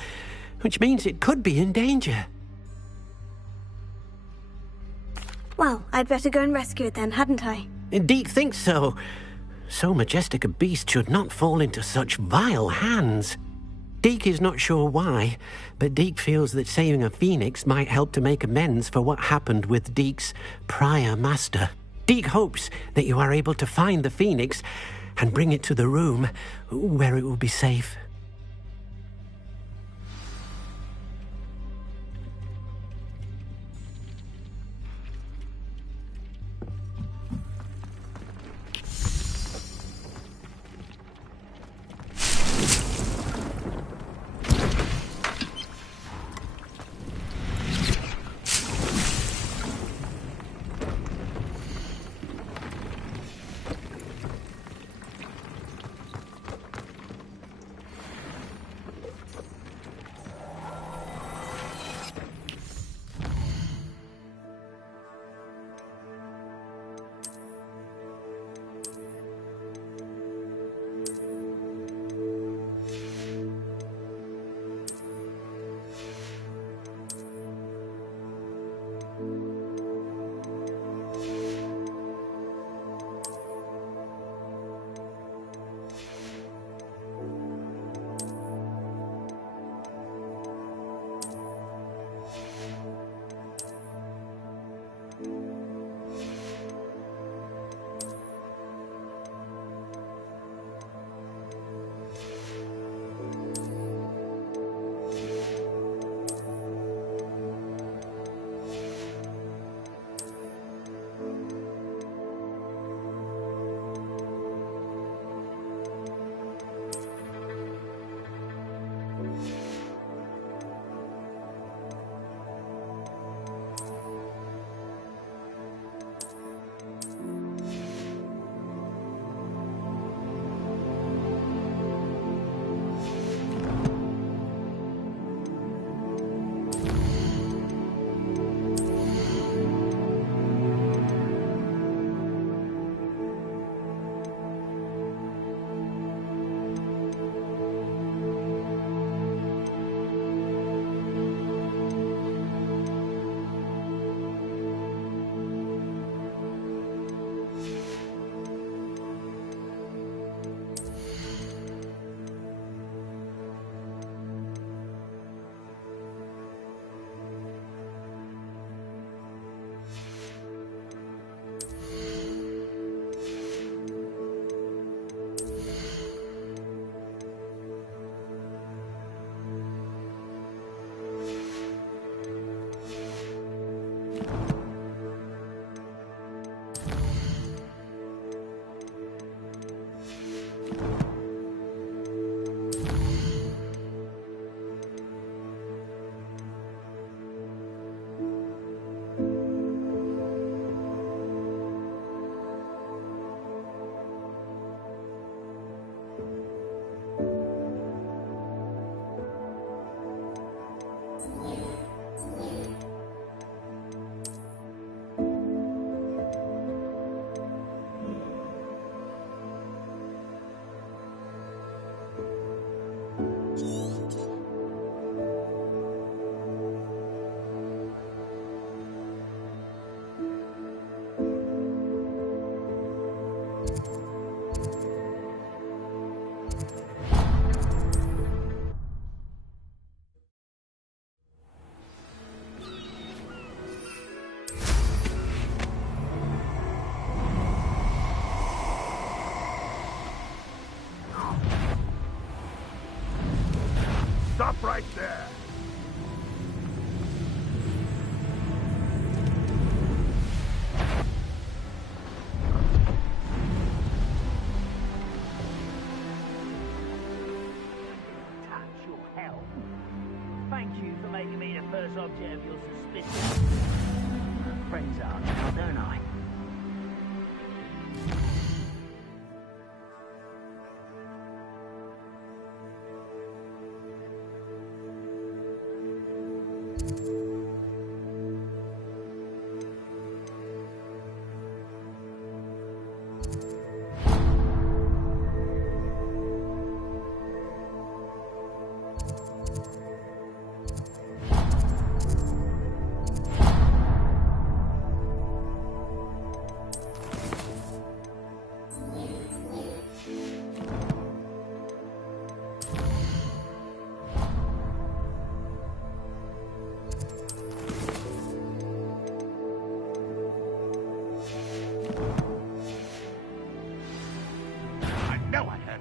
which means it could be in danger. Well, I'd better go and rescue it then, hadn't I? Deke thinks so. So majestic a beast should not fall into such vile hands. Deke is not sure why, but Deke feels that saving a phoenix might help to make amends for what happened with Deke's prior master. Deke hopes that you are able to find the phoenix and bring it to the room where it will be safe. right there. Touch your help. Thank you for making me the first object of your suspicion. Friends are now, don't I?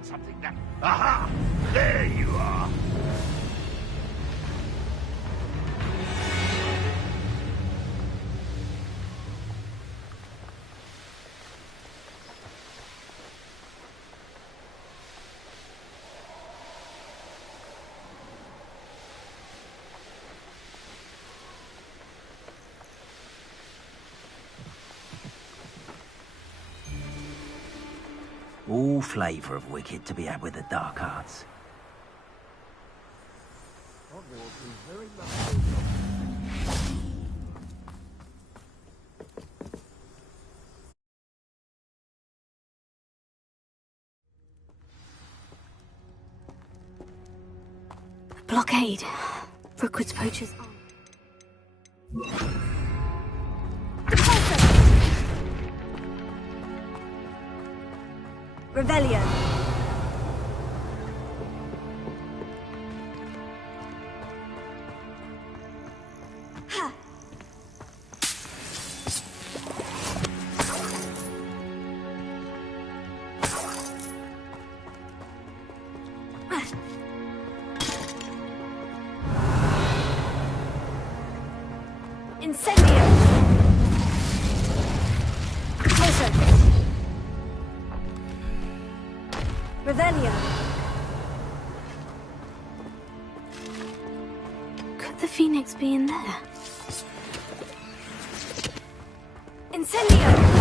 Something that... Aha! There you are! All flavour of wicked to be had with the dark arts. Blockade. Rookwood's poachers. Revelio. Ha. Incendio. Closer. Revelio. Could the Phoenix be in there? Incendio!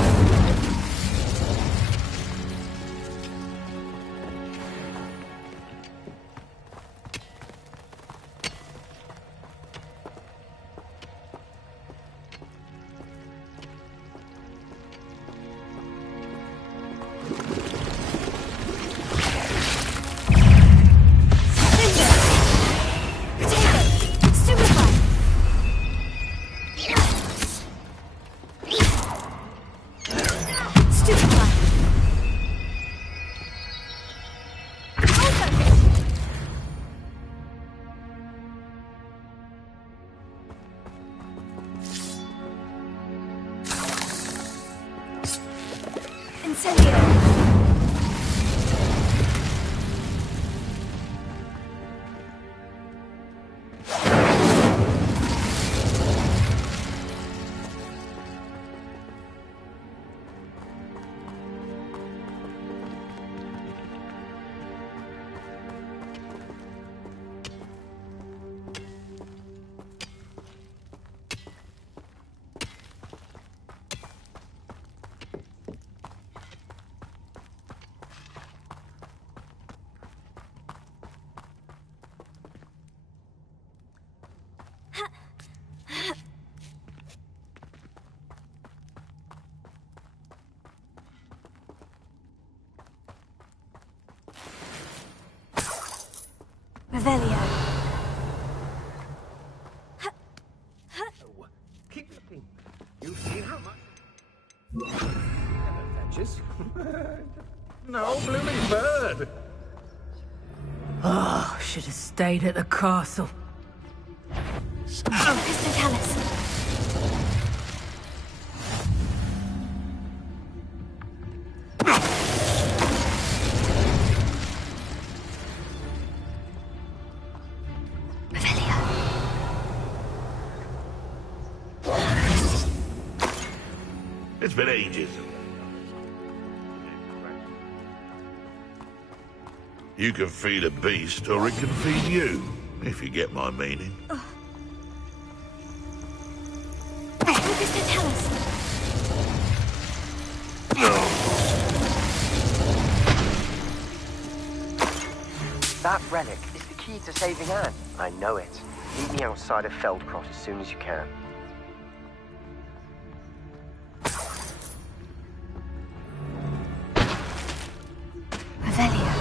Revelio. Keep looking. You've seen how much... Fetches. No blooming bird. Oh, should have stayed at the castle. Pistotalis. It's been ages. You can feed a beast, or it can feed you, if you get my meaning. That relic is the key to saving Anne. I know it. Meet me outside of Feldcroft as soon as you can. Revelio.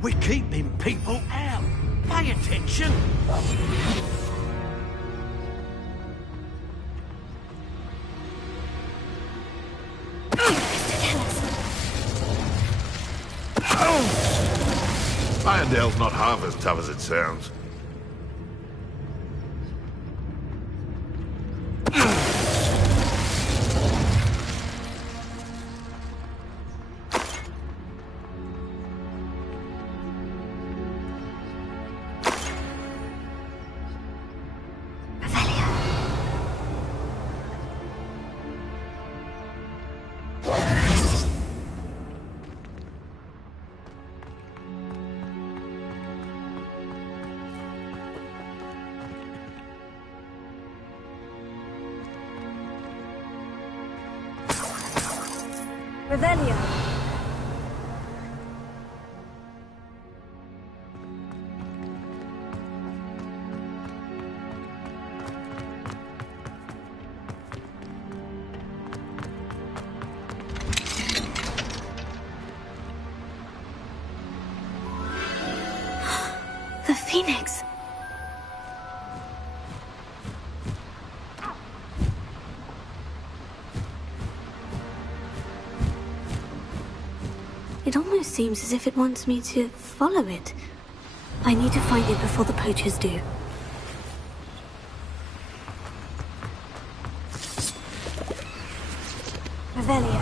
We're keeping people out. Pay attention. Irondale's not half as tough as it sounds. Revelio. The Phoenix. It almost seems as if it wants me to follow it. I need to find it before the poachers do. Revelio.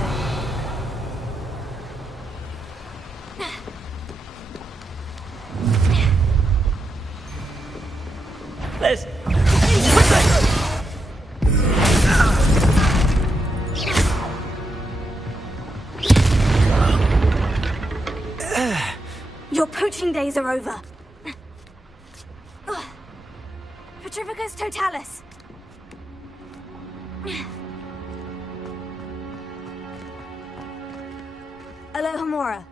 Let's... Your poaching days are over. Petrificus totalis. Alohomora.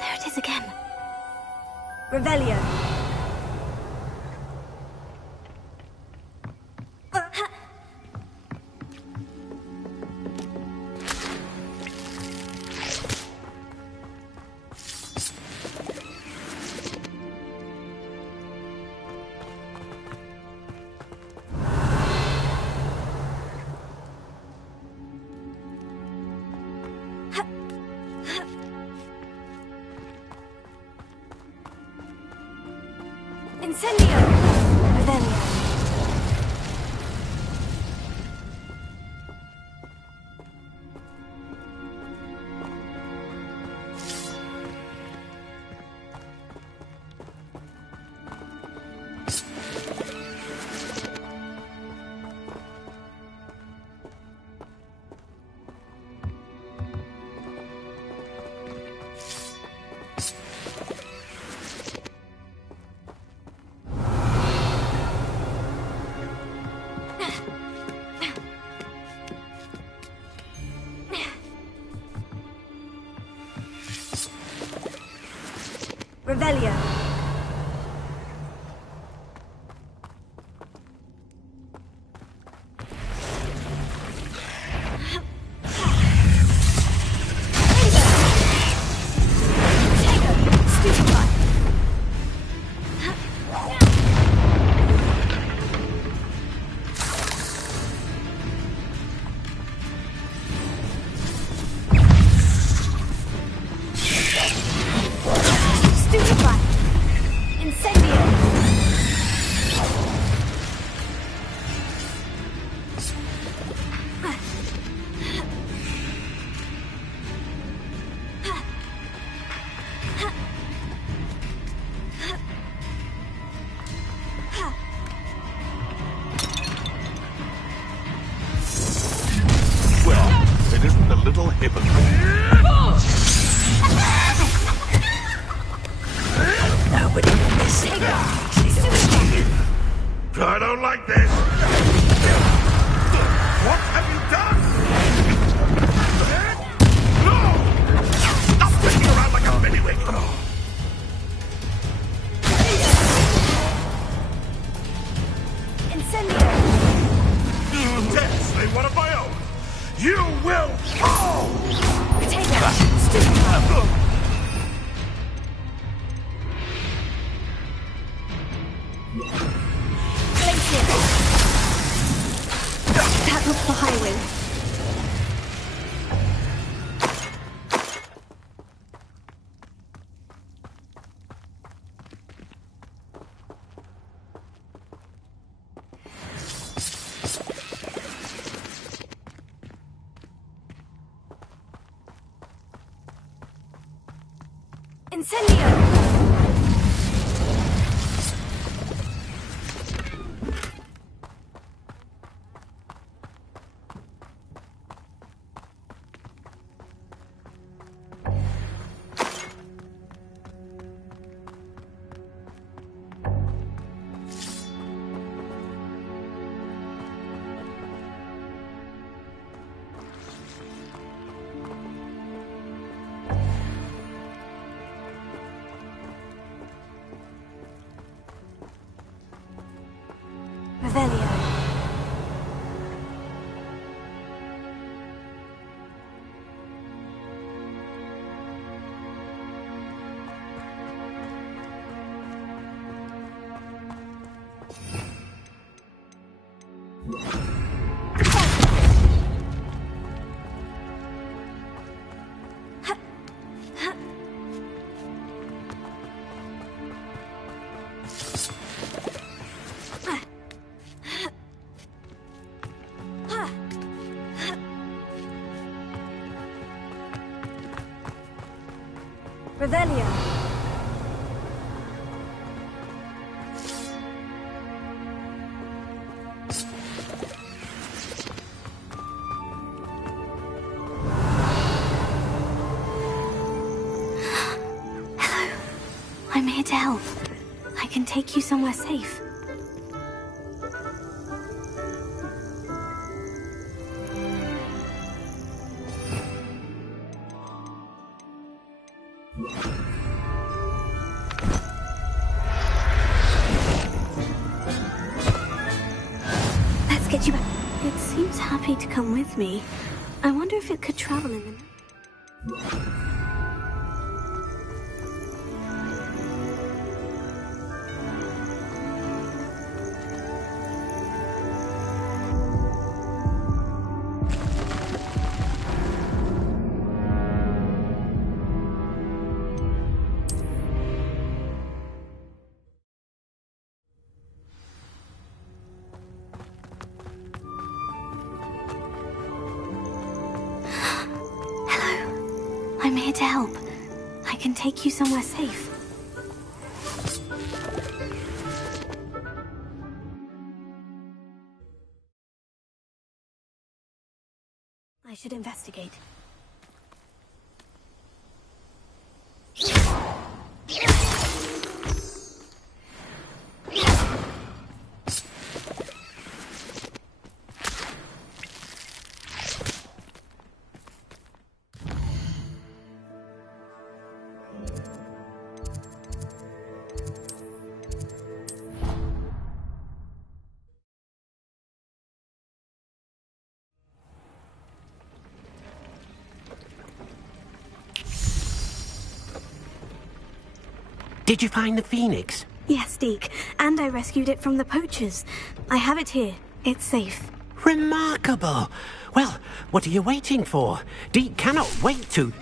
There it is again. Revelio. Incendio! Revelio. Revelio. It isn't a little hypocrite. Nobody will listen. I don't like this. What have you done? No! Stop flicking around like a bellywig. Incendio! Dare slay one of my own. You will fall! That looks the highway. Incendio! Revelio. Revelio. Hello. I'm here to help. I can take you somewhere safe. Let's get you back. It seems happy to come with me. I wonder if it could travel in the night. I'm here to help. I can take you somewhere safe. I should investigate. Did you find the phoenix? Yes, Deke. And I rescued it from the poachers. I have it here. It's safe. Remarkable! Well, what are you waiting for? Deke cannot wait to...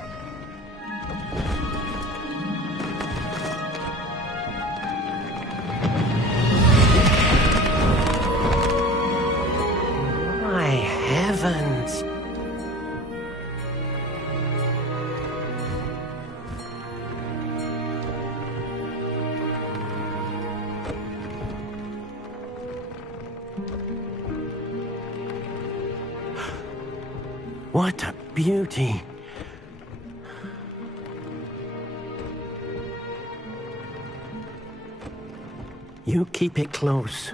My heavens! What a beauty! You keep it close.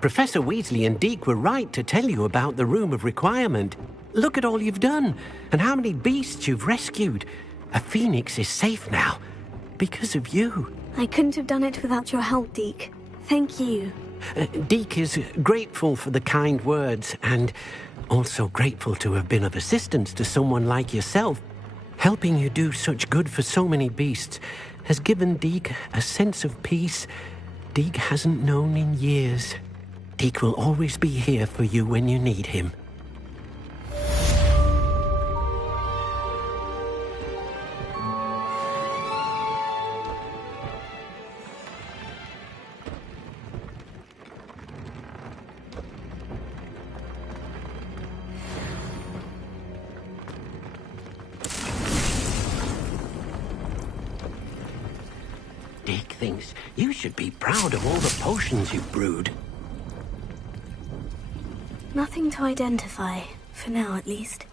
Professor Weasley and Deke were right to tell you about the Room of Requirement. Look at all you've done, and how many beasts you've rescued. A phoenix is safe now, because of you. I couldn't have done it without your help, Deke. Thank you. Deke is grateful for the kind words, and also grateful to have been of assistance to someone like yourself. Helping you do such good for so many beasts has given Deke a sense of peace Deke hasn't known in years. Deke will always be here for you when you need him. Deke thinks you should be proud of all the potions you've brewed. Nothing to identify, for now at least.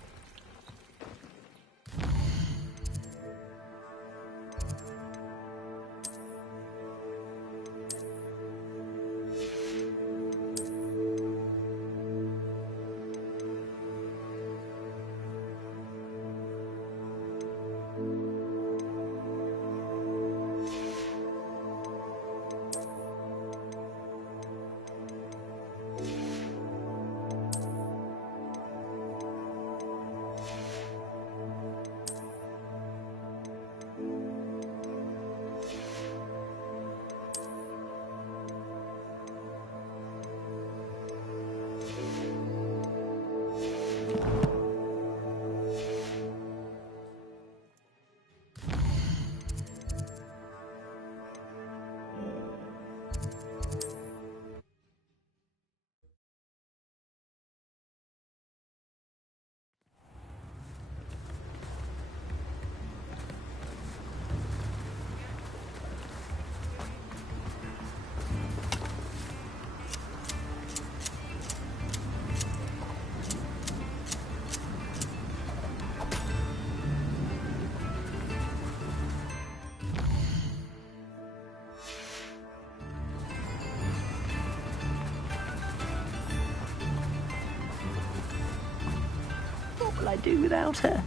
What will I do without her?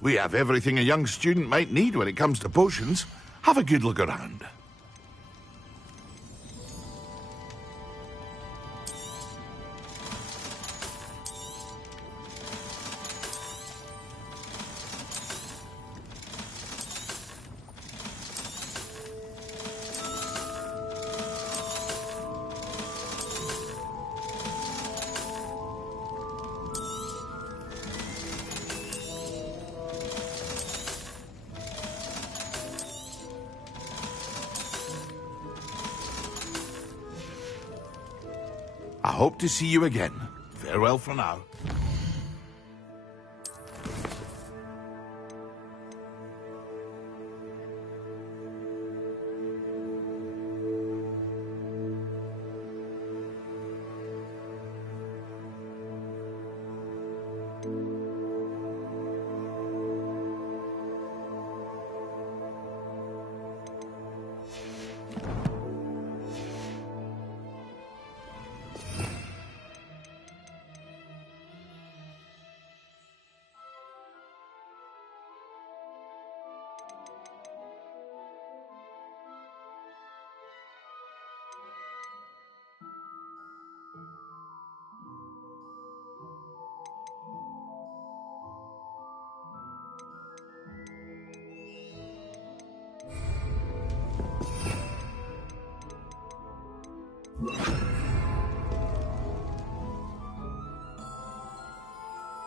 We have everything a young student might need when it comes to potions. Have a good look around. I hope to see you again. Farewell for now. You